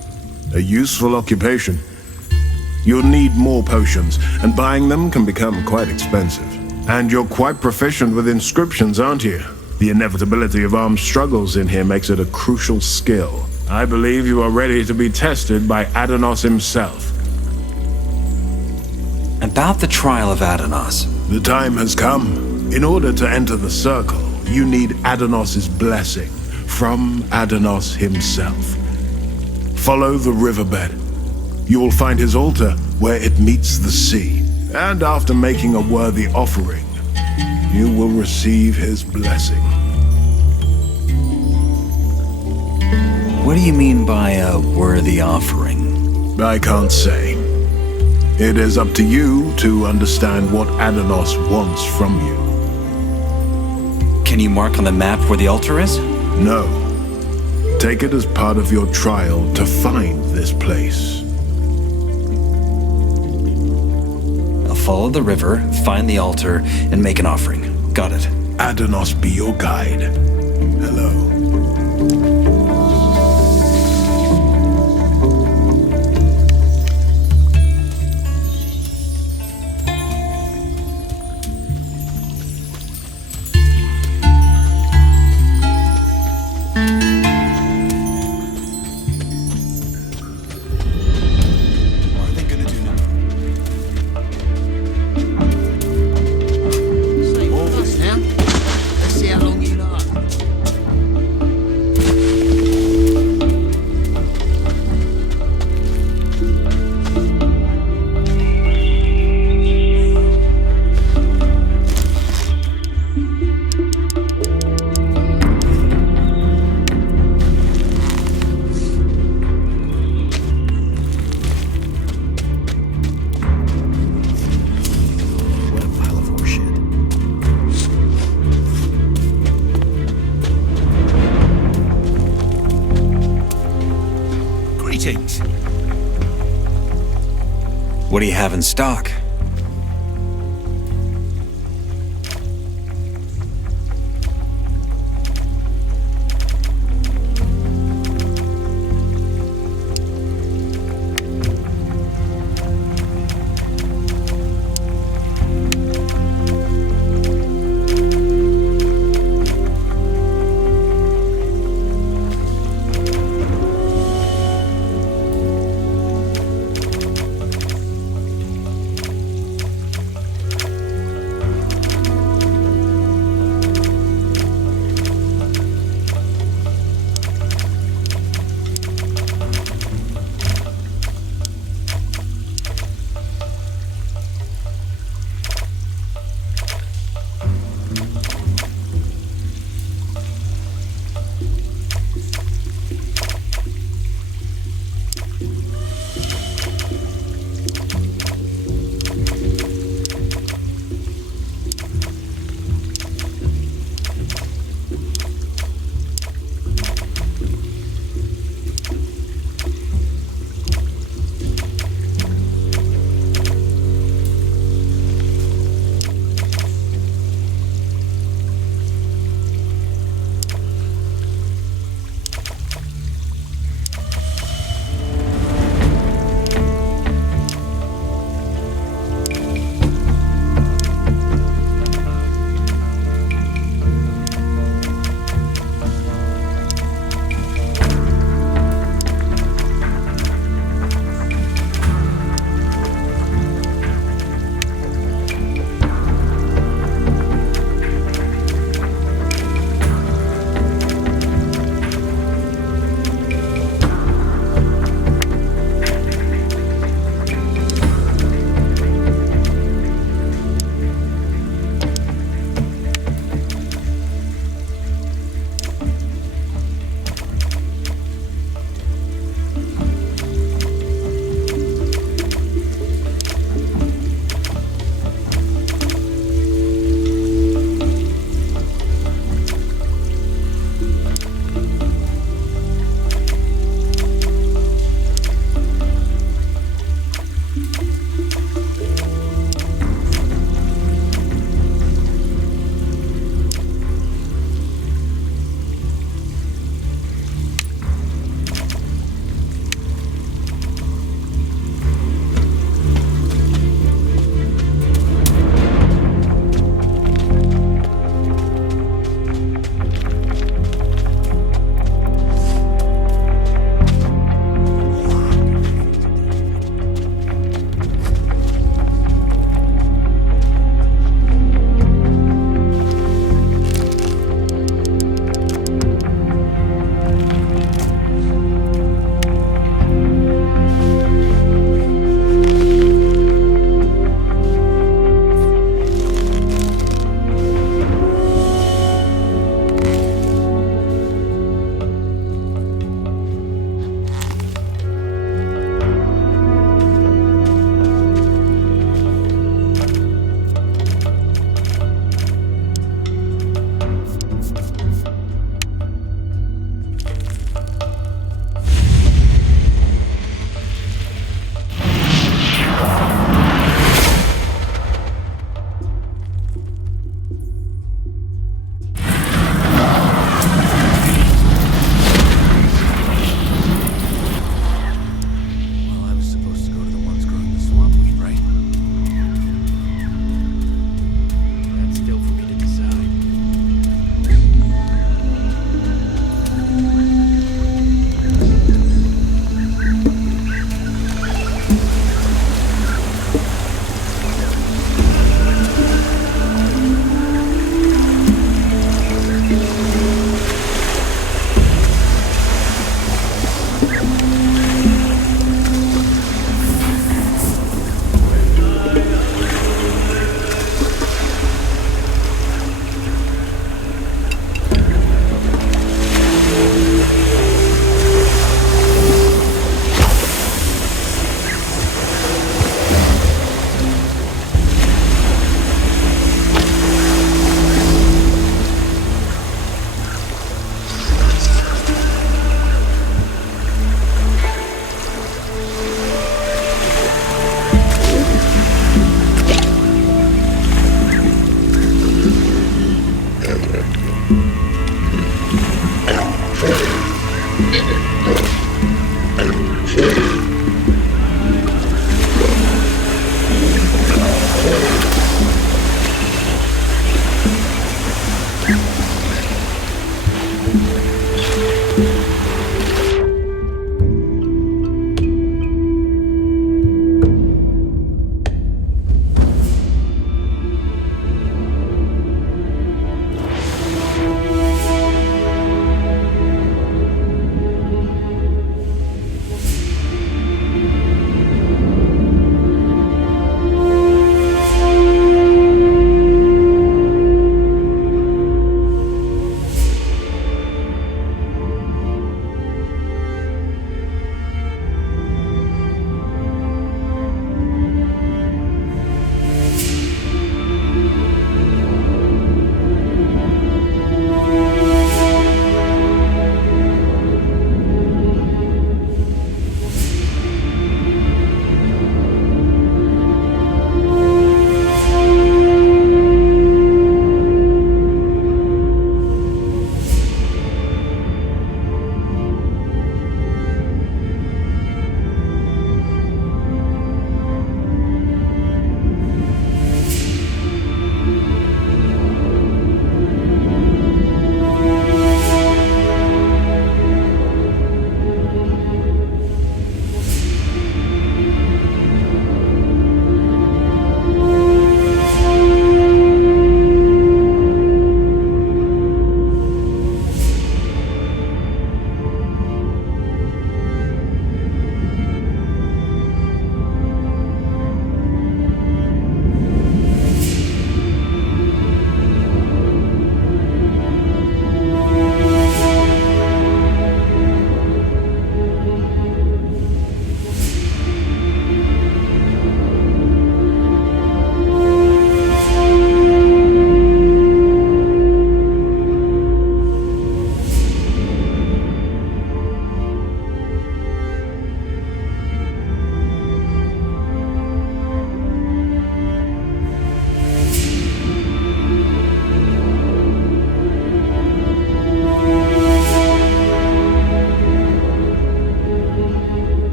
A useful occupation. You'll need more potions, and buying them can become quite expensive. And you're quite proficient with inscriptions, aren't you? The inevitability of armed struggles in here makes it a crucial skill. I believe you are ready to be tested by Adanos himself. About the trial of Adanos. The time has come. In order to enter the circle, you need Adanos' blessing from Adanos himself. Follow the riverbed. You will find his altar where it meets the sea. And after making a worthy offering, you will receive his blessing. What do you mean by a worthy offering? I can't say. It is up to you to understand what Adanos wants from you. Can you mark on the map where the altar is? No. Take it as part of your trial to find this place. I'll follow the river, find the altar, and make an offering. Got it. Adanos be your guide. Hello. What do you have in stock?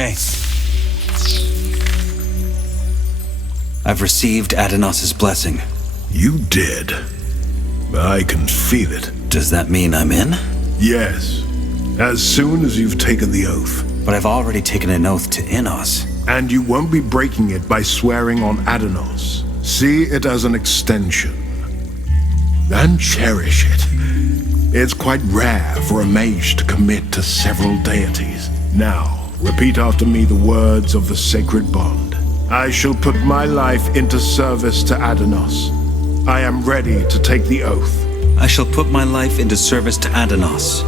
Hey. I've received Adanos' blessing. You did. I can feel it. Does that mean I'm in? Yes. As soon as you've taken the oath. But I've already taken an oath to Innos. And you won't be breaking it by swearing on Adanos. See it as an extension. And cherish it. It's quite rare for a mage to commit to several deities. Now, repeat after me the words of the sacred bond. I shall put my life into service to Adanos. I am ready to take the oath. I shall put my life into service to Adanos.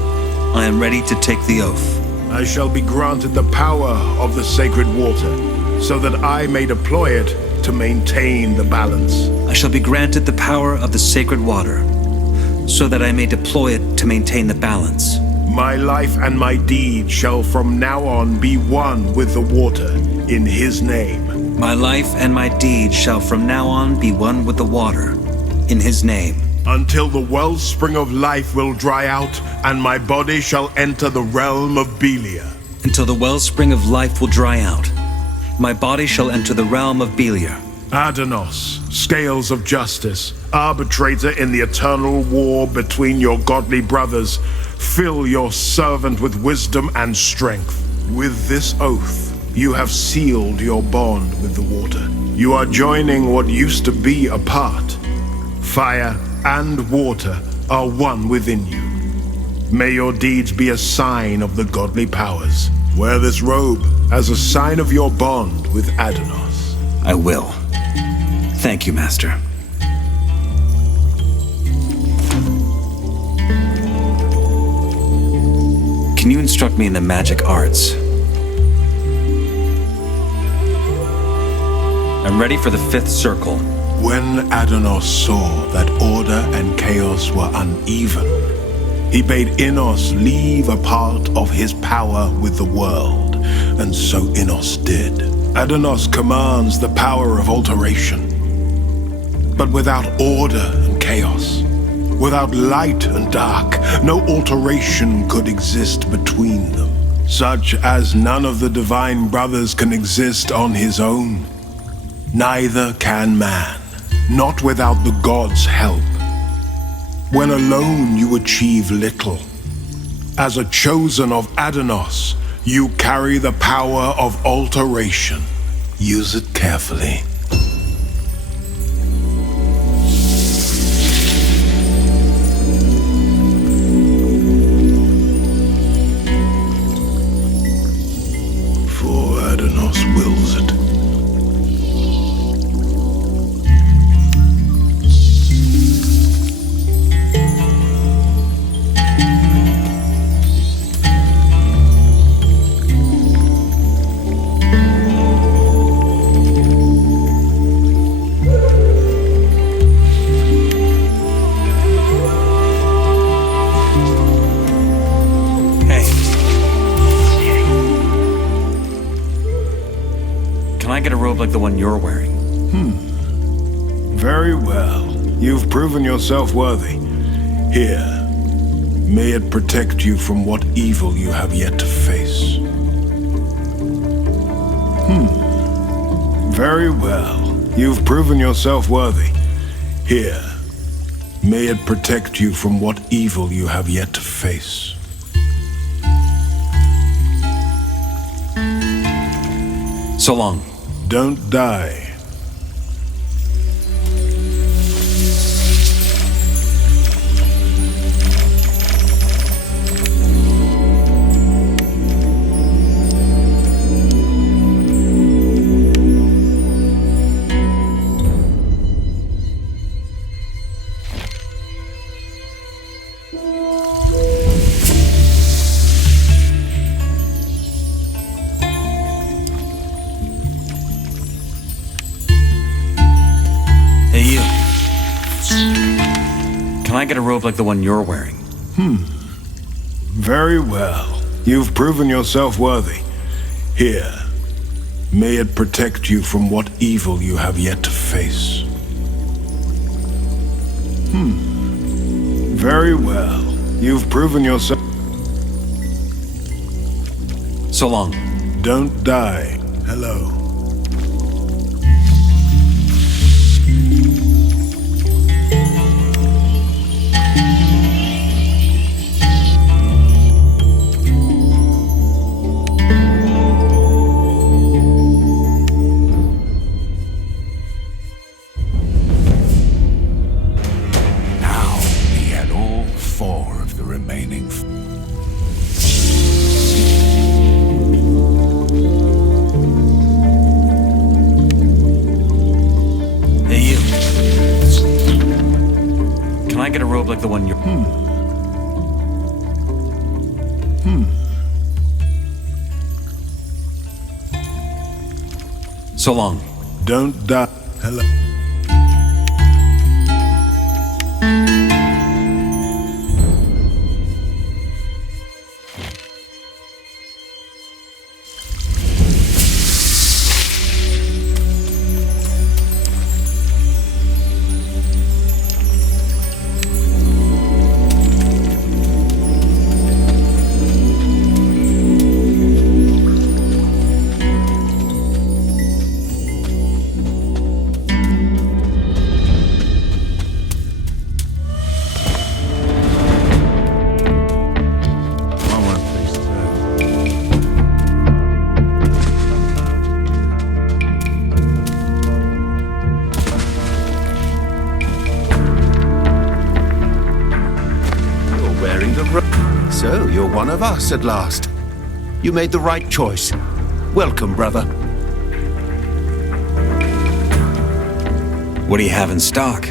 I am ready to take the oath. I shall be granted the power of the sacred water, so that I may deploy it to maintain the balance. I shall be granted the power of the sacred water, so that I may deploy it to maintain the balance. My life and my deed shall from now on be one with the water, in his name. My life and my deed shall from now on be one with the water, in his name. Until the wellspring of life will dry out, and my body shall enter the realm of Belia. Until the wellspring of life will dry out, my body shall enter the realm of Belia. Adanos, scales of justice, arbitrator in the eternal war between your godly brothers, fill your servant with wisdom and strength. With this oath, you have sealed your bond with the water. You are joining what used to be apart. Fire and water are one within you. May your deeds be a sign of the godly powers. Wear this robe as a sign of your bond with Adanos. I will. Thank you, Master. Can you instruct me in the magic arts? I'm ready for the 5th circle. When Adanos saw that order and chaos were uneven, he bade Innos leave a part of his power with the world, and so Innos did. Adanos commands the power of alteration. But without order and chaos, without light and dark, no alteration could exist between them, such as none of the divine brothers can exist on his own. Neither can man. Not without the gods' help. When alone you achieve little. As a chosen of Adanos, you carry the power of alteration. Use it carefully. For Adanos wills it. Like the one you're wearing. Very well. You've proven yourself worthy. Here, may it protect you from what evil you have yet to face. Very well. You've proven yourself worthy. Here, may it protect you from what evil you have yet to face. So long. Don't die. Can I get a robe like the one you're wearing? Very well. You've proven yourself worthy. Here, may it protect you from what evil you have yet to face. Very well. You've proven yourself... So long. Don't die. Hello. Now he had all 4 of the remaining. Can I get a robe like the one you're... So long. Don't die. Hello. So, you're one of us at last. You made the right choice. Welcome, brother. What do you have in stock?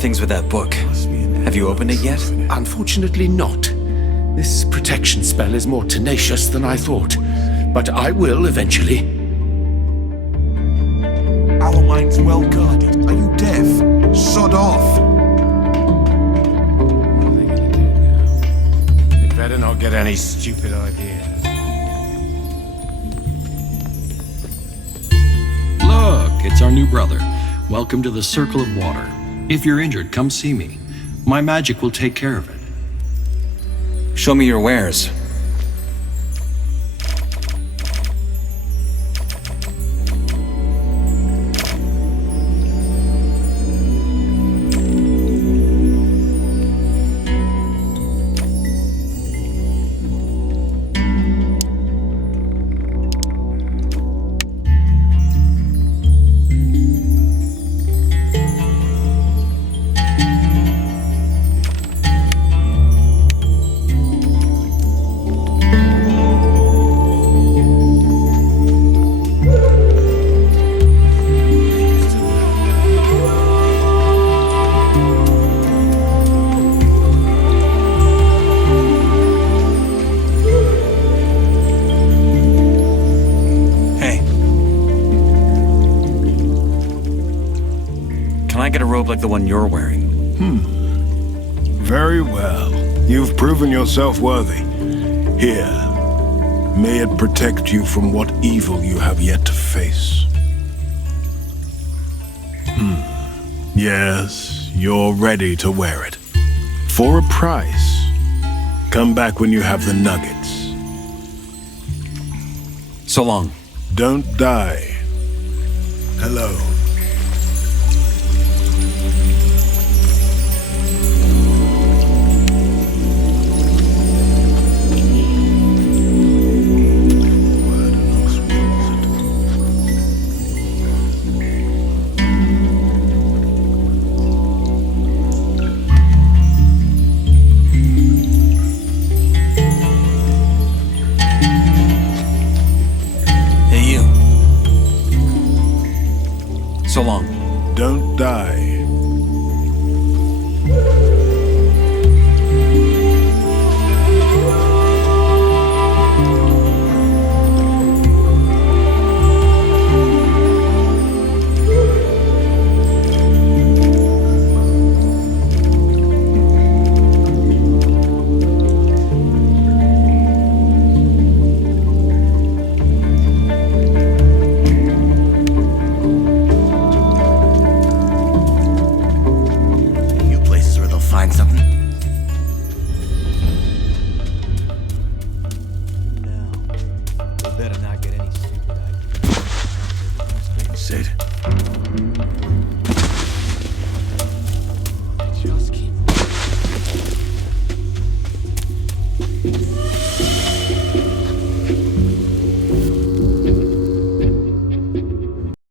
Things with that book. Have you opened it yet? Unfortunately not. This protection spell is more tenacious than I thought. But I will eventually. Our mine's well guarded. Are you deaf? Sod off! What are they gonna do now? They better not get any stupid ideas. Look, it's our new brother. Welcome to the Circle of Water. If you're injured, come see me. My magic will take care of it. Show me your wares. like the one you're wearing. Very well. You've proven yourself worthy. Here, may it protect you from what evil you have yet to face. Yes, you're ready to wear it. For a price. Come back when you have the nuggets. So long. Don't die. Hello. So long. Don't die.